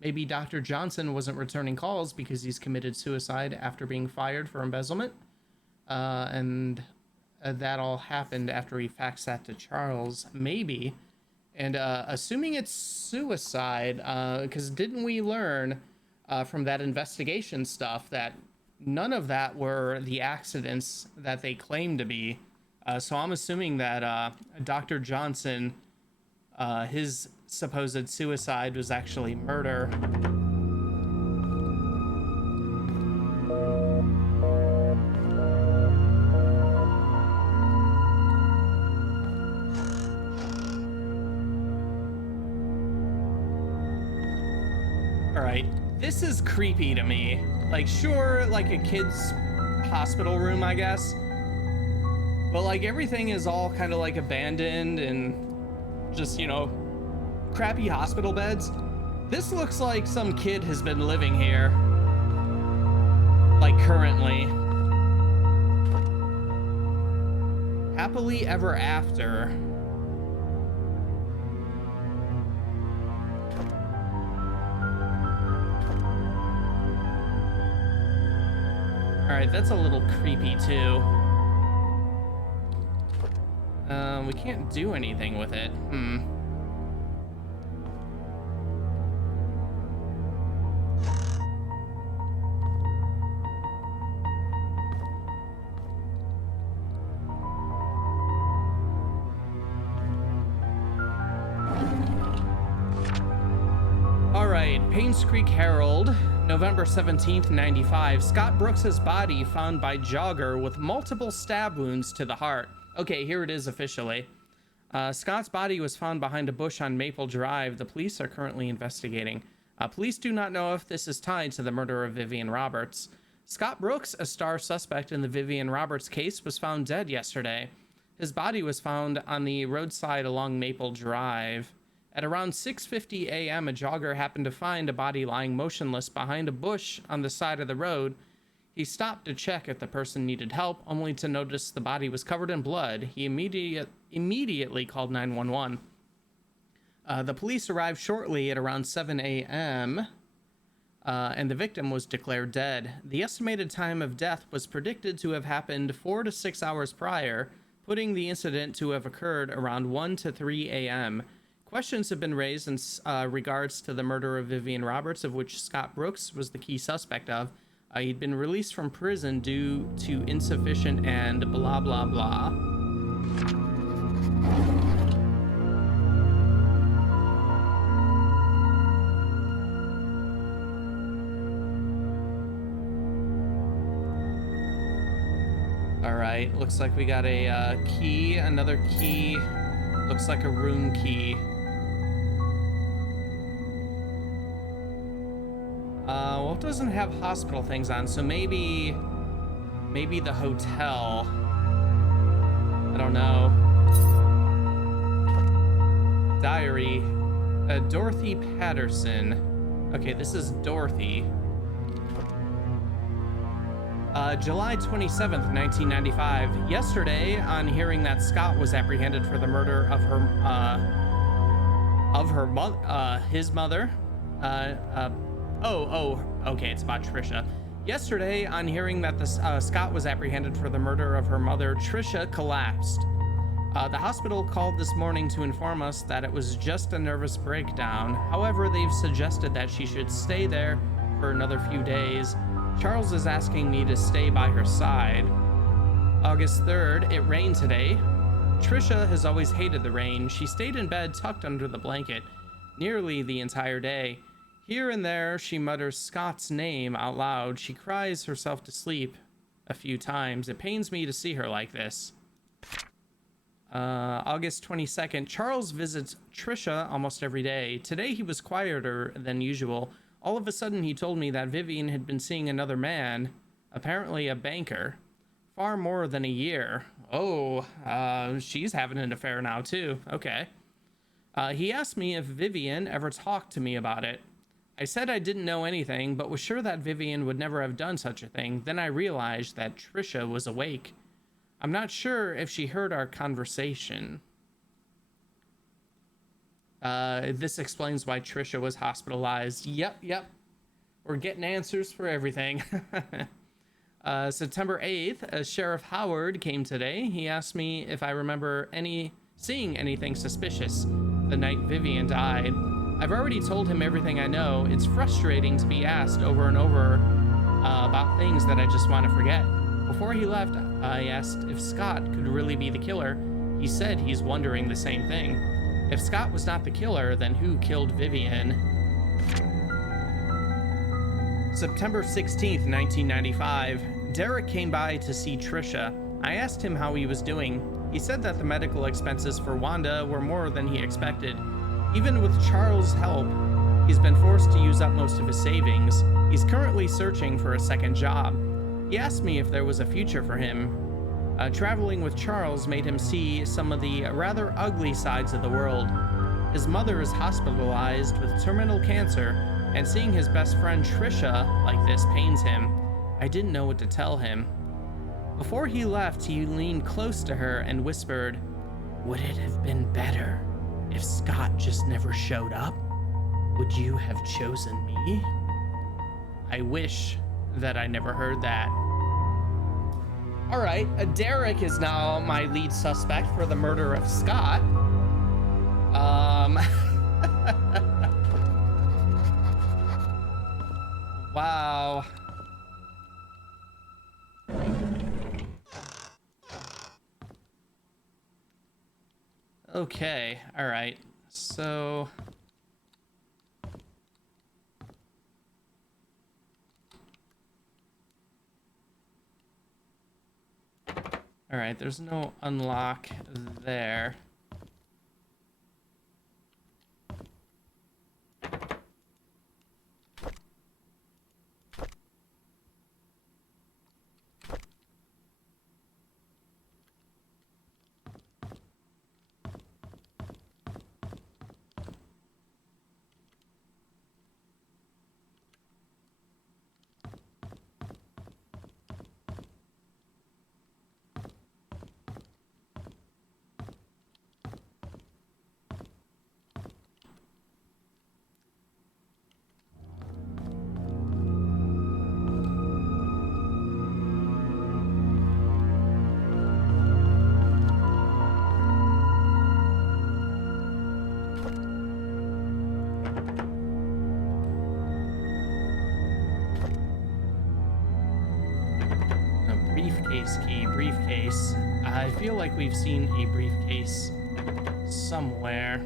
Maybe Dr. Johnson wasn't returning calls because he's committed suicide after being fired for embezzlement. And that all happened after he faxed that to Charles, maybe. And assuming it's suicide, because didn't we learn from that investigation stuff that none of that were the accidents that they claimed to be? So I'm assuming that Dr. Johnson, his supposed suicide was actually murder. All right, this is creepy to me. Like, sure, like a kid's hospital room, I guess, but like everything is all kind of like abandoned and just, you know, crappy hospital beds. This looks like some kid has been living here, like currently. Happily ever after. All right, that's a little creepy too. We can't do anything with it. Painscreek Herald, November 17th, 95. Scott Brooks's body found by jogger with multiple stab wounds to the heart. Okay, here it is officially. Scott's body was found behind a bush on Maple Drive. The police are currently investigating. Police do not know if this is tied to the murder of Vivian Roberts. Scott Brooks, a star suspect in the Vivian Roberts case, was found dead yesterday. His body was found on the roadside along Maple Drive. At around 6:50 a.m., a jogger happened to find a body lying motionless behind a bush on the side of the road. He stopped to check if the person needed help, only to notice the body was covered in blood. He immediately called 911. The police arrived shortly at around 7 a.m., and the victim was declared dead. The estimated time of death was predicted to have happened 4 to 6 hours prior, putting the incident to have occurred around 1 to 3 a.m. Questions have been raised in regards to the murder of Vivian Roberts, of which Scott Brooks was the key suspect of. He'd been released from prison due to insufficient and blah, blah, blah. All right, looks like we got a key, another key. Looks like a room key. Well, it doesn't have hospital things on, so maybe the hotel. I don't know. Diary. Dorothy Patterson. Okay, this is Dorothy. July 27th, 1995. Yesterday, on hearing that Scott was apprehended for the murder of his mother. Okay, it's about Trisha. Yesterday, on hearing that Scott was apprehended for the murder of her mother, Trisha collapsed. The hospital called this morning to inform us that it was just a nervous breakdown. However, they've suggested that she should stay there for another few days. Charles is asking me to stay by her side. August 3rd, it rained today. Trisha has always hated the rain. She stayed in bed tucked under the blanket nearly the entire day. Here and there, she mutters Scott's name out loud. She cries herself to sleep a few times. It pains me to see her like this. August 22nd, Charles visits Trisha almost every day. Today, he was quieter than usual. All of a sudden, he told me that Vivian had been seeing another man, apparently a banker, far more than a year. Oh, she's having an affair now, too. Okay. He asked me if Vivian ever talked to me about it. I said I didn't know anything, but was sure that Vivian would never have done such a thing. Then I realized that Trisha was awake. I'm not sure if she heard our conversation. This explains why Trisha was hospitalized. Yep. We're getting answers for everything. September 8th, Sheriff Howard came today. He asked me if I remember seeing anything suspicious the night Vivian died. I've already told him everything I know. It's frustrating to be asked over and over about things that I just want to forget. Before he left, I asked if Scott could really be the killer. He said he's wondering the same thing. If Scott was not the killer, then who killed Vivian? September 16th, 1995. Derek came by to see Trisha. I asked him how he was doing. He said that the medical expenses for Wanda were more than he expected. Even with Charles' help, he's been forced to use up most of his savings. He's currently searching for a second job. He asked me if there was a future for him. Traveling with Charles made him see some of the rather ugly sides of the world. His mother is hospitalized with terminal cancer, and seeing his best friend Trisha like this pains him. I didn't know what to tell him. Before he left, he leaned close to her and whispered, "Would it have been better if Scott just never showed up? Would you have chosen me?" I wish that I never heard that. All right, Derek is now my lead suspect for the murder of Scott. Wow. Okay, all right. So all right, there's no unlock there. briefcase key. Briefcase. I feel like we've seen a briefcase somewhere.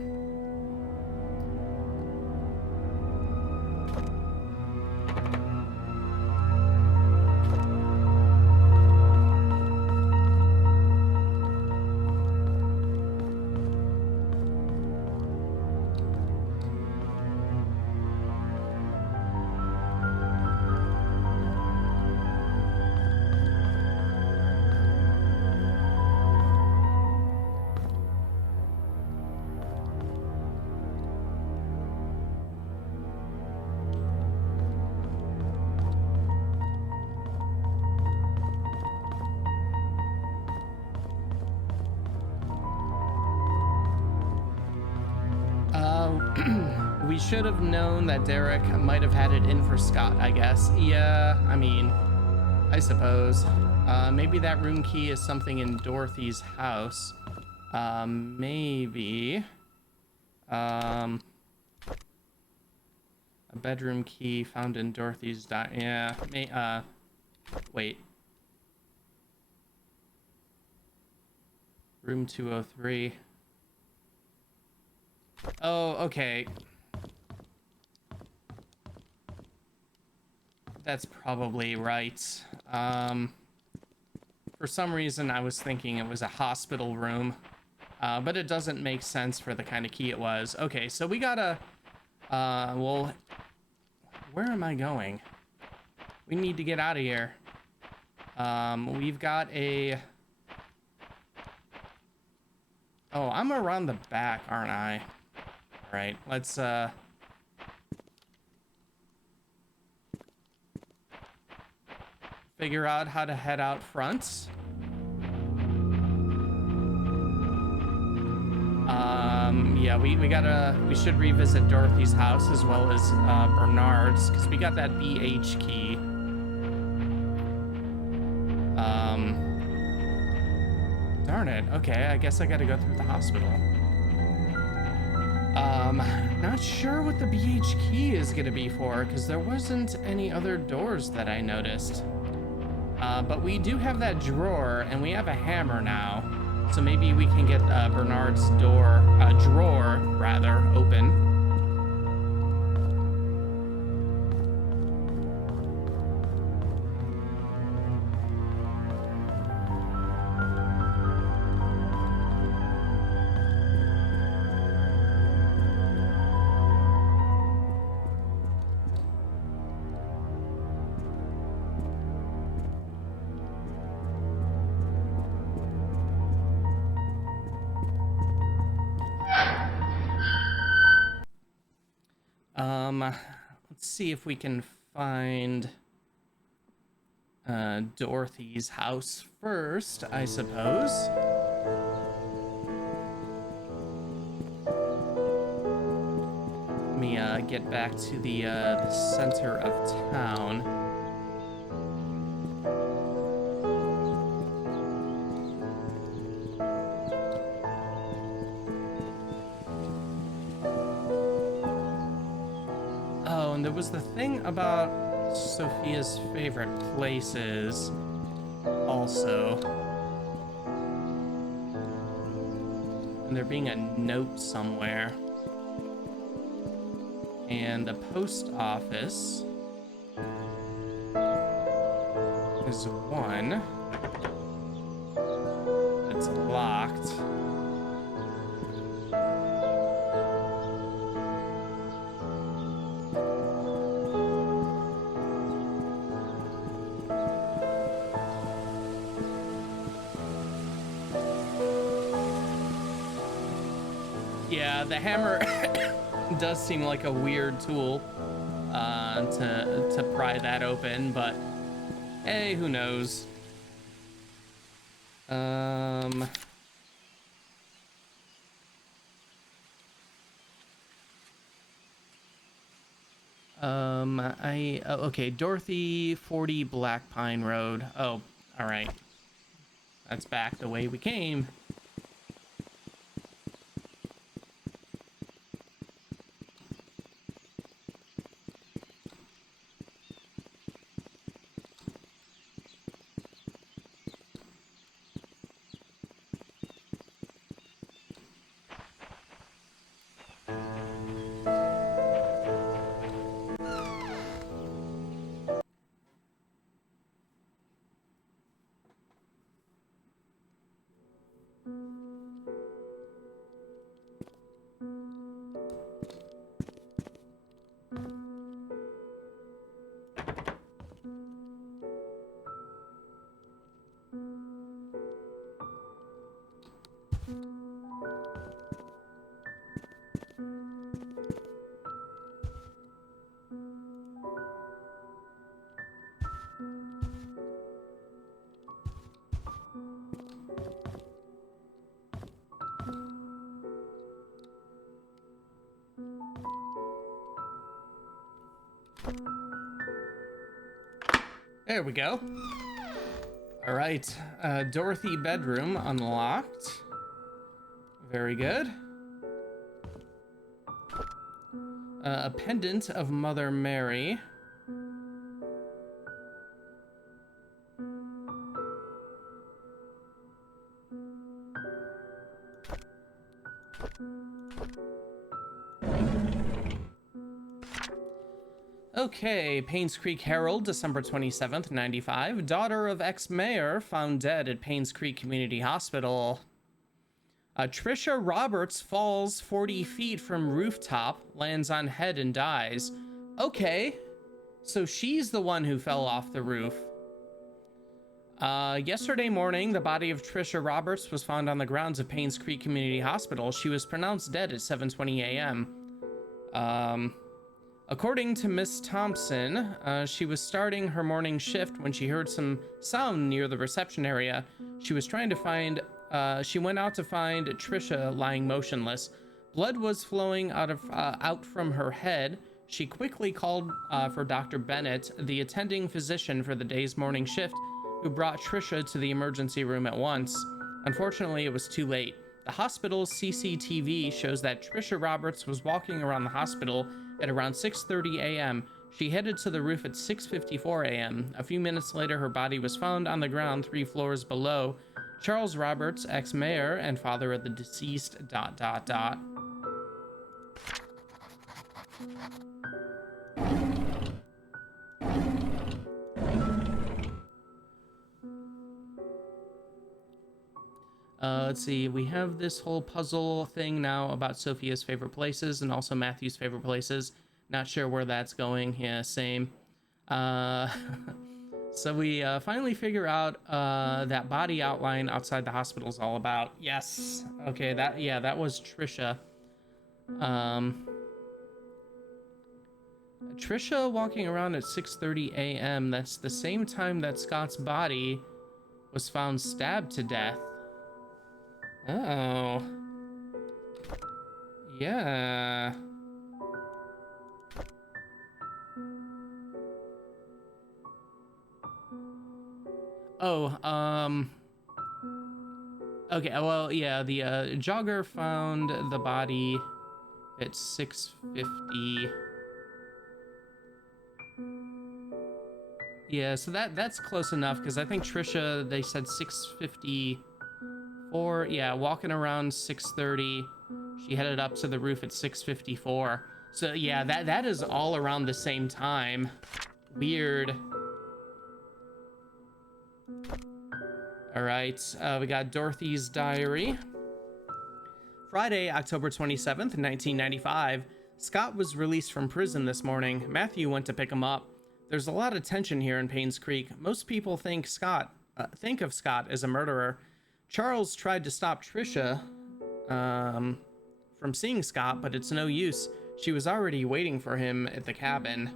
We should have known that Derek might have had it in for Scott, I guess. Yeah, I mean, I suppose. Maybe that room key is something in Dorothy's house. Maybe. A bedroom key found in Dorothy's yeah, wait. Room 203. Oh, okay. That's probably right. For some reason, I was thinking it was a hospital room, but it doesn't make sense for the kind of key it was. Okay, so we gotta, well, where am I going? We need to get out of here. We've got a, oh, I'm around the back, aren't I? All right, let's, figure out how to head out front. Yeah, we should revisit Dorothy's house as well as Bernard's, because we got that BH key. Darn it. Okay, I guess I gotta go through the hospital. Not sure what the BH key is gonna be for, because there wasn't any other doors that I noticed. But we do have that drawer, and we have a hammer now. So maybe we can get Bernard's drawer, rather, open. Let's see if we can find Dorothy's house first, I suppose. Let me get back to the center of town. There was the thing about Sophia's favorite places also. And there being a note somewhere. And the post office is one that's locked. Yeah, the hammer does seem like a weird tool to pry that open, but hey, who knows? Okay, Dorothy 40 Black Pine Road. Oh, all right. That's back the way we came. There we go. All right, Dorothy bedroom unlocked. Very good. A pendant of Mother Mary. Okay, Painscreek Herald, December 27th, 95. Daughter of ex-mayor found dead at Painscreek Community Hospital. Trisha Roberts falls 40 feet from rooftop, lands on head and dies. Okay, so she's the one who fell off the roof. Yesterday morning, the body of Trisha Roberts was found on the grounds of Painscreek Community Hospital. She was pronounced dead at 7:20 a.m. According to Miss Thompson, she was starting her morning shift when she heard some sound near the reception area. She was trying to find, she went out to find Trisha lying motionless. Blood was flowing out from her head. She quickly called for Dr. Bennett, the attending physician for the day's morning shift, who brought Trisha to the emergency room at once. Unfortunately, it was too late. The hospital's CCTV shows that Trisha Roberts was walking around the hospital at around 6:30 a.m. She headed to the roof at 6:54 a.m. A few minutes later, her body was found on the ground 3 floors below. Charles Roberts, ex-mayor and father of the deceased... Let's see, we have this whole puzzle thing now about Sophia's favorite places and also Matthew's favorite places. Not sure where that's going. Yeah, same. So we finally figure out that body outline outside the hospital is all about. Yes. Okay, that was Trisha. Trisha walking around at 6:30 a.m. That's the same time that Scott's body was found stabbed to death. Oh. Yeah. Oh, okay, well, yeah, the jogger found the body at 6:50. Yeah, so that's close enough, because I think Trisha, they said 6:54. Yeah, walking around 6:30. She headed up to the roof at 6:54. So yeah, that is all around the same time. Weird. All right, we got Dorothy's diary. Friday, October 27th, 1995. Scott was released from prison this morning. Matthew went to pick him up. There's a lot of tension here in Painscreek. Most people think of Scott as a murderer. Charles tried to stop Trisha from seeing Scott, but it's no use. She was already waiting for him at the cabin.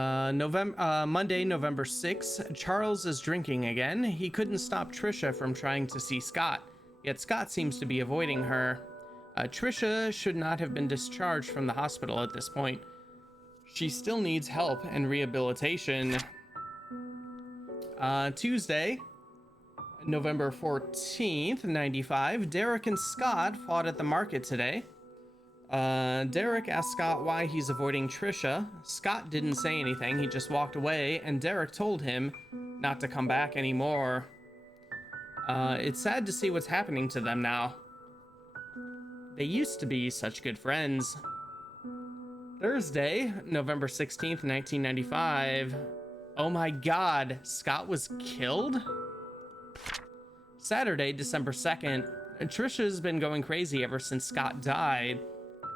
Monday, November 6th, Charles is drinking again. He couldn't stop Trisha from trying to see Scott, yet Scott seems to be avoiding her. Trisha should not have been discharged from the hospital at this point. She still needs help and rehabilitation. Tuesday, November 14th, 95, Derek and Scott fought at the market today. Derek asked Scott why he's avoiding Trisha. Scott didn't say anything, he just walked away, and Derek told him not to come back anymore. It's sad to see what's happening to them now. They used to be such good friends. Thursday, November 16th, 1995. Oh my god, Scott was killed? Saturday, December 2nd. Trisha's been going crazy ever since Scott died.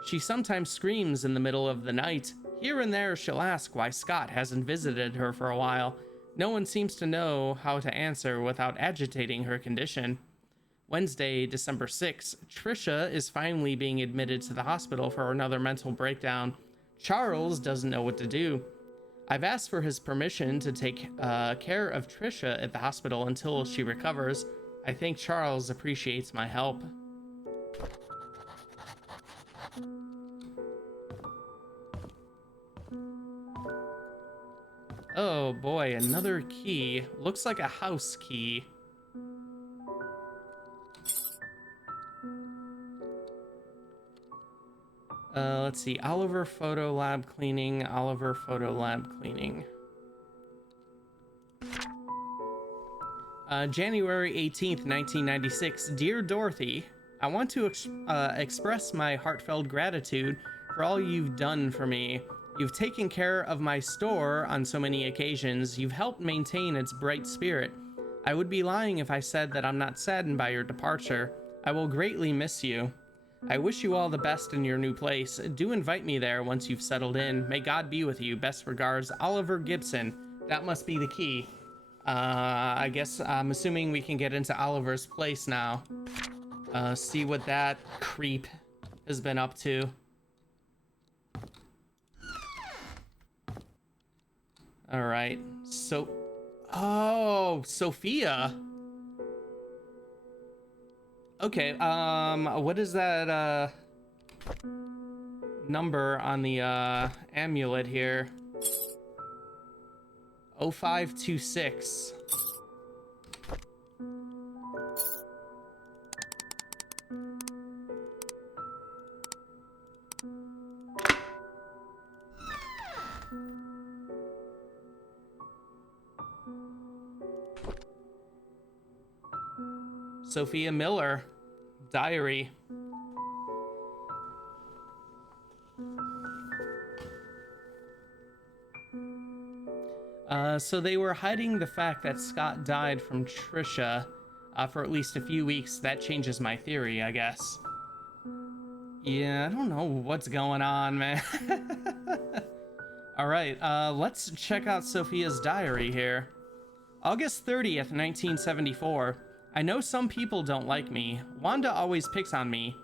She sometimes screams in the middle of the night. Here and there, she'll ask why Scott hasn't visited her for a while. No one seems to know how to answer without agitating her condition. Wednesday, December 6th, Trisha is finally being admitted to the hospital for another mental breakdown. Charles doesn't know what to do. I've asked for his permission to take care of Trisha at the hospital until she recovers. I think Charles appreciates my help. Oh boy, another key. Looks like a house key. Let's see. Oliver Photo Lab cleaning. Oliver Photo Lab cleaning. January 18th, 1996. Dear Dorothy, I want to express my heartfelt gratitude for all you've done for me. You've taken care of my store on so many occasions. You've helped maintain its bright spirit. I would be lying if I said that I'm not saddened by your departure. I will greatly miss you. I wish you all the best in your new place. Do invite me there once you've settled in. May God be with you. Best regards, Oliver Gibson. That must be the key. I guess I'm assuming we can get into Oliver's place now. See what that creep has been up to. All right. So, oh, Sophia. Okay. What is that number on the amulet here? 0526. Sophia Miller, diary. So they were hiding the fact that Scott died from Trisha for at least a few weeks. That changes my theory, I guess. Yeah, I don't know what's going on, man. All right, let's check out Sophia's diary here. August 30th, 1974. I know some people don't like me. Wanda always picks on me.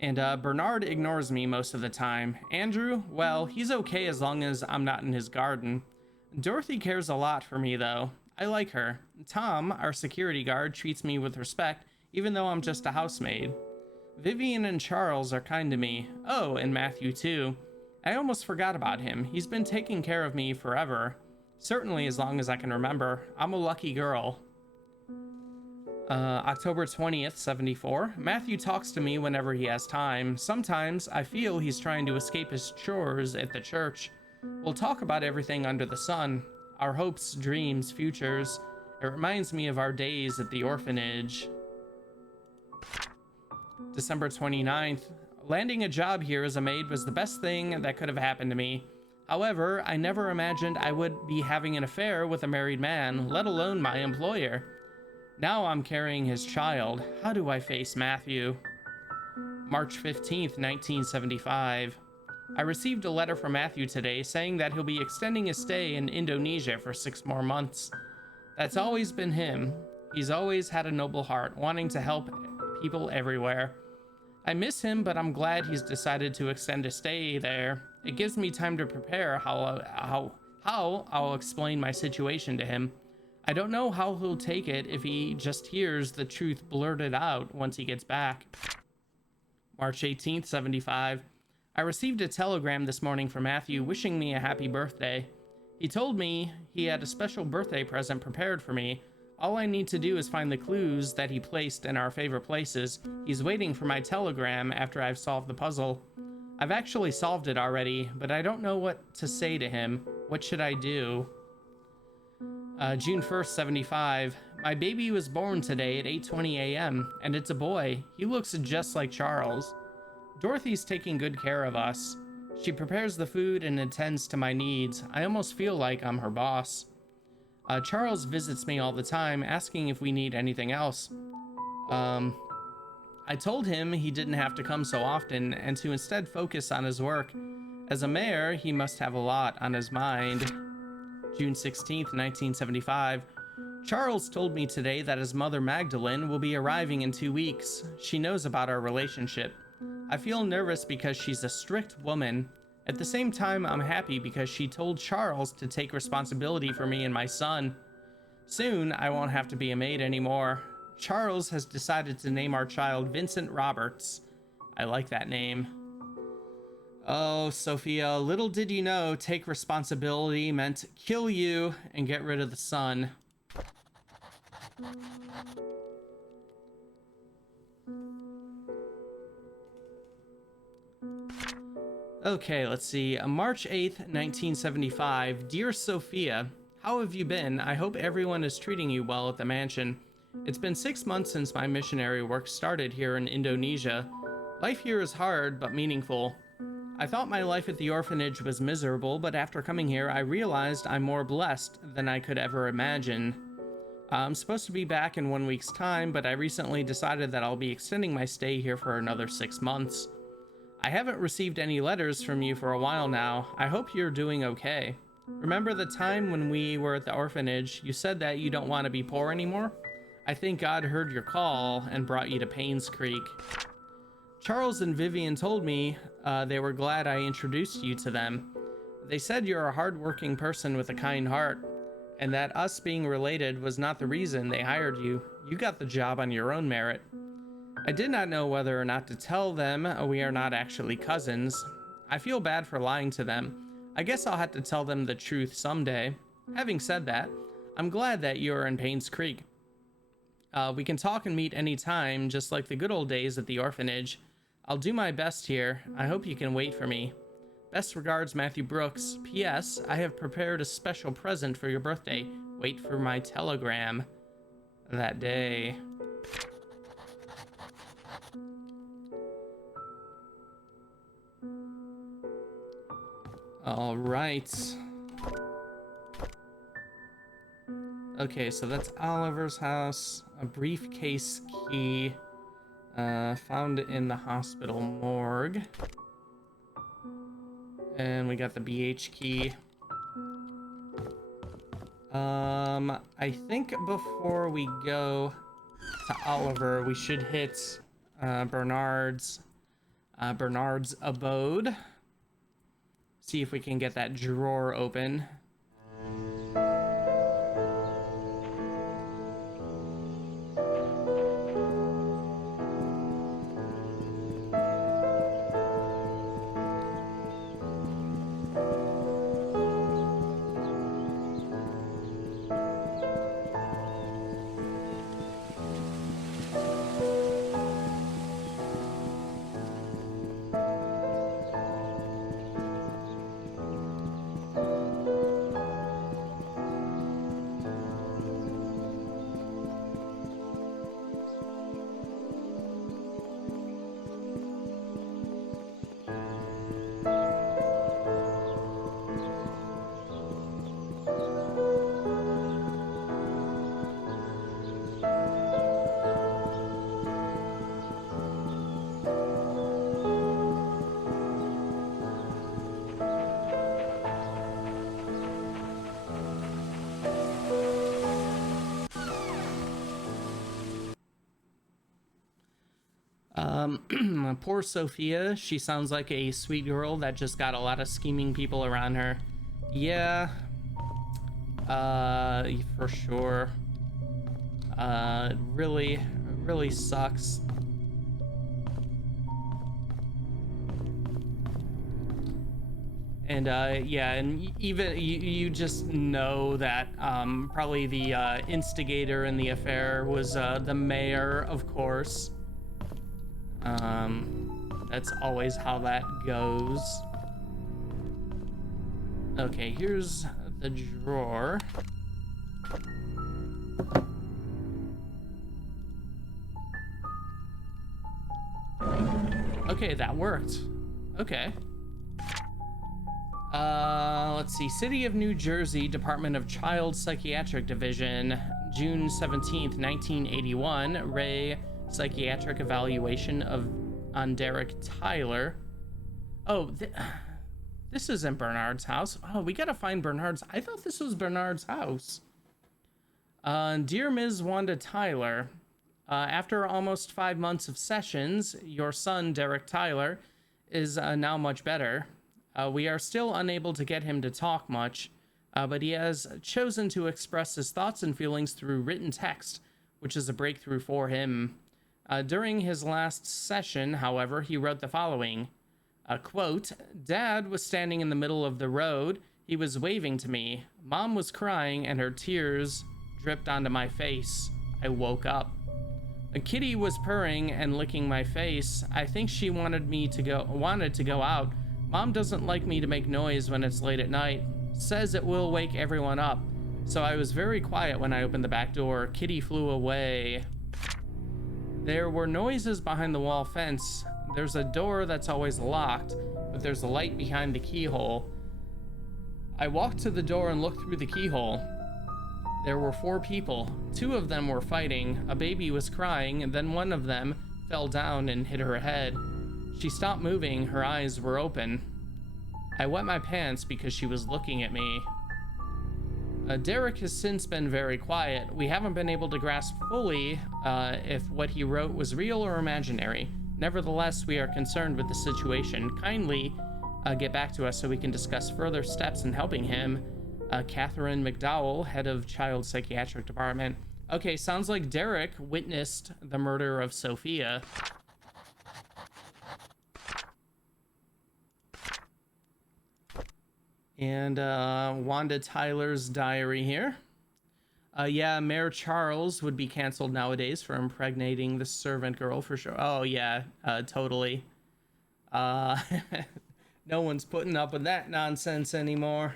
And Bernard ignores me most of the time. Andrew, well, he's okay as long as I'm not in his garden. Dorothy cares a lot for me, though. I like her. Tom, our security guard, treats me with respect, even though I'm just a housemaid. Vivian and Charles are kind to me. Oh, and Matthew, too. I almost forgot about him. He's been taking care of me forever. Certainly as long as I can remember. I'm a lucky girl. October 20th, 74. Matthew talks to me whenever he has time. Sometimes I feel he's trying to escape his chores at the church. We'll talk about everything under the sun. Our hopes, dreams, futures. It reminds me of our days at the orphanage. December 29th. Landing a job here as a maid was the best thing that could have happened to me. However, I never imagined I would be having an affair with a married man, let alone my employer. Now I'm carrying his child. How do I face Matthew? March 15th, 1975. I received a letter from Matthew today saying that he'll be extending his stay in Indonesia for 6 more months. That's always been him. He's always had a noble heart, wanting to help people everywhere. I miss him, but I'm glad he's decided to extend his stay there. It gives me time to prepare how I'll explain my situation to him. I don't know how he'll take it if he just hears the truth blurted out once he gets back. March 18th, 75. I received a telegram this morning from Matthew wishing me a happy birthday. He told me he had a special birthday present prepared for me. All I need to do is find the clues that he placed in our favorite places. He's waiting for my telegram after I've solved the puzzle. I've actually solved it already, but I don't know what to say to him. What should I do? June 1st, 75. My baby was born today at 8:20 a.m., and it's a boy. He looks just like Charles. Dorothy's taking good care of us. She prepares the food and attends to my needs. I almost feel like I'm her boss. Charles visits me all the time, asking if we need anything else. I told him he didn't have to come so often, and to instead focus on his work. As a mayor, he must have a lot on his mind. June 16th, 1975. Charles told me today that his mother Magdalene will be arriving in 2 weeks. She knows about our relationship. I feel nervous because she's a strict woman. At the same time, I'm happy because she told Charles to take responsibility for me and my son. Soon, I won't have to be a maid anymore. Charles has decided to name our child Vincent Roberts. I like that name. Oh, Sophia, little did you know, take responsibility meant kill you and get rid of the sun. Okay, let's see. March 8th, 1975. Dear Sophia, how have you been? I hope everyone is treating you well at the mansion. It's been 6 months since my missionary work started here in Indonesia. Life here is hard, but meaningful. I thought my life at the orphanage was miserable, but after coming here, I realized I'm more blessed than I could ever imagine. I'm supposed to be back in 1 week's time, but I recently decided that I'll be extending my stay here for another 6 months. I haven't received any letters from you for a while now. I hope you're doing okay. Remember the time when we were at the orphanage, you said that you don't want to be poor anymore? I think God heard your call and brought you to Painscreek. Charles and Vivian told me they were glad I introduced you to them. They said you're a hard-working person with a kind heart, and that us being related was not the reason they hired you. You got the job on your own merit. I did not know whether or not to tell them we are not actually cousins. I feel bad for lying to them. I guess I'll have to tell them the truth someday. Having said that, I'm glad that you're in Painscreek. We can talk and meet anytime, just like the good old days at the orphanage. I'll do my best here. I hope you can wait for me. Best regards, Matthew Brooks. P.S. I have prepared a special present for your birthday. Wait for my telegram that day. All right. Okay, so that's Oliver's house. A briefcase key found in the hospital morgue. And we got the BH key. I think before we go to Oliver, we should hit Bernard's abode. See if we can get that drawer open. Poor Sophia. She sounds like a sweet girl that just got a lot of scheming people around her. Yeah. For sure. It really sucks. And yeah, and even you just know that probably the instigator in the affair was the mayor, of course. That's always how that goes. Okay, here's the drawer. Okay, that worked. Okay. Let's see. City of New Jersey, Department of Child Psychiatric Division, June 17th, 1981. Ray, psychiatric evaluation on Derek Tyler. Oh, this isn't Bernard's house. Oh, we gotta find Bernard's. I thought this was Bernard's house. Dear Ms. Wanda Tyler, after almost 5 months of sessions, your son, Derek Tyler, is now much better. We are still unable to get him to talk much, but he has chosen to express his thoughts and feelings through written text, which is a breakthrough for him. During his last session, however, he wrote the following. Quote, Dad was standing in the middle of the road. He was waving to me. Mom was crying and her tears dripped onto my face. I woke up. A kitty was purring and licking my face. I think she wanted to go out. Mom doesn't like me to make noise when it's late at night. Says it will wake everyone up. So I was very quiet when I opened the back door. Kitty flew away. There were noises behind the wall fence. There's a door that's always locked, but there's a light behind the keyhole. I walked to the door and looked through the keyhole. There were 4 people. 2 of them were fighting. A baby was crying, and then one of them fell down and hit her head. She stopped moving. Her eyes were open. I wet my pants because she was looking at me. Derek has since been very quiet. We haven't been able to grasp fully if what he wrote was real or imaginary. Nevertheless, we are concerned with the situation. Kindly get back to us so we can discuss further steps in helping him. Catherine McDowell, head of Child Psychiatric Department. Okay, sounds like Derek witnessed the murder of Sophia. And Wanda Tyler's diary here. Yeah, Mayor Charles would be canceled nowadays for impregnating the servant girl for sure. Oh yeah, totally. No one's putting up with that nonsense anymore.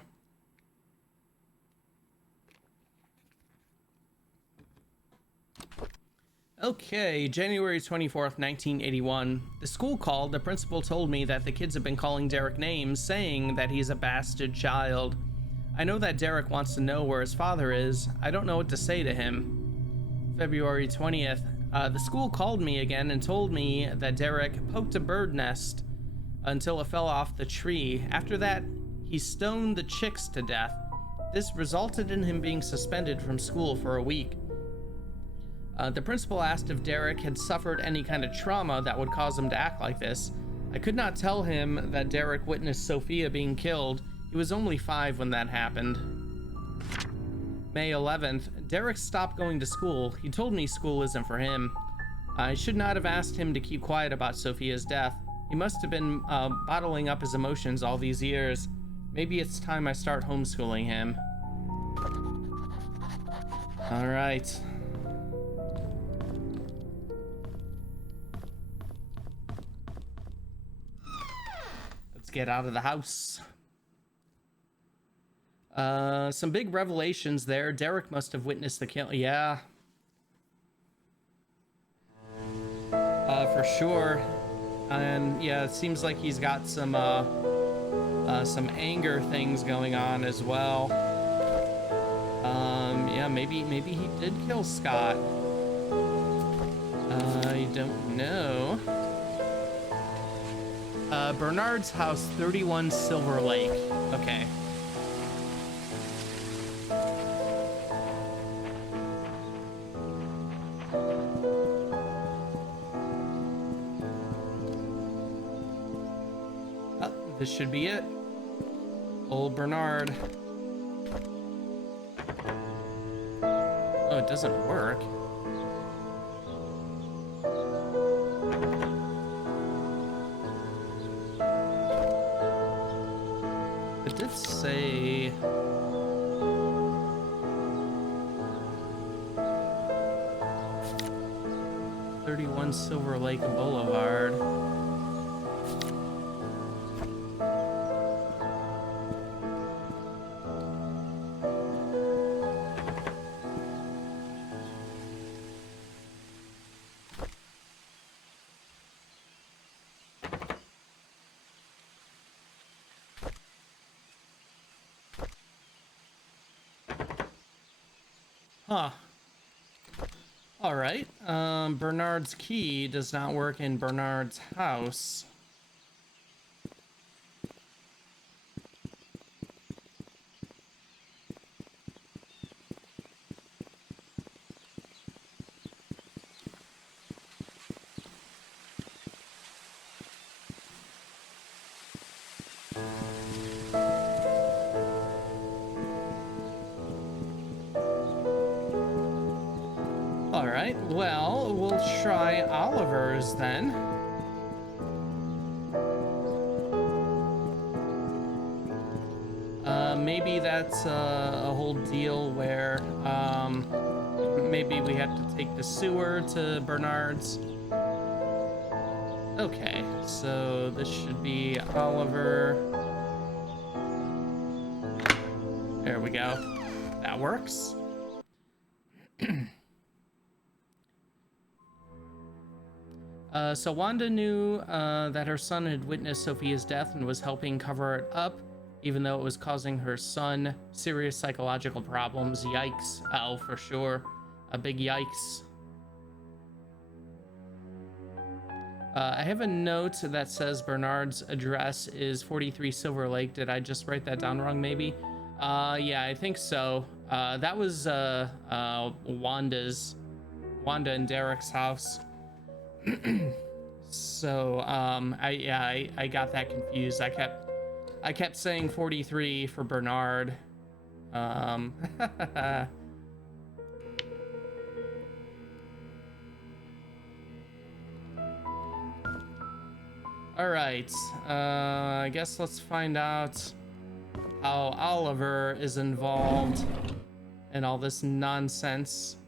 Okay, January 24th, 1981. The school called. The principal told me that the kids have been calling Derek names, saying that he's a bastard child. I know that Derek wants to know where his father is. I don't know what to say to him. February 20th. The school called me again and told me that Derek poked a bird nest until it fell off the tree. After that, he stoned the chicks to death. This resulted in him being suspended from school for a week. The principal asked if Derek had suffered any kind of trauma that would cause him to act like this. I could not tell him that Derek witnessed Sophia being killed. He was only 5 when that happened. May 11th. Derek stopped going to school. He told me school isn't for him. I should not have asked him to keep quiet about Sophia's death. He must have been bottling up his emotions all these years. Maybe it's time I start homeschooling him. All right. Let's get out of the house. Some big revelations there. Derek must have witnessed the kill. Yeah. For sure. And yeah, it seems like he's got some anger things going on as well. Yeah, maybe he did kill Scott. I don't know. Bernard's house, 31 Silver Lake. Okay. This should be it. Old Bernard. Oh, it doesn't work. It did say... "31 Silver Lake Boulevard." Huh. All right. Bernard's key does not work in Bernard's house. Alright, well, we'll try Oliver's then. maybe that's a whole deal where maybe we have to take the sewer to Bernard's. Okay, so this should be Oliver. There we go. That works. So Wanda knew that her son had witnessed Sophia's death and was helping cover it up, even though it was causing her son serious psychological problems. Yikes. Oh, for sure. A big yikes. I have a note that says Bernard's address is 43 Silver Lake. Did I just write that down wrong, maybe? Yeah, I think so. That was Wanda and Derek's house. So I got that confused. I kept saying 43 for Bernard. All right, I guess let's find out how Oliver is involved in all this nonsense.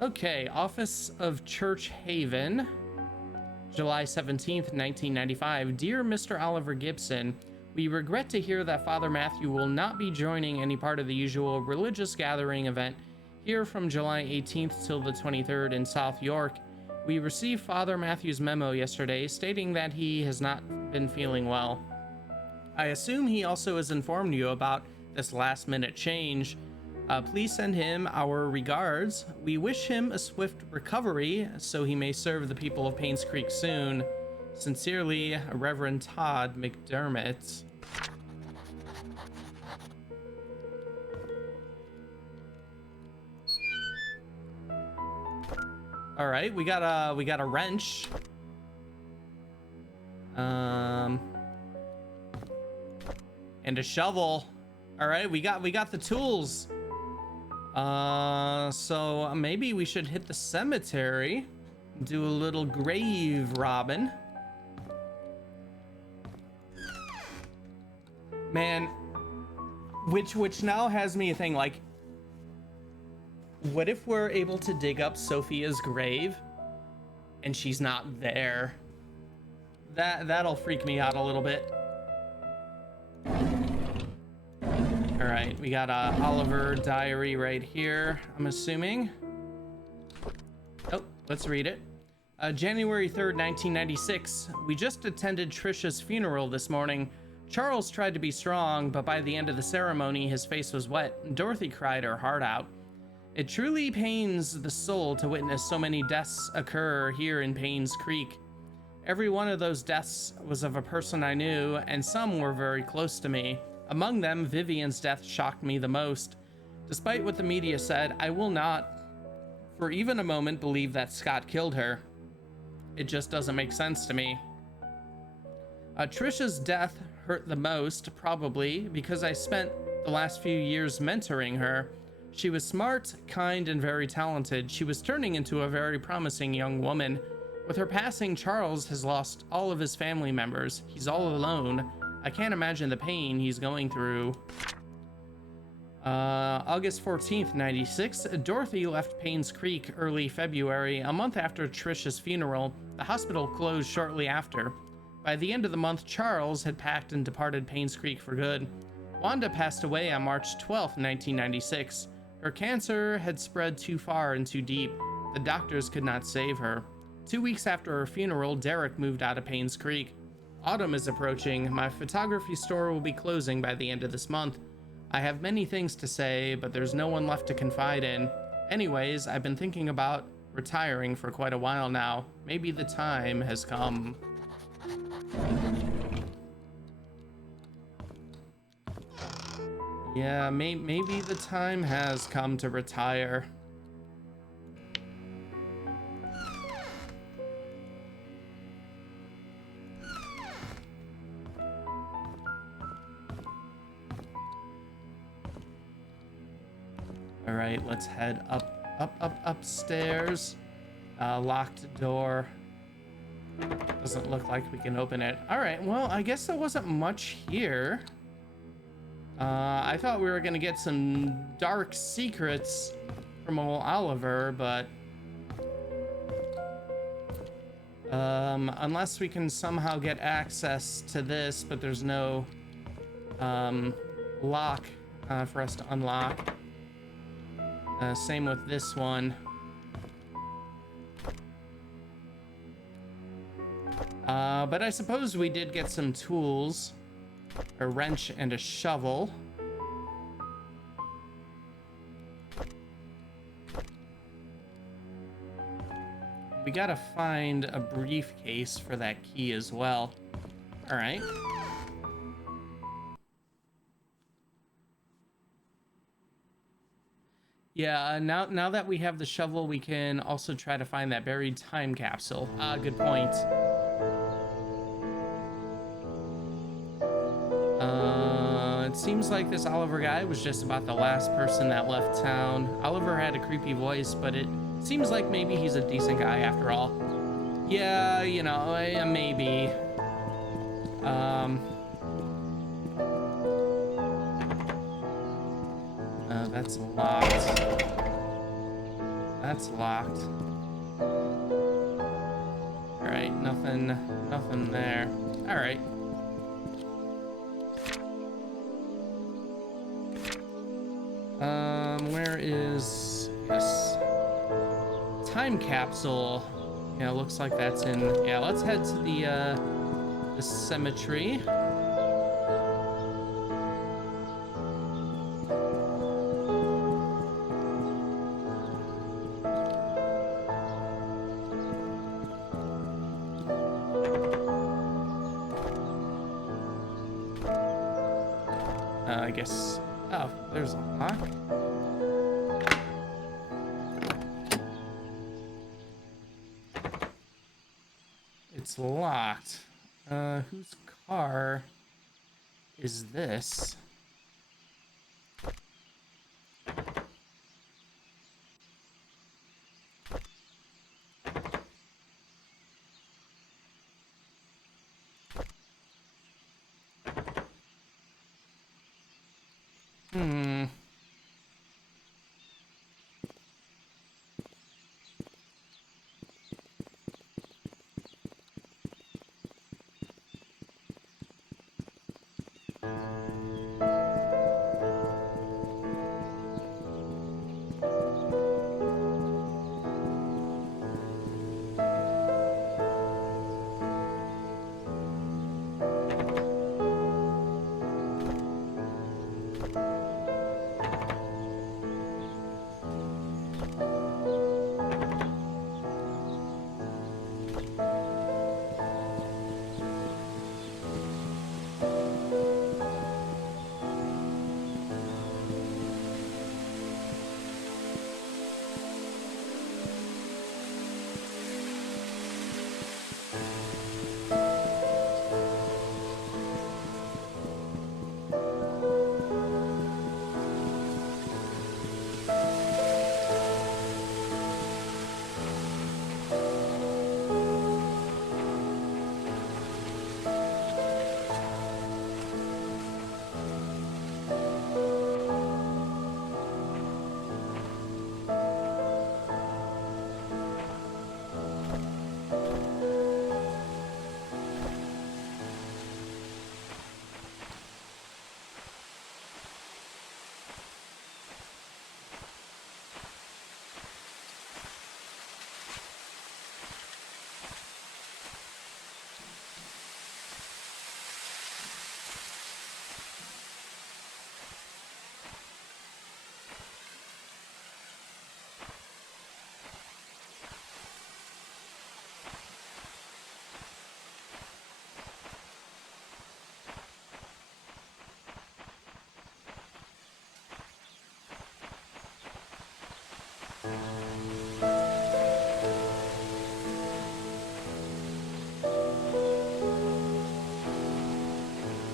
Okay, Office of Church Haven, July 17th, 1995. Dear Mr. Oliver Gibson, we regret to hear that Father Matthew will not be joining any part of the usual religious gathering event here from July 18th till the 23rd in South York. We received Father Matthew's memo yesterday stating that he has not been feeling well. I assume he also has informed you about this last-minute change. Please send him our regards. We wish him a swift recovery so he may serve the people of Painscreek soon. Sincerely, Reverend Todd McDermott. All right, we got a wrench. And a shovel. All right, we got the tools. So maybe we should hit the cemetery, do a little grave robbing. Man, which now has me thinking, like, what if we're able to dig up Sophia's grave and she's not there? That'll freak me out a little bit. All right, we got a Oliver diary right here, I'm assuming. Oh, let's read it. January 3rd, 1996. We just attended Trisha's funeral this morning. Charles tried to be strong, but by the end of the ceremony, his face was wet. Dorothy cried her heart out. It truly pains the soul to witness so many deaths occur here in Painscreek. Every one of those deaths was of a person I knew, and some were very close to me. Among them, Vivian's death shocked me the most. Despite what the media said, I will not, for even a moment, believe that Scott killed her. It just doesn't make sense to me. Trisha's death hurt the most, probably, because I spent the last few years mentoring her. She was smart, kind, and very talented. She was turning into a very promising young woman. With her passing, Charles has lost all of his family members. He's all alone. I can't imagine the pain he's going through. August 14th, 96. Dorothy left Painscreek early February, a month after Trisha's funeral. The hospital closed shortly after. By the end of the month, Charles had packed and departed Painscreek for good. Wanda passed away on March 12th, 1996. Her cancer had spread too far and too deep. The doctors could not save her. 2 weeks after her funeral, Derek moved out of Painscreek. Autumn is approaching. My photography store will be closing by the end of this month. I have many things to say, but there's no one left to confide in. Anyways, I've been thinking about retiring for quite a while now. Maybe the time has come. Yeah, maybe the time has come to retire. All right, let's head upstairs. Locked door. Doesn't look like we can open it. All right, well, I guess there wasn't much here. I thought we were gonna get some dark secrets from old Oliver, but unless we can somehow get access to this, but there's no lock for us to unlock. Same with this one. But I suppose we did get some tools. A wrench and a shovel. We gotta find a briefcase for that key as well. All right. Yeah, now that we have the shovel, we can also try to find that buried time capsule. Good point. It seems like this Oliver guy was just about the last person that left town. Oliver had a creepy voice, but it seems like maybe he's a decent guy after all. Yeah, you know, maybe. That's locked. That's locked. All right, nothing there. All right. Where is this time capsule? Yeah, looks like that's in. Yeah, let's head to the cemetery. I guess. Oh, there's a lock. It's locked. Whose car is this?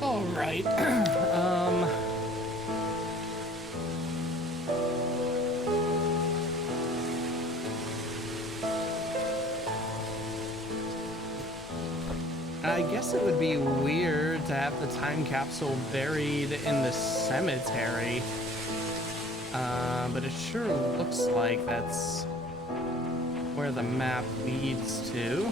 All right. I guess it would be weird to have the time capsule buried in the cemetery. But it sure looks like that's where the map leads to.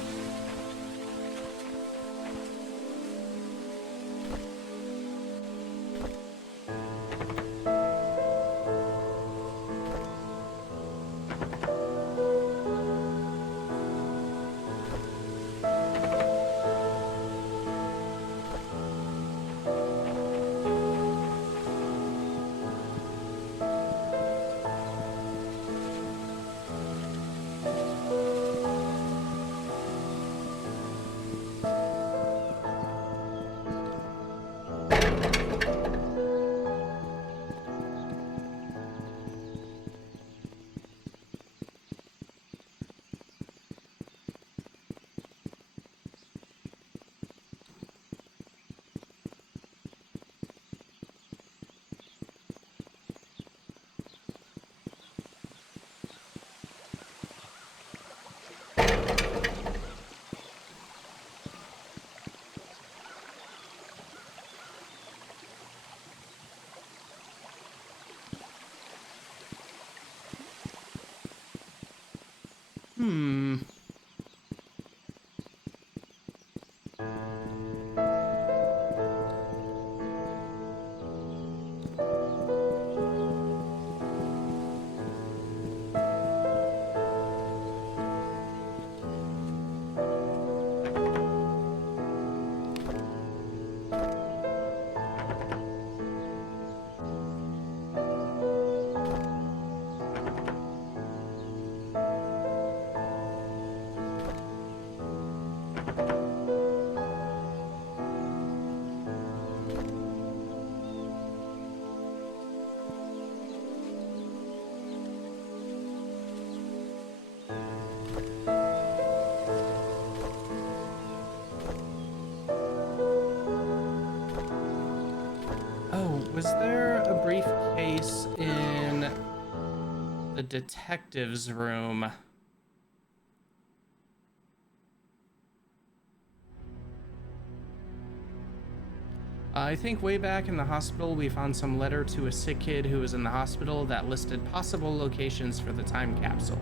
Hmm. Was there a briefcase in the detective's room? I think way back in the hospital we found some letter to a sick kid who was in the hospital that listed possible locations for the time capsule.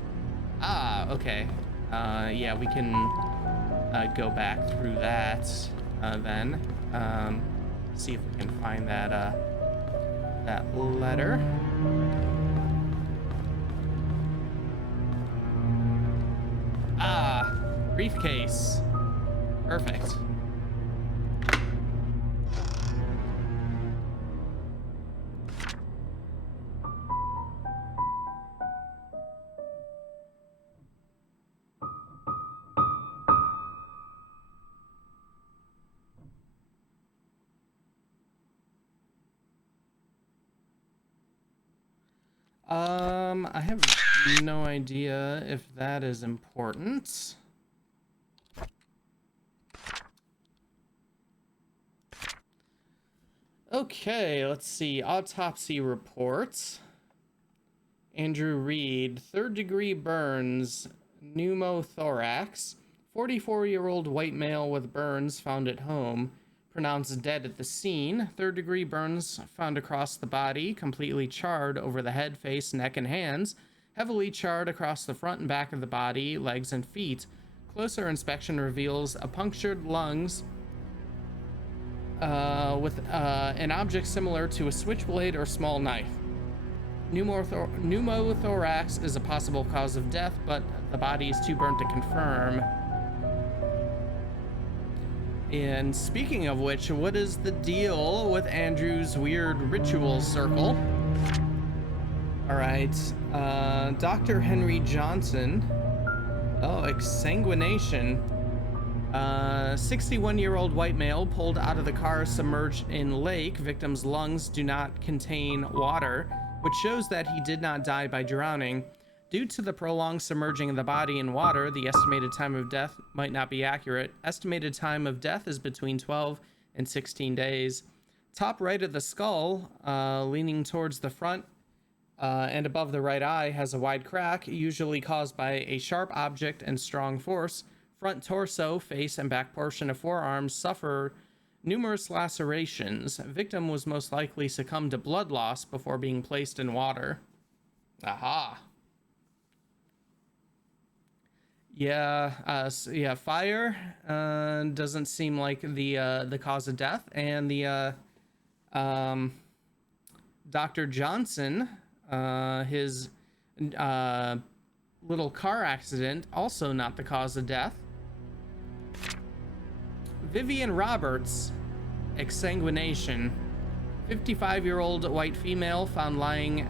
Ah, okay. Yeah, we can go back through that then. See if we can find that that letter. Ah, briefcase. Perfect. I have no idea if that is important. Okay, let's see. Autopsy reports. Andrew Reed, 3rd-degree burns, pneumothorax. 44-year-old white male with burns found at home. Pronounced dead at the scene. 3rd-degree burns found across the body, completely charred over the head, face, neck, and hands. Heavily charred across the front and back of the body, legs, and feet. Closer inspection reveals a punctured lungs with an object similar to a switchblade or small knife. Pneumothorax is a possible cause of death, but the body is too burnt to confirm. And speaking of which, what is the deal with Andrew's weird ritual circle? All right, Dr. Henry Johnson. Oh, exsanguination. 61-year-old white male pulled out of the car submerged in lake. Victim's lungs do not contain water, which shows that he did not die by drowning. Due to the prolonged submerging of the body in water, the estimated time of death might not be accurate. Estimated time of death is between 12 in 16 days. Top right of the skull, leaning towards the front and above the right eye, has a wide crack, usually caused by a sharp object and strong force. Front torso, face, and back portion of forearms suffer numerous lacerations. Victim was most likely succumbed to blood loss before being placed in water. Aha. Yeah, fire doesn't seem like the cause of death, and the Dr. Johnson, his little car accident, also not the cause of death. Vivian Roberts, exsanguination. 55-year-old white female found lying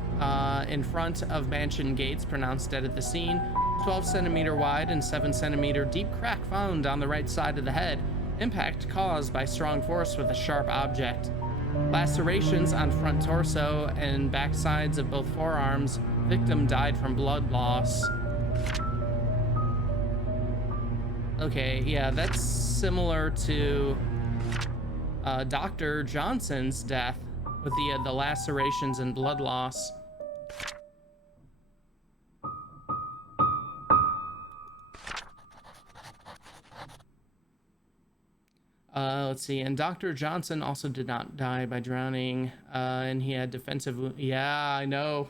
in front of mansion gates, pronounced dead at the scene. 12 centimeter wide and 7 centimeter deep crack found on the right side of the head. Impact caused by strong force with a sharp object. Lacerations on front torso and back sides of both forearms. Victim died from blood loss. Okay, yeah, that's similar to Dr. Johnson's death with the lacerations and blood loss. Let's see, and Dr. Johnson also did not die by drowning, and he had defensive wounds. Yeah, I know.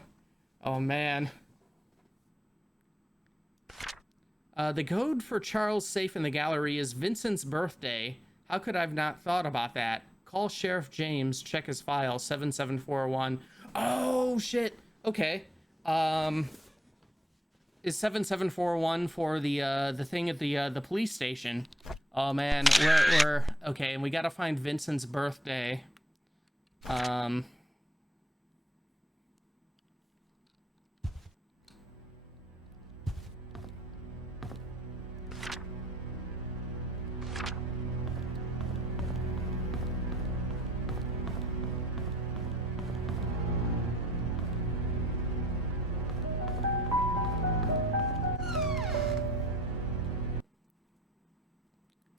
Oh, man. The code for Charles' safe in the gallery is Vincent's birthday. How could I have not thought about that? Call Sheriff James, check his file, 7741. Oh, shit. Okay. Is 7741 for the thing at the police station? Oh man, we're okay, and we gotta find Vincent's birthday.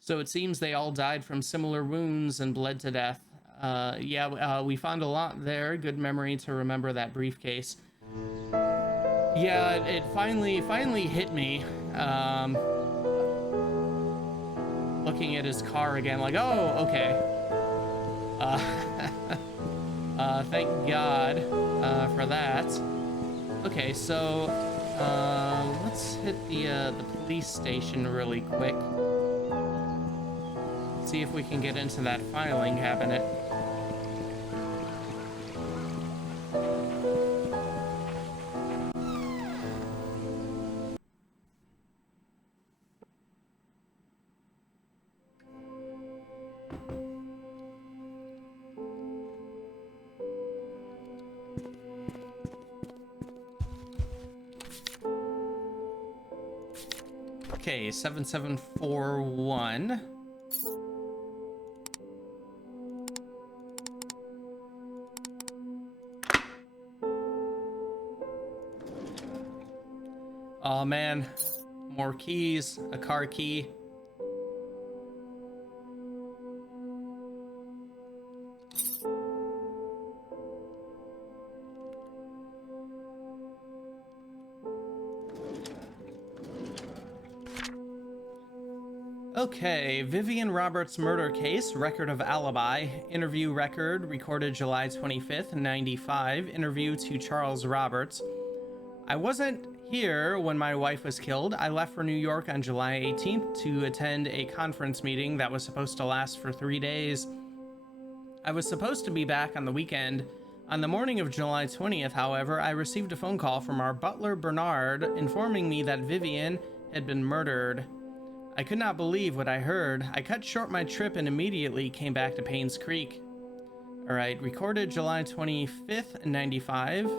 So it seems they all died from similar wounds and bled to death. We found a lot there. Good memory to remember that briefcase. Yeah, it finally hit me. Looking at his car again, like, oh, okay. Thank God for that. Okay, so let's hit the police station really quick. See if we can get into that filing cabinet. Okay, 7741. Oh man, more keys, a car key. Okay, Vivian Roberts murder case, record of alibi, interview record, recorded July 25th, 95, interview to Charles Roberts. I wasn't here when my wife was killed. I left for New York on July 18th to attend a conference meeting that was supposed to last for 3 days. I was supposed to be back on the weekend. On the morning of July 20th, however, I received a phone call from our butler Bernard informing me that Vivian had been murdered. I could not believe what I heard. I cut short my trip and immediately came back to Painscreek. Alright, recorded July 25th, 95,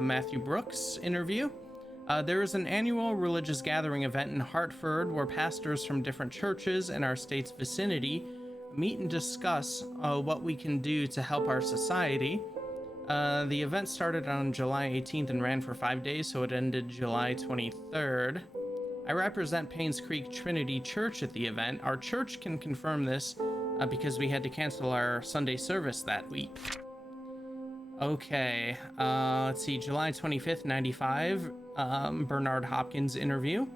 Matthew Brooks interview. There is an annual religious gathering event in Hartford where pastors from different churches in our state's vicinity meet and discuss what we can do to help our society. The event started on July 18th and ran for 5 days, so it ended July 23rd. I represent Painscreek Trinity Church at the event. Our church can confirm this. because we had to cancel our Sunday service that week. Okay, let's see, July 25th, 95, Bernard Hopkins interview.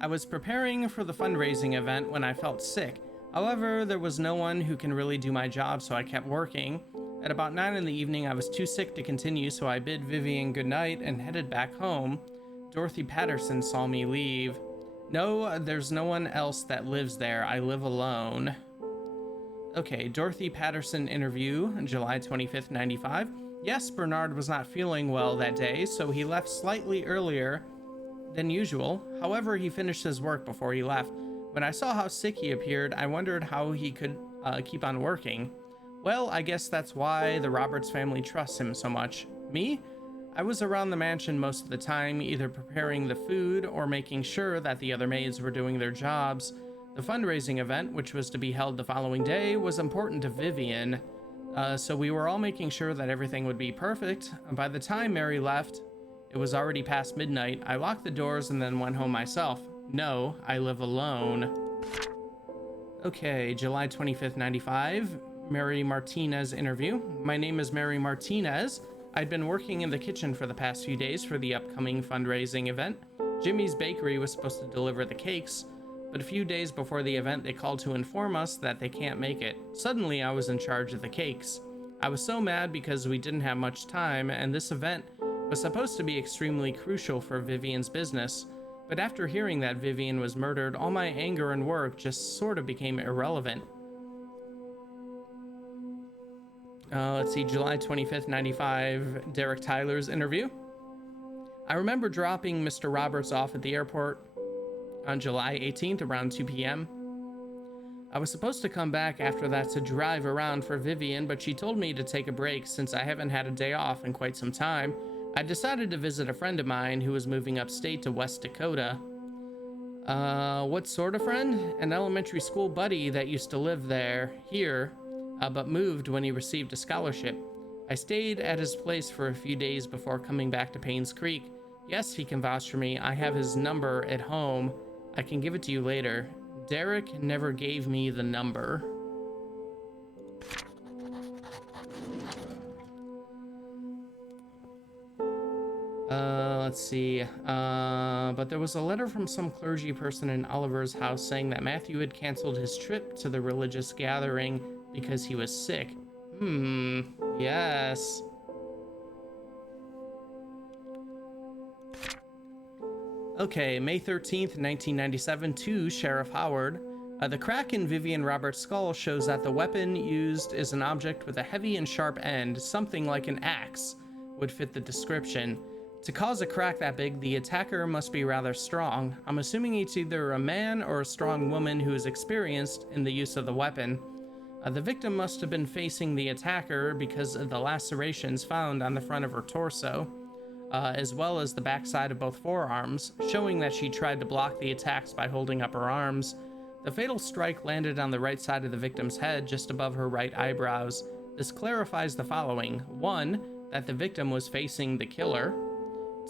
I was preparing for the fundraising event when I felt sick. However, there was no one who can really do my job, so I kept working. At about 9 in the evening, I was too sick to continue, so I bid Vivian goodnight and headed back home. Dorothy Patterson saw me leave. No, there's no one else that lives there. I live alone. Okay, Dorothy Patterson interview, July 25th, 95. Yes, Bernard was not feeling well that day, so he left slightly earlier than usual. However, he finished his work before he left. When I saw how sick he appeared, I wondered how he could keep on working. Well, I guess that's why the Roberts family trusts him so much. Me? I was around the mansion most of the time, either preparing the food or making sure that the other maids were doing their jobs. The fundraising event, which was to be held the following day, was important to Vivian, so we were all making sure that everything would be perfect. By the time Mary left, it was already past midnight. I locked the doors and then went home myself. No, I live alone. Okay, July 25th, 95, Mary Martinez interview. My name is Mary Martinez. I'd been working in the kitchen for the past few days for the upcoming fundraising event. Jimmy's Bakery was supposed to deliver the cakes, but a few days before the event, they called to inform us that they can't make it. Suddenly, I was in charge of the cakes. I was so mad because we didn't have much time, and this event was supposed to be extremely crucial for Vivian's business. But after hearing that Vivian was murdered, all my anger and work just sort of became irrelevant. Let's see, July 25th, 95, Derek Tyler's interview. I remember dropping Mr. Roberts off at the airport on July 18th around 2 p.m. I was supposed to come back after that to drive around for Vivian, but she told me to take a break since I haven't had a day off in quite some time. I decided to visit a friend of mine who was moving upstate to West Dakota. What sort of friend? An elementary school buddy that used to live here, but moved when he received a scholarship. I stayed at his place for a few days before coming back to Painscreek. Yes, he can vouch for me. I have his number at home. I can give it to you later. Derek never gave me the number. Let's see. But there was a letter from some clergy person in Oliver's house saying that Matthew had canceled his trip to the religious gathering because he was sick. Yes. Okay, May 13th, 1997, to Sheriff Howard. The crack in Vivian Roberts' skull shows that the weapon used is an object with a heavy and sharp end, something like an axe would fit the description. To cause a crack that big, the attacker must be rather strong. I'm assuming it's either a man or a strong woman who is experienced in the use of the weapon. The victim must have been facing the attacker because of the lacerations found on the front of her torso, as well as the backside of both forearms, showing that she tried to block the attacks by holding up her arms. The fatal strike landed on the right side of the victim's head, just above her right eyebrows. This clarifies the following. 1, that the victim was facing the killer.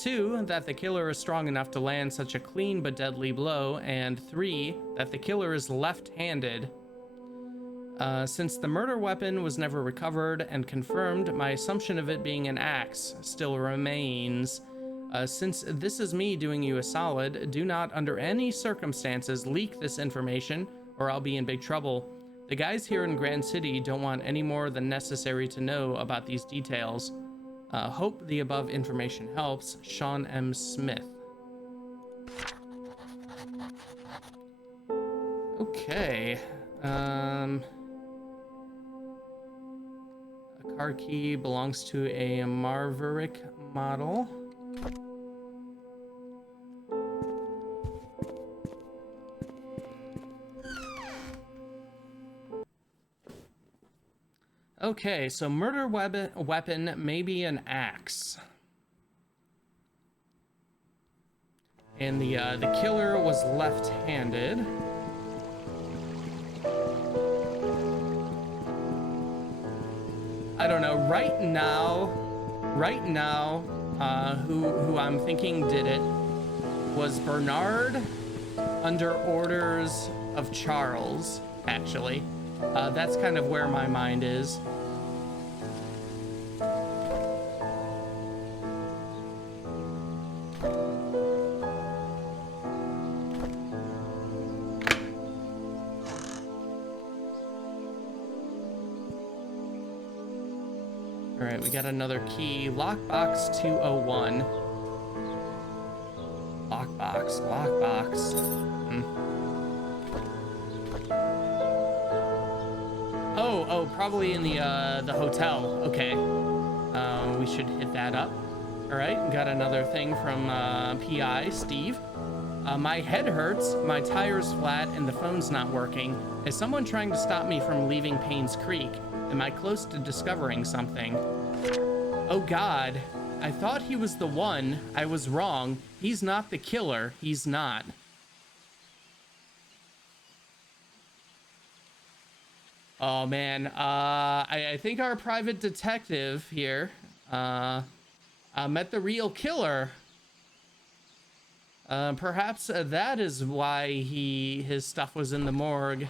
2, that the killer is strong enough to land such a clean but deadly blow. And 3, that the killer is left-handed. Since the murder weapon was never recovered and confirmed, my assumption of it being an axe still remains. Since this is me doing you a solid, do not under any circumstances leak this information or I'll be in big trouble. The guys here in Grand City don't want any more than necessary to know about these details. Hope the above information helps. Sean M. Smith. Okay. A car key belongs to a Maverick model. Okay, so murder weapon may be an axe. And the killer was left-handed. I don't know. Right now, who I'm thinking did it was Bernard under orders of Charles, actually. That's kind of where my mind is. All right, we got another key. Lockbox 201. Lockbox. Oh, probably in the hotel. Okay. We should hit that up. All right, got another thing from PI Steve. My head hurts, my tire's flat, and the phone's not working. Is someone trying to stop me from leaving Painscreek? Am I close to discovering something? Oh God, I thought he was the one. I was wrong. He's not the killer. He's not. Oh man, I think our private detective here met the real killer. Perhaps that is why his stuff was in the morgue.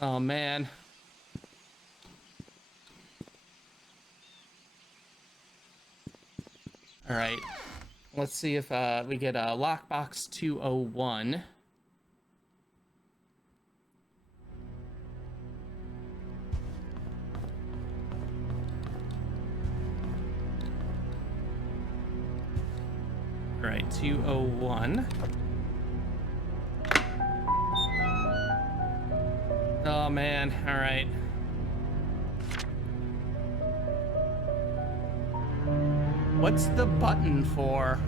Oh man. All right, let's see if we get a lockbox 201. All right, 201. Oh man, all right. What's the button for?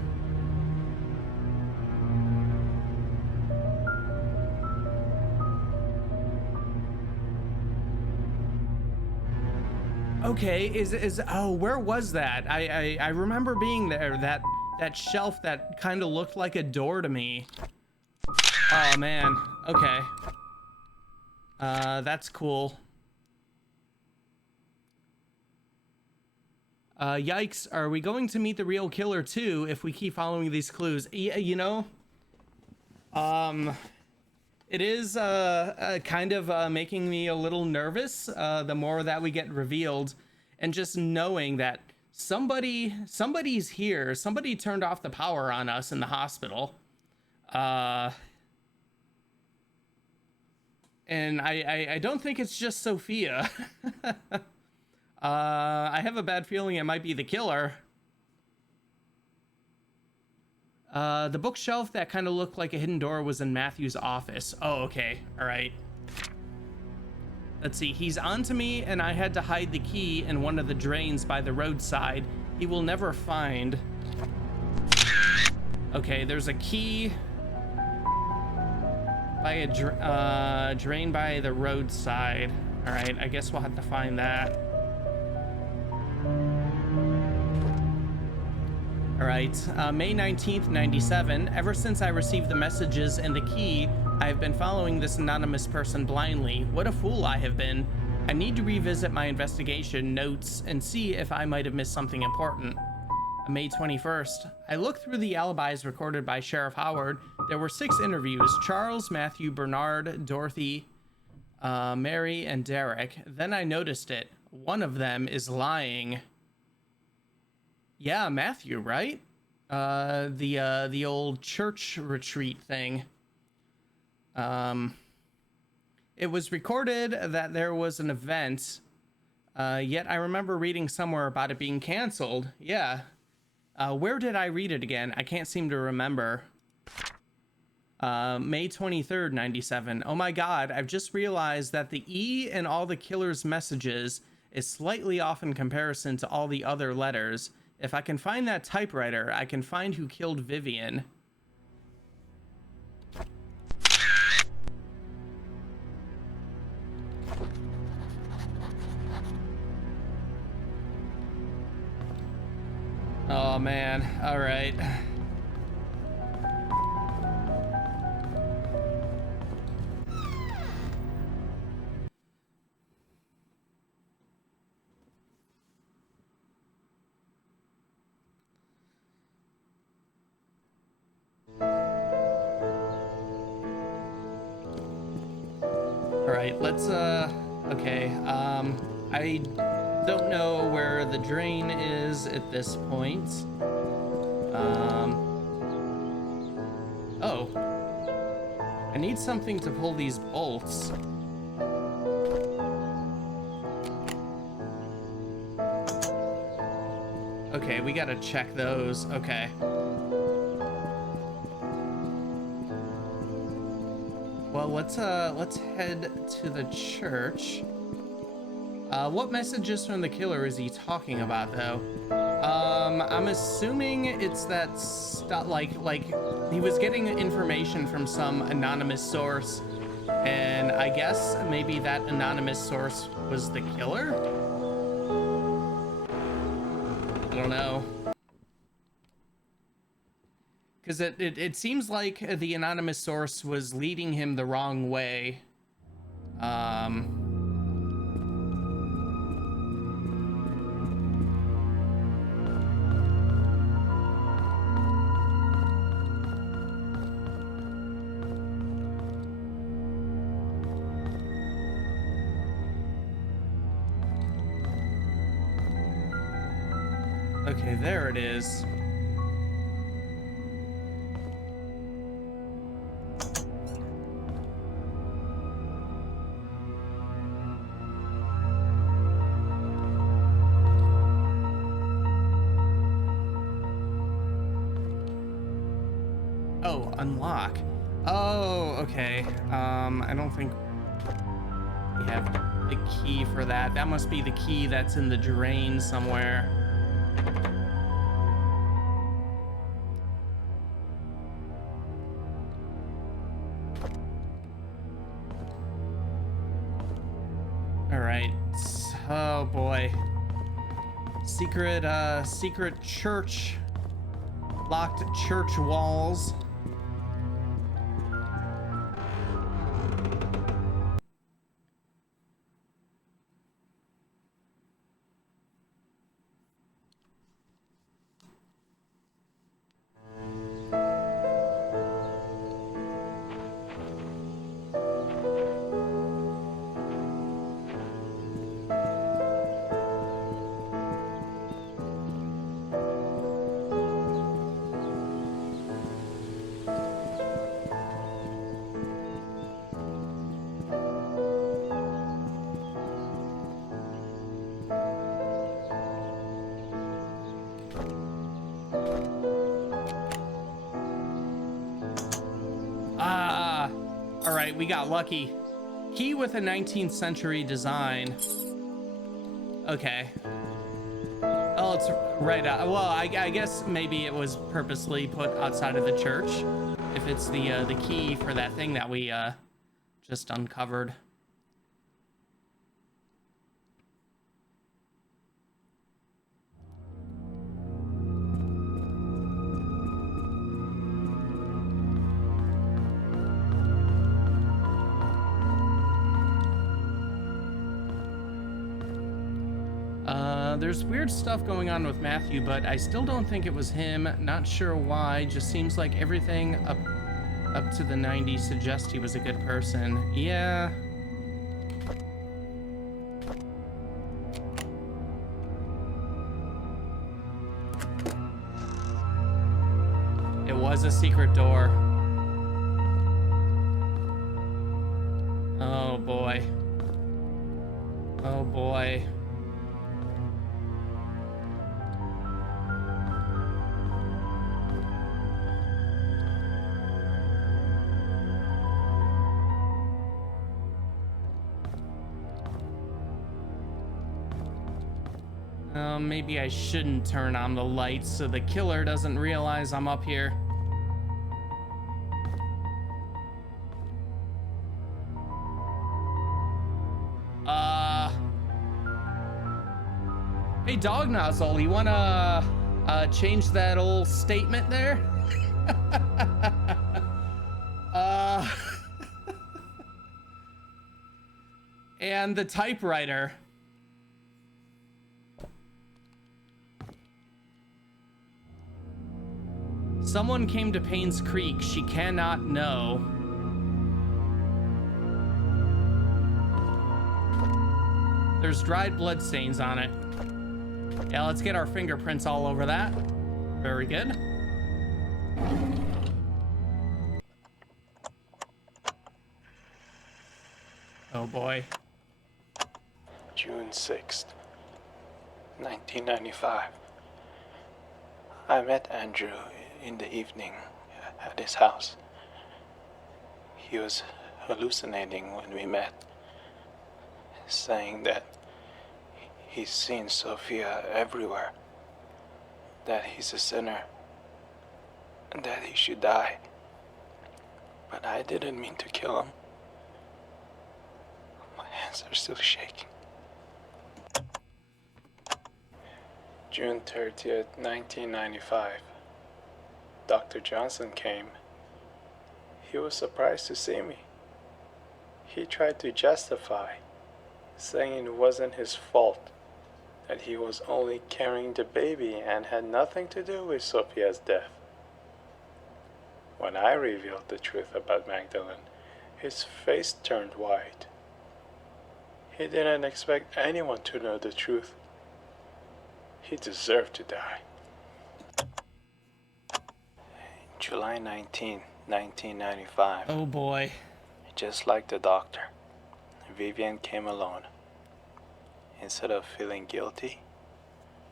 Okay, oh, where was that? I remember being there, that shelf that kind of looked like a door to me. Oh man, okay. That's cool. Yikes, are we going to meet the real killer too if we keep following these clues? You know, it is kind of making me a little nervous the more that we get revealed, and just knowing that somebody's here. Somebody turned off the power on us in the hospital. And I don't think it's just Sophia. I have a bad feeling it might be the killer. The bookshelf that kind of looked like a hidden door was in Matthew's office. Oh, okay. All right. Let's see. He's onto me, and I had to hide the key in one of the drains by the roadside. He will never find. Okay, there's a key by a drain by the roadside. All right, I guess we'll have to find that. All right, May 19th, 97. Ever since I received the messages and the key, I have been following this anonymous person blindly. What a fool I have been. I need to revisit my investigation notes and see if I might have missed something important. May 21st. I looked through the alibis recorded by Sheriff Howard. There were 6 interviews: Charles, Matthew, Bernard, Dorothy, Mary, and Derek. Then I noticed it. One of them is lying. Yeah, Matthew, right? The old church retreat thing. It was recorded that there was an event, yet I remember reading somewhere about it being canceled. Yeah. Where did I read it again? I can't seem to remember. May 23rd, 97. Oh my God, I've just realized that the E in all the killer's messages is slightly off in comparison to all the other letters. If I can find that typewriter, I can find who killed Vivian. Oh man, all right. All right, let's, okay, I don't know where the drain is at this point. Oh. I need something to pull these bolts. Okay, we gotta check those. Okay. Well, let's head to the church. What messages from the killer is he talking about, though? I'm assuming it's that stuff, like he was getting information from some anonymous source, and I guess maybe that anonymous source was the killer? I don't know. Because it seems like the anonymous source was leading him the wrong way. Okay, there it is. Oh, unlock. Oh, okay. I don't think we have the key for that. That must be the key that's in the drain somewhere. All right. Oh boy. Secret church. Locked church walls. All right, we got lucky. Key with a 19th century design. Okay. Oh, it's right out. Well, I guess maybe it was purposely put outside of the church. If it's the key for that thing that we just uncovered. There's weird stuff going on with Matthew, but I still don't think it was him. Not sure why. Just seems like everything up to the 90s suggests he was a good person. Yeah. It was a secret door. Oh boy. Oh boy. Maybe I shouldn't turn on the lights so the killer doesn't realize I'm up here. Hey, Dog Nozzle, you wanna change that old statement there? And the typewriter. Someone came to Painscreek she cannot know. there's dried blood stains on it. Yeah, let's get our fingerprints all over that. Very good. Oh boy. June 6th, 1995. I met Andrew in the evening at his house. He was hallucinating when we met, saying that he's seen Sophia everywhere, that he's a sinner, and that he should die. But I didn't mean to kill him. My hands are still shaking. June 30th, 1995. Dr. Johnson came. He was surprised to see me. He tried to justify, saying it wasn't his fault, that he was only carrying the baby and had nothing to do with Sophia's death. When I revealed the truth about Magdalene, his face turned white. He didn't expect anyone to know the truth. He deserved to die. July 19, 1995. Oh boy. Just like the doctor, Vivian came alone. Instead of feeling guilty,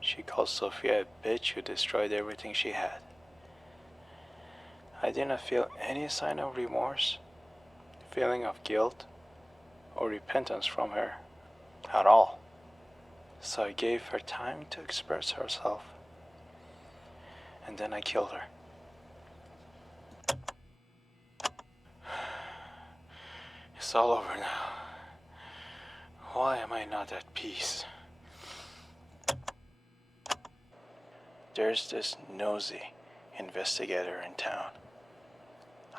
she called Sophia a bitch who destroyed everything she had. I didn't feel any sign of remorse, feeling of guilt, or repentance from her at all. So I gave her time to express herself. And then I killed her. It's all over now. Why am I not at peace? There's this nosy investigator in town.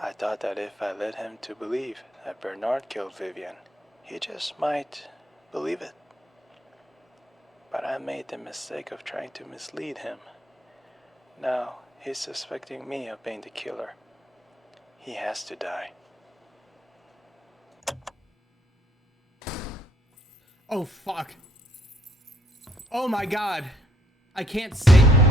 I thought that if I led him to believe that Bernard killed Vivian, he just might believe it. But I made the mistake of trying to mislead him. Now he's suspecting me of being the killer. He has to die. Oh fuck. Oh my god. I can't say.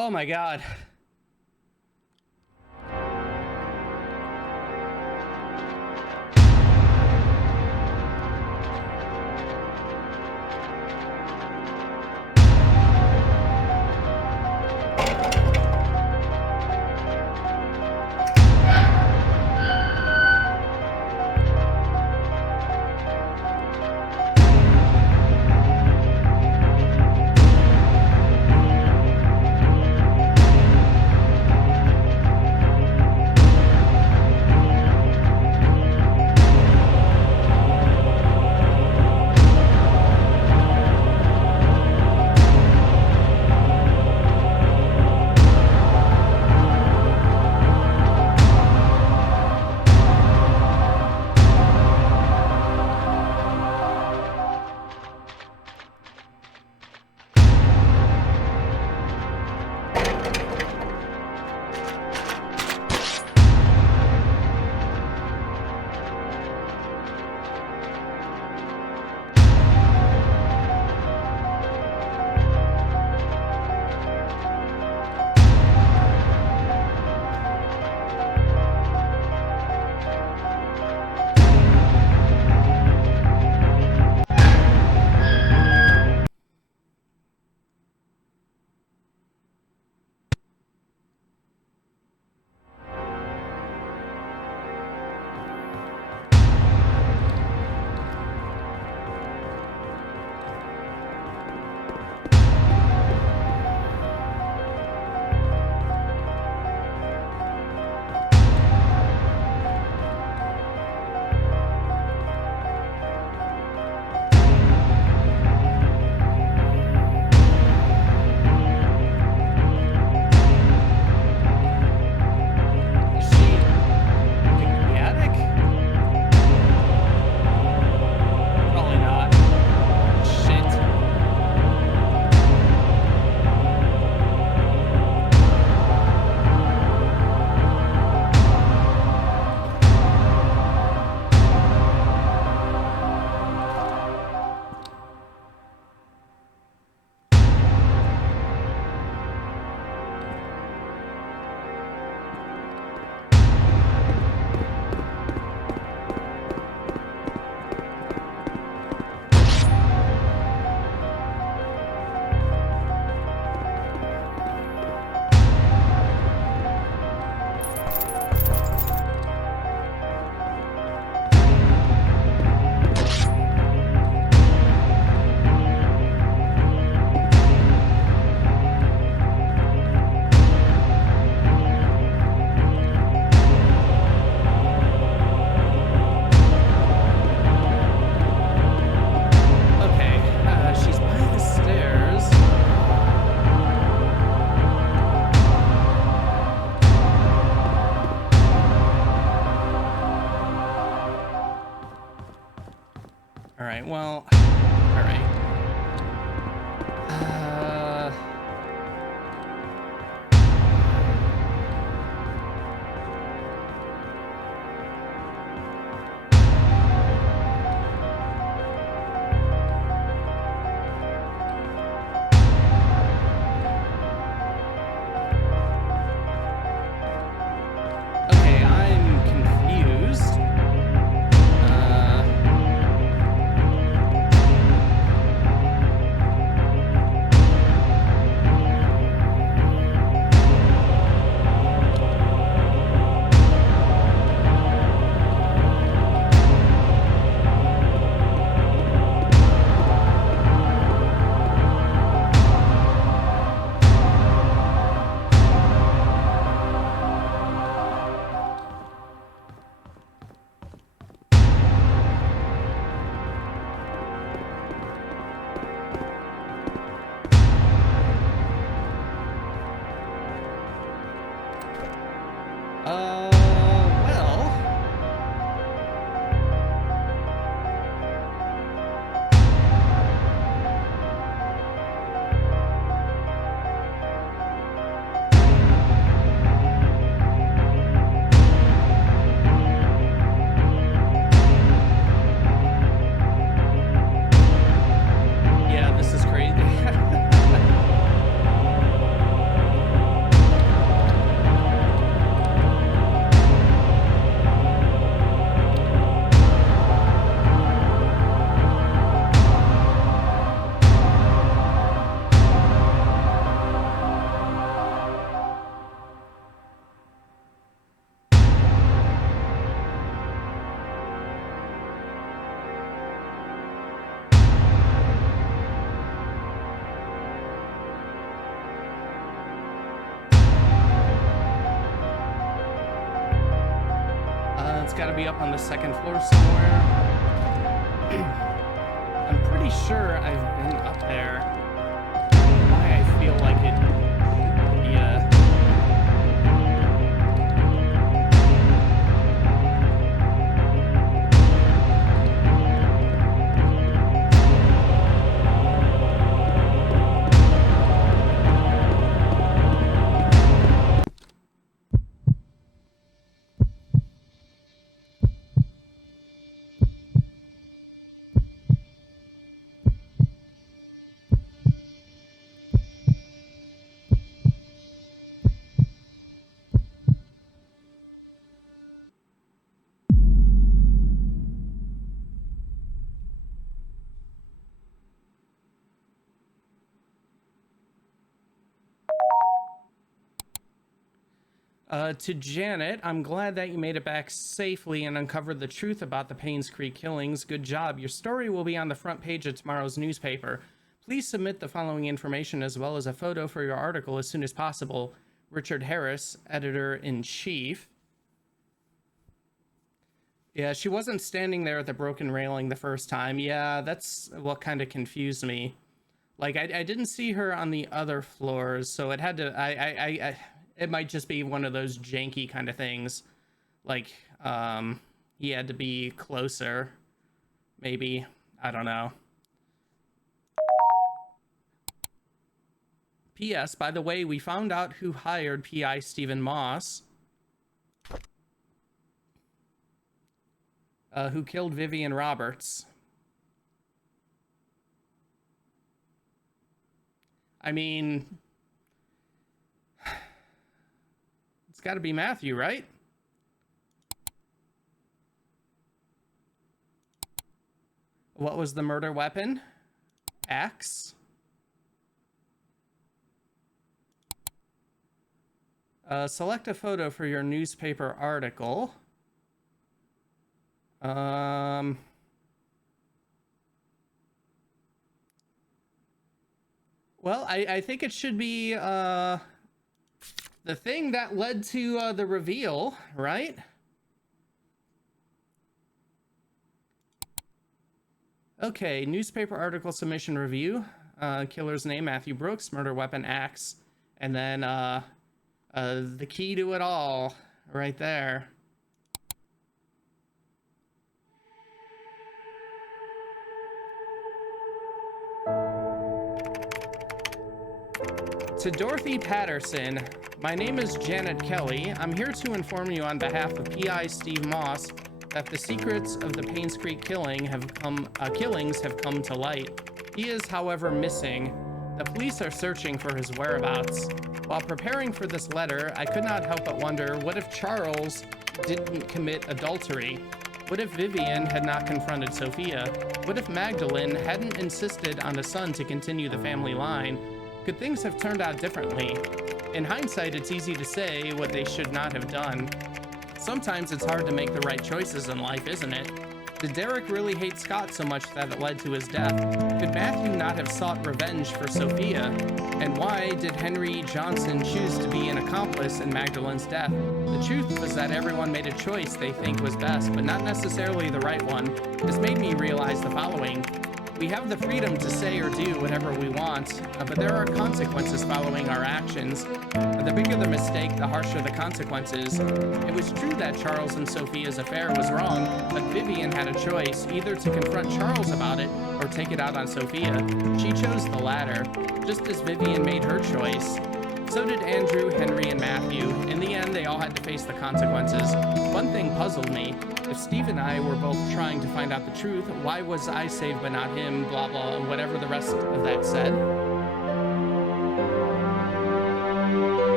Oh my god. right, well, all right. Okay, I'm confused. Well. Yeah, this is crazy. It's got to be up on the second floor somewhere. I'm pretty sure I've been up there. Why I feel like it should be to Janet, I'm glad that you made it back safely and uncovered the truth about the Painscreek killings. Good job. Your story will be on the front page of tomorrow's newspaper. Please submit the following information as well as a photo for your article as soon as possible. Richard Harris, Editor-in-Chief. Yeah, she wasn't standing there at the broken railing the first time. Yeah, that's what kind of confused me. Like, I didn't see her on the other floors, so it had to... it might just be one of those janky kind of things. Like, he had to be closer. Maybe. I don't know. P.S. By the way, we found out who hired P.I. Stephen Moss. Who killed Vivian Roberts. I mean... It's got to be Matthew, right? What was the murder weapon? Axe? Select a photo for your newspaper article. Well, I think it should be the thing that led to the reveal, right? Okay, newspaper article submission review. Killer's name, Matthew Brooks, murder weapon, axe. And then the key to it all, right there. To Dorothy Patterson, my name is Janet Kelly. I'm here to inform you on behalf of PI Steve Moss that the secrets of the Painscreek killings have come to light. He is, however, missing. The police are searching for his whereabouts. While preparing for this letter, I could not help but wonder, what if Charles didn't commit adultery? What if Vivian had not confronted Sophia? What if Magdalene hadn't insisted on a son to continue the family line? Could things have turned out differently? In hindsight, it's easy to say what they should not have done. Sometimes it's hard to make the right choices in life, isn't it? Did Derek really hate Scott so much that it led to his death? Could Matthew not have sought revenge for Sophia? And why did Henry Johnson choose to be an accomplice in Magdalene's death? The truth was that everyone made a choice they think was best, but not necessarily the right one. This made me realize the following. We have the freedom to say or do whatever we want, but there are consequences following our actions. The bigger the mistake, the harsher the consequences. It was true that Charles and Sophia's affair was wrong, but Vivian had a choice, either to confront Charles about it or take it out on Sophia. She chose the latter, just as Vivian made her choice. So did Andrew, Henry, and Matthew. In the end, they all had to face the consequences. One thing puzzled me. If Steve and I were both trying to find out the truth, why was I saved but not him, blah, blah, whatever the rest of that said?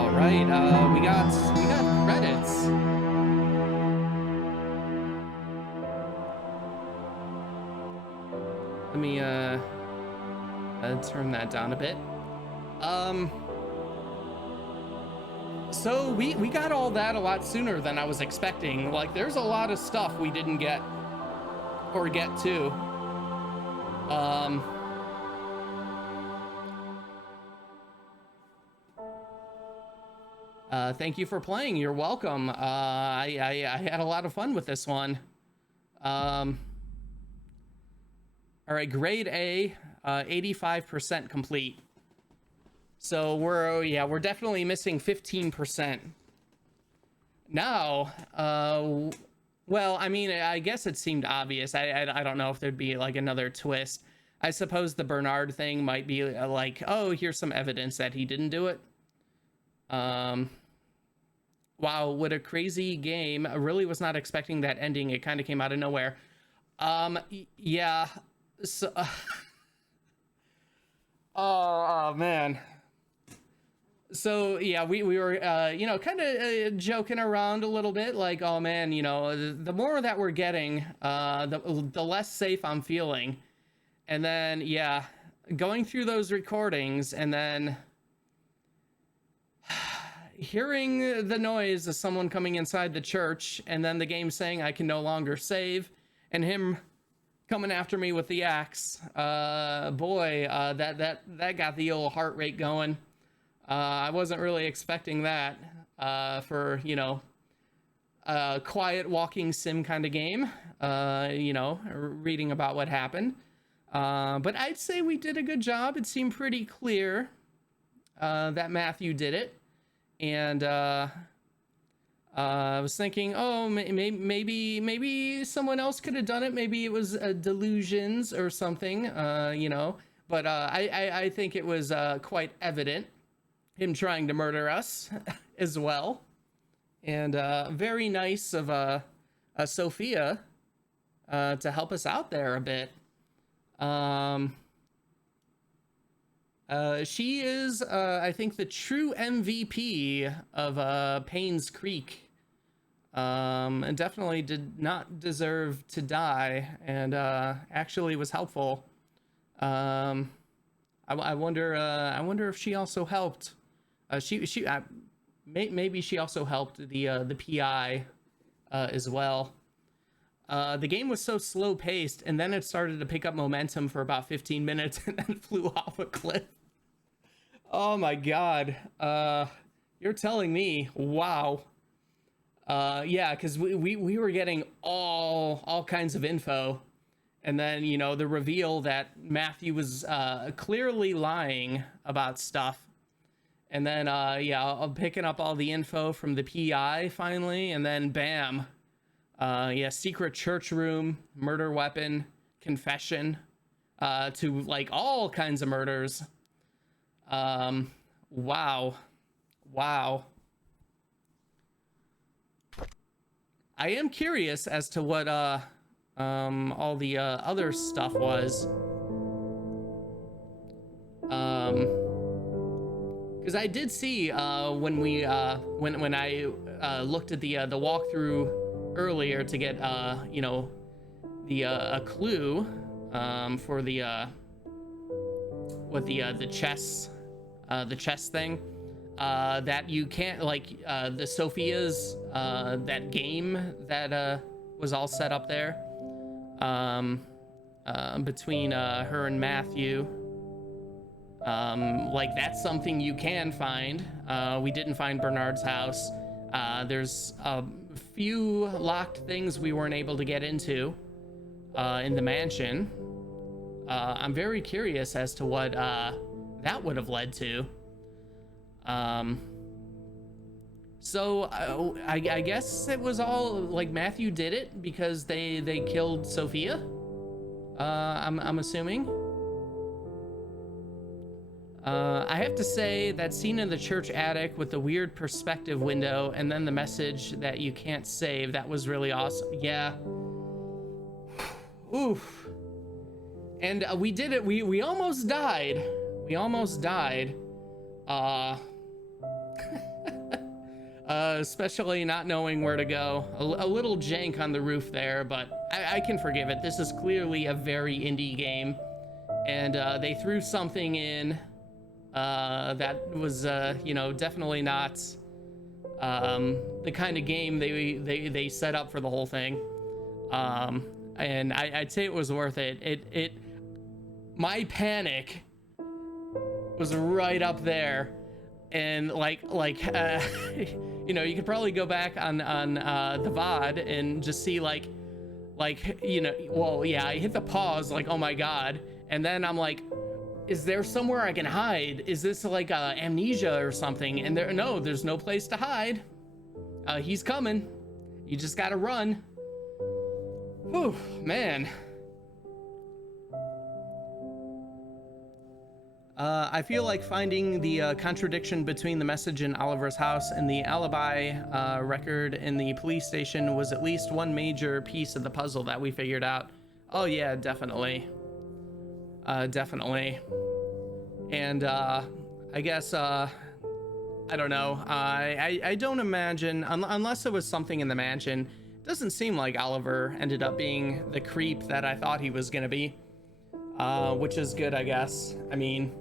All right, we got credits. Let me turn that down a bit. So we got all that a lot sooner than I was expecting. Like, there's a lot of stuff we didn't get or get to. Thank you for playing. You're welcome. I had a lot of fun with this one. All right, grade A, 85% complete. So we're definitely missing 15%. Now, well, I mean, I guess it seemed obvious. I don't know if there'd be like another twist. I suppose the Bernard thing might be like, oh, here's some evidence that he didn't do it. Wow, what a crazy game. I really was not expecting that ending. It kind of came out of nowhere. Yeah. So, oh man. So yeah, we were kind of joking around a little bit, like, oh man, the more that we're getting, the less safe I'm feeling. And then yeah, going through those recordings and then hearing the noise of someone coming inside the church, and then the game saying I can no longer save, and him coming after me with the axe. Boy, that got the old heart rate going. I wasn't really expecting that for a quiet walking sim kind of game. Reading about what happened. But I'd say we did a good job. It seemed pretty clear that Matthew did it. And I was thinking, oh, maybe someone else could have done it. Maybe it was delusions or something, But I think it was quite evident, him trying to murder us as well. And very nice of Sophia to help us out there a bit. She is, I think, the true MVP of Painscreek, and definitely did not deserve to die, and actually was helpful. I wonder if she also helped. Maybe she also helped the PI as well. The game was so slow paced, and then it started to pick up momentum for about 15 minutes, and then flew off a cliff. Oh my god. You're telling me. Wow. Yeah, because we were getting all kinds of info, and then the reveal that Matthew was clearly lying about stuff, And then, yeah, I'm picking up all the info from the PI finally, and then bam. Yeah, secret church room, murder weapon, confession, to like all kinds of murders. Wow. Wow. I am curious as to what, all the, other stuff was. Because I did see when we when I looked at the walkthrough earlier to get you know, the a clue for the what the chess thing, that you can't, like, the Sophia's that game that was all set up there between her and Matthew. Like, that's something you can find. We didn't find Bernard's house. There's a few locked things we weren't able to get into in the mansion. I'm very curious as to what that would have led to. So I guess it was all like Matthew did it because they killed Sophia. I'm assuming. I have to say that scene in the church attic with the weird perspective window and then the message that you can't save, that was really awesome. Yeah. Oof. And we did it. We almost died. We almost died. Especially not knowing where to go. A little jank on the roof there, but I can forgive it. This is clearly a very indie game. And they threw something in that was, you know, definitely not the kind of game they set up for the whole thing. And I'd say it was worth it. My panic was right up there, and like you know, you could probably go back on the VOD and just see like you know, well, yeah, I hit the pause like, oh my god, and then I'm like, is there somewhere I can hide? Is this like amnesia or something? And there's no place to hide. He's coming. You just gotta run. Whew, man. I feel like finding the contradiction between the message in Oliver's house and the alibi record in the police station was at least one major piece of the puzzle that we figured out. Oh yeah, definitely. Definitely. And I guess I don't know. I don't imagine, unless it was something in the mansion, it doesn't seem like Oliver ended up being the creep that I thought he was gonna be. Which is good, I guess. I mean,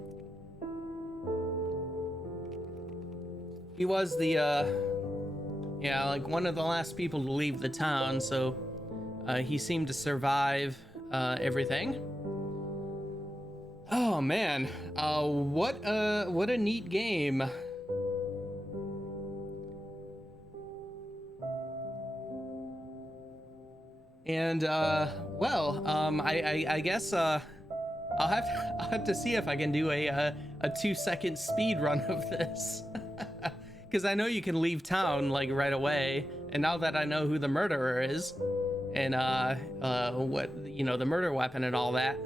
he was the yeah, like one of the last people to leave the town, so he seemed to survive everything. Oh man, what a neat game. And well, I guess I'll have to see if I can do a 2-second speed run of this. Because I know you can leave town like right away, and now that I know who the murderer is and what, you know, the murder weapon and all that,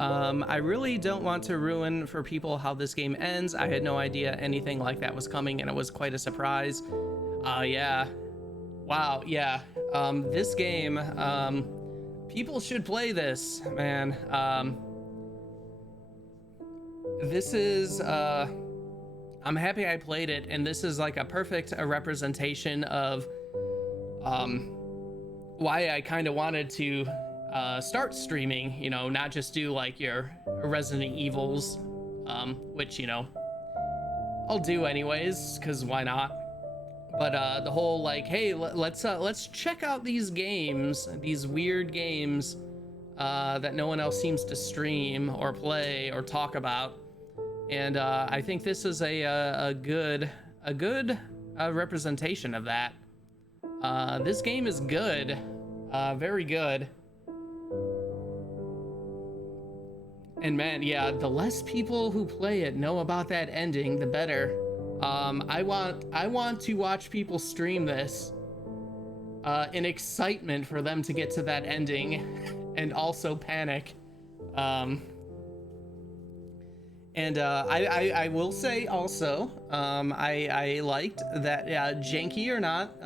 I really don't want to ruin for people how this game ends. I had no idea anything like that was coming, and it was quite a surprise. Yeah. Wow, yeah. This game, people should play this, man. This is, I'm happy I played it, and this is like a perfect representation of why I kind of wanted to start streaming, you know, not just do like your Resident Evils, which, you know, I'll do anyways, because why not? But the whole like, hey, let's check out these games, these weird games that no one else seems to stream or play or talk about. And I think this is a good representation of that. This game is good, very good. And man, yeah, the less people who play it know about that ending, the better. I want to watch people stream this in excitement for them to get to that ending and also panic. I will say also, I liked that, janky or not,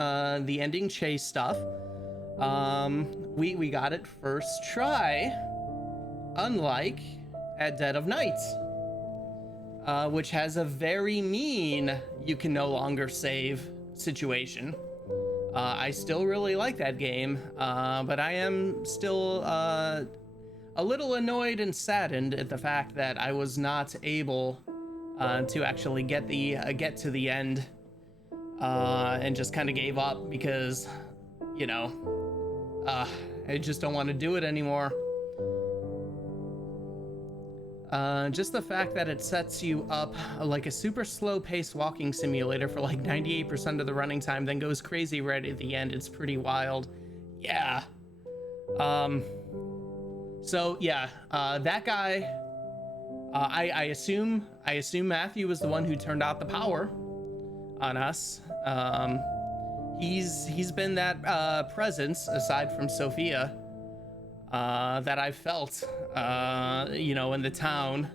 the ending chase stuff. We got it first try, unlike at Dead of Night, which has a very mean you can no longer save situation. I still really like that game, but I am still a little annoyed and saddened at the fact that I was not able to actually get to the end, and just kind of gave up because, you know, I just don't want to do it anymore. Just the fact that it sets you up like a super slow-paced walking simulator for like 98% of the running time, then goes crazy right at the end. It's pretty wild. Yeah. So yeah, that guy. I assume Matthew was the one who turned out the power on us. He's been that presence aside from Sophia. That I felt, you know, in the town,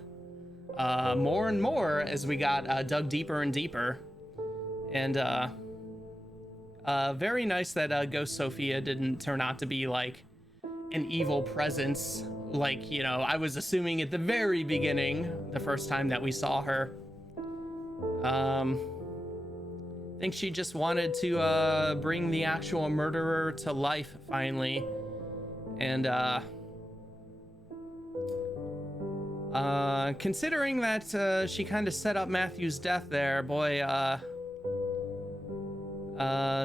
more and more as we got dug deeper and deeper. And very nice that Ghost Sophia didn't turn out to be like an evil presence, like, you know, I was assuming at the very beginning, the first time that we saw her. I think she just wanted to bring the actual murderer to life finally. And considering that she kind of set up Matthew's death there, boy,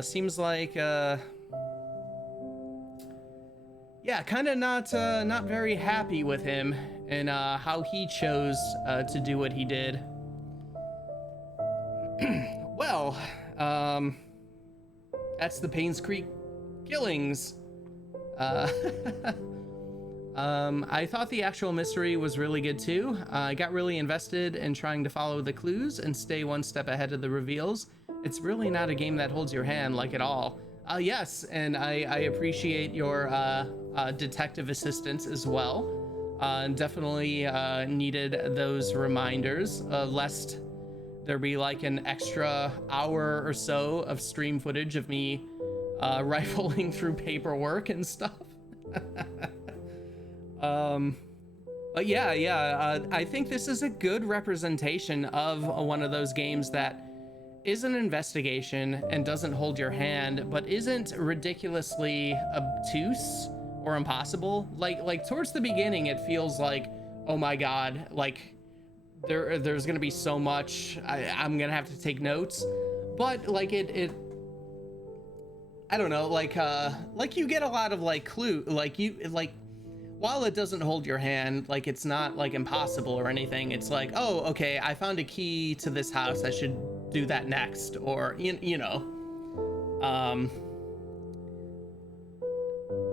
seems like yeah, kind of not very happy with him and how he chose to do what he did. Well, that's the Painscreek killings. I thought the actual mystery was really good too. I got really invested in trying to follow the clues and stay one step ahead of the reveals. It's really not a game that holds your hand like at all. Yes, and I appreciate your detective assistance as well. Definitely needed those reminders, lest there be like an extra hour or so of stream footage of me rifling through paperwork and stuff. But yeah, I think this is a good representation of one of those games that is an investigation and doesn't hold your hand, but isn't ridiculously obtuse or impossible. Like towards the beginning, it feels like, oh my god, like there's gonna be so much, I'm gonna have to take notes. But like it I don't know, like you get a lot of like clue, while it doesn't hold your hand, like it's not like impossible or anything. It's like, oh, okay, I found a key to this house, I should do that next, or you know.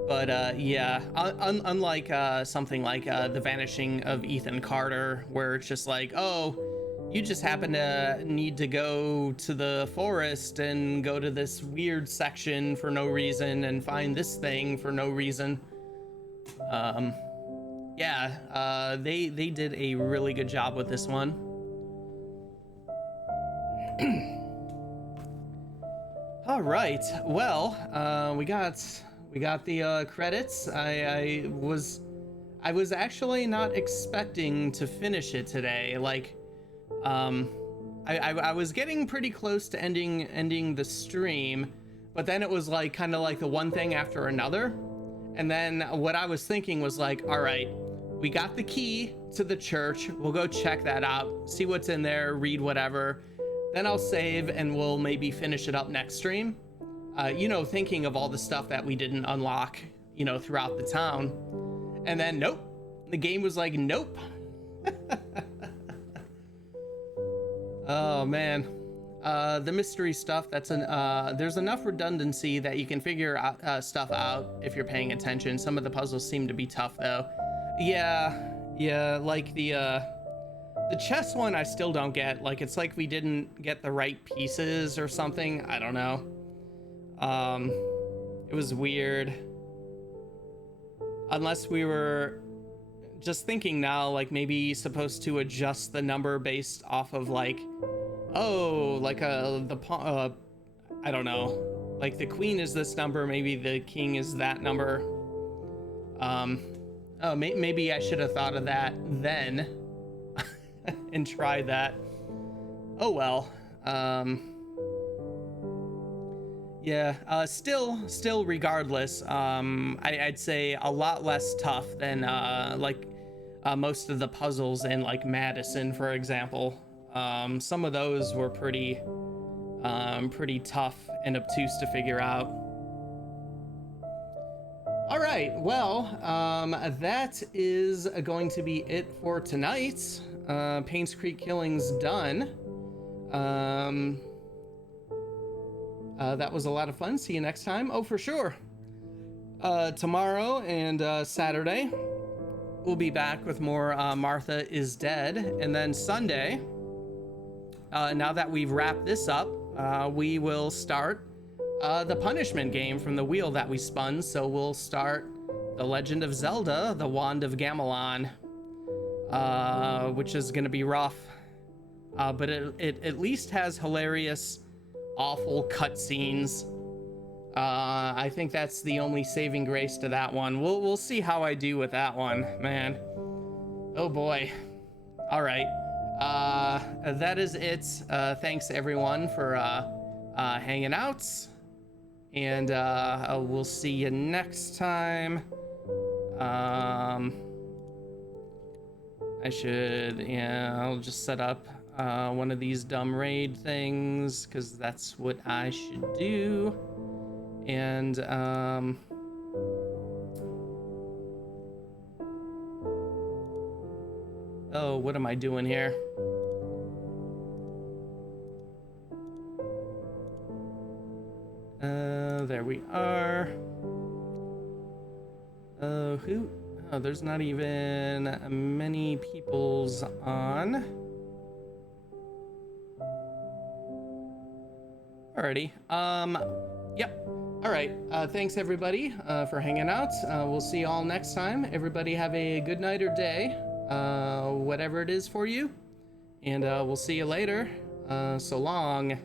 But yeah, unlike something like The Vanishing of Ethan Carter, where it's just like, oh, you just happen to need to go to the forest and go to this weird section for no reason and find this thing for no reason. Yeah, they did a really good job with this one. All right, well, we got the credits. I was actually not expecting to finish it today. Like, I was getting pretty close to ending the stream, but then it was like kind of like the one thing after another. And then what I was thinking was like, all right, we got the key to the church. We'll go check that out, see what's in there, read whatever. Then I'll save and we'll maybe finish it up next stream. You know, thinking of all the stuff that we didn't unlock, you know, throughout the town. And then, nope, the game was like, nope. Oh, man. The mystery stuff, there's enough redundancy that you can figure out, stuff out if you're paying attention. Some of the puzzles seem to be tough, though. Yeah, Yeah, like the chess one I still don't get. Like, it's like we didn't get the right pieces or something. I don't know. It was weird. Unless we were just thinking now, like maybe supposed to adjust the number based off of like, oh, like I don't know. Like the queen is this number, maybe the king is that number. Oh, maybe I should have thought of that then and tried that. Oh well. Yeah, still regardless, I'd say a lot less tough than most of the puzzles in like Madison, for example. Some of those were pretty tough and obtuse to figure out. All right, well, that is going to be it for tonight. Painscreek Killing's done. That was a lot of fun. See you next time. Oh, for sure. Tomorrow and Saturday, we'll be back with more Martha is Dead. And then Sunday, now that we've wrapped this up, we will start the punishment game from the wheel that we spun. So we'll start The Legend of Zelda, The Wand of Gamelon, which is going to be rough. But it at least has hilarious, awful cutscenes. I think that's the only saving grace to that one. We'll see how I do with that one, man. Oh boy. All right. That is it. Thanks everyone for hanging out, and we'll see you next time. I'll just set up one of these dumb raid things because that's what I should do. And oh, what am I doing here? There we are. Oh, there's not even many people's on. Alrighty. Yep. All right. Thanks everybody for hanging out. We'll see you all next time. Everybody have a good night or day, whatever it is for you. And we'll see you later. So long.